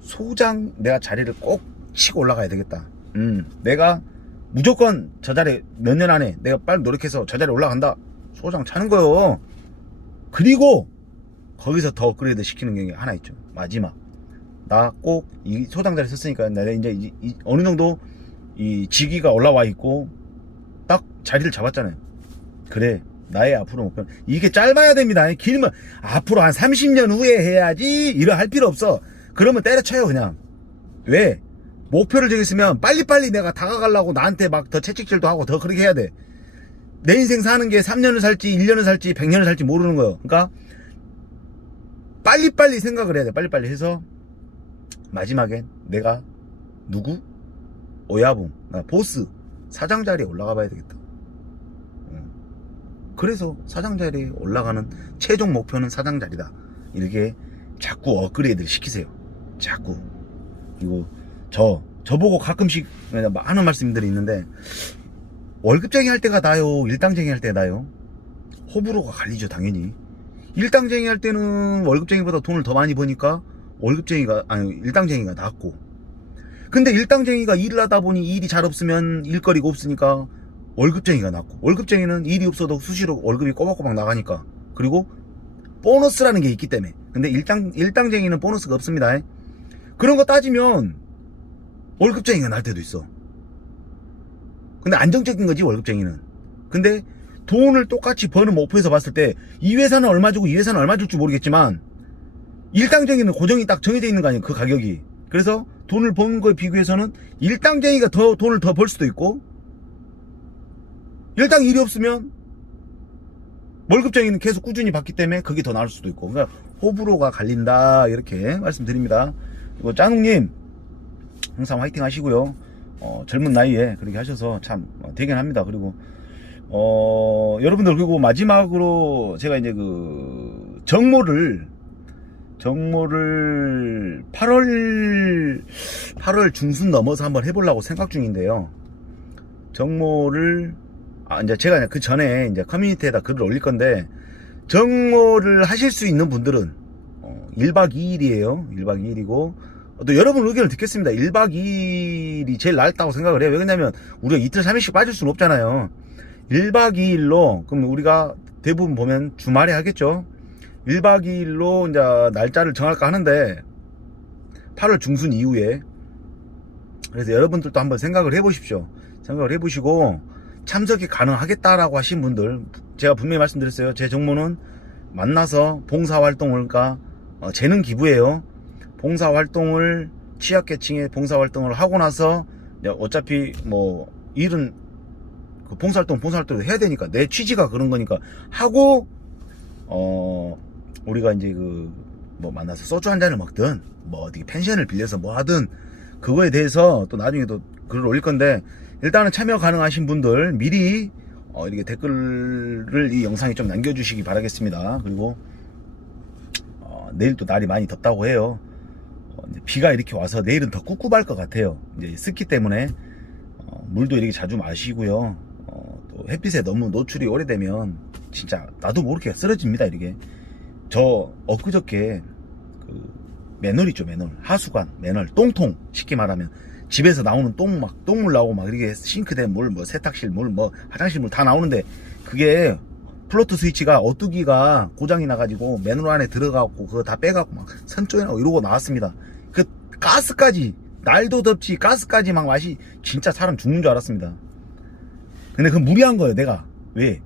소장, 내가 자리를 꼭 치고 올라가야 되겠다. 내가 무조건 저 자리 몇 년 안에 내가 빨리 노력해서 저 자리에 올라간다. 소장 차는 거요. 그리고 거기서 더 업그레이드 시키는 게 하나 있죠. 마지막. 나 꼭 이 소장 자리 썼으니까 내가 이제 어느 정도 이 직위가 올라와 있고 딱 자리를 잡았잖아요. 그래. 나의 앞으로 목표는 이게 짧아야 됩니다. 길면 앞으로 한 30년 후에 해야지 이러 할 필요 없어. 그러면 때려쳐요 그냥. 왜? 목표를 정했으면 빨리빨리 내가 다가가려고 나한테 막 더 채찍질도 하고 더 그렇게 해야 돼. 내 인생 사는 게 3년을 살지 1년을 살지 100년을 살지 모르는 거예요. 그러니까 빨리빨리 생각을 해야 돼. 빨리빨리 해서 마지막엔 내가 누구? 오야붕 보스 사장 자리에 올라가 봐야 되겠다. 그래서 사장 자리에 올라가는 최종 목표는 사장 자리다. 이렇게 자꾸 업그레이드를 시키세요. 자꾸. 그리고 저보고 가끔씩 하는 말씀들이 있는데 월급쟁이 할 때가 나요? 일당쟁이 할 때가 나요? 호불호가 갈리죠 당연히. 일당쟁이 할 때는 월급쟁이보다 돈을 더 많이 버니까 일당쟁이가 낫고, 근데 일당쟁이가 일을 하다 보니 일이 잘 없으면 일거리가 없으니까 월급쟁이가 낫고, 월급쟁이는 일이 없어도 수시로 월급이 꼬박꼬박 나가니까, 그리고 보너스라는 게 있기 때문에. 근데 일당쟁이는 보너스가 없습니다. 그런 거 따지면 월급쟁이가 날 때도 있어. 근데 안정적인 거지 월급쟁이는. 근데 돈을 똑같이 버는 목표에서 봤을 때 이 회사는 얼마 주고 이 회사는 얼마 줄지 모르겠지만 일당쟁이는 고정이 딱 정해져 있는 거 아니에요, 그 가격이. 그래서 돈을 버는 거에 비교해서는 일당쟁이가 돈을 더 벌 수도 있고, 일당 일이 없으면 월급쟁이는 계속 꾸준히 받기 때문에 그게 더 나을 수도 있고. 그러니까 호불호가 갈린다 이렇게 말씀드립니다. 그리고 짱욱님 항상 화이팅 하시고요. 젊은 나이에 그렇게 하셔서 참 대견합니다. 그리고 여러분들, 그리고 마지막으로 제가 이제 그 정모를 8월 중순 넘어서 한번 해보려고 생각 중인데요. 정모를 이제 제가 그 전에 이제 커뮤니티에다 글을 올릴 건데, 정모를 하실 수 있는 분들은 1박 2일이에요. 1박 2일이고 또 여러분 의견을 듣겠습니다. 1박 2일이 제일 낫다고 생각을 해요. 왜냐면 우리가 이틀 3일씩 빠질 수는 없잖아요. 1박 2일로, 그럼 우리가 대부분 보면 주말에 하겠죠. 1박 2일로 이제 날짜를 정할까 하는데 8월 중순 이후에. 그래서 여러분들도 한번 생각을 해보십시오. 생각을 해보시고 참석이 가능하겠다라고 하신 분들, 제가 분명히 말씀드렸어요. 제 정모는 만나서 봉사활동을, 그러니까 재능 기부예요. 봉사활동을, 취약계층의 봉사활동을 하고 나서 어차피 뭐 일은 그 봉사활동을 해야 되니까, 내 취지가 그런 거니까 하고, 우리가 이제 뭐 만나서 소주 한 잔을 먹든 뭐 어디 펜션을 빌려서 뭐 하든 그거에 대해서 또 나중에 또 글을 올릴 건데, 일단은 참여 가능하신 분들 미리 이렇게 댓글을 이 영상에 좀 남겨주시기 바라겠습니다. 그리고 내일 또 날이 많이 덥다고 해요. 이제 비가 이렇게 와서 내일은 더 꿉꿉할 것 같아요. 이제 습기 때문에 물도 이렇게 자주 마시고요. 또 햇빛에 너무 노출이 오래되면 진짜 나도 모르게 쓰러집니다. 이렇게. 저 엊그저께 그 맨홀 있죠, 맨홀. 하수관 맨홀, 똥통 쉽게 말하면 집에서 나오는 똥물 나오고 막 이렇게 싱크대 물, 뭐 세탁실 물, 뭐 화장실 물 다 나오는데, 그게 플로트 스위치가 오뚜기가 고장이 나가지고 맨홀 안에 들어가고 그거 다 빼갖고 막 선조해나고 이러고 나왔습니다. 그 가스까지, 날도 덥지 가스까지 막 맛이, 진짜 사람 죽는 줄 알았습니다. 근데 그 무리한 거예요. 왜?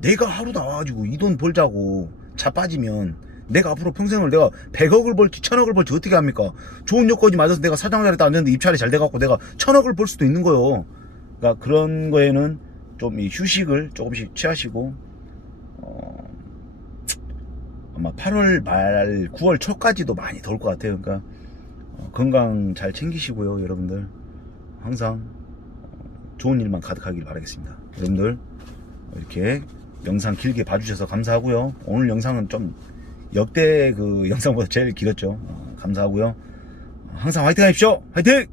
내가 하루 나와가지고 이 돈 벌자고 자빠지면 내가 앞으로 평생을 내가 100억을 벌지 1000억을 벌지 어떻게 합니까? 좋은 여건이 맞아서 내가 사장 자리에 앉았는데 입찰이 잘 돼갖고 내가 1000억을 벌 수도 있는 거예요. 그러니까 그런 거에는 좀 이 휴식을 조금씩 취하시고, 아마 8월 말 9월 초까지도 많이 더울 것 같아요. 그러니까 건강 잘 챙기시고요. 여러분들 항상 좋은 일만 가득하길 바라겠습니다. 여러분들 이렇게 영상 길게 봐주셔서 감사하고요. 오늘 영상은 좀 역대 그 영상보다 제일 길었죠. 감사하고요. 항상 화이팅 하십시오. 화이팅!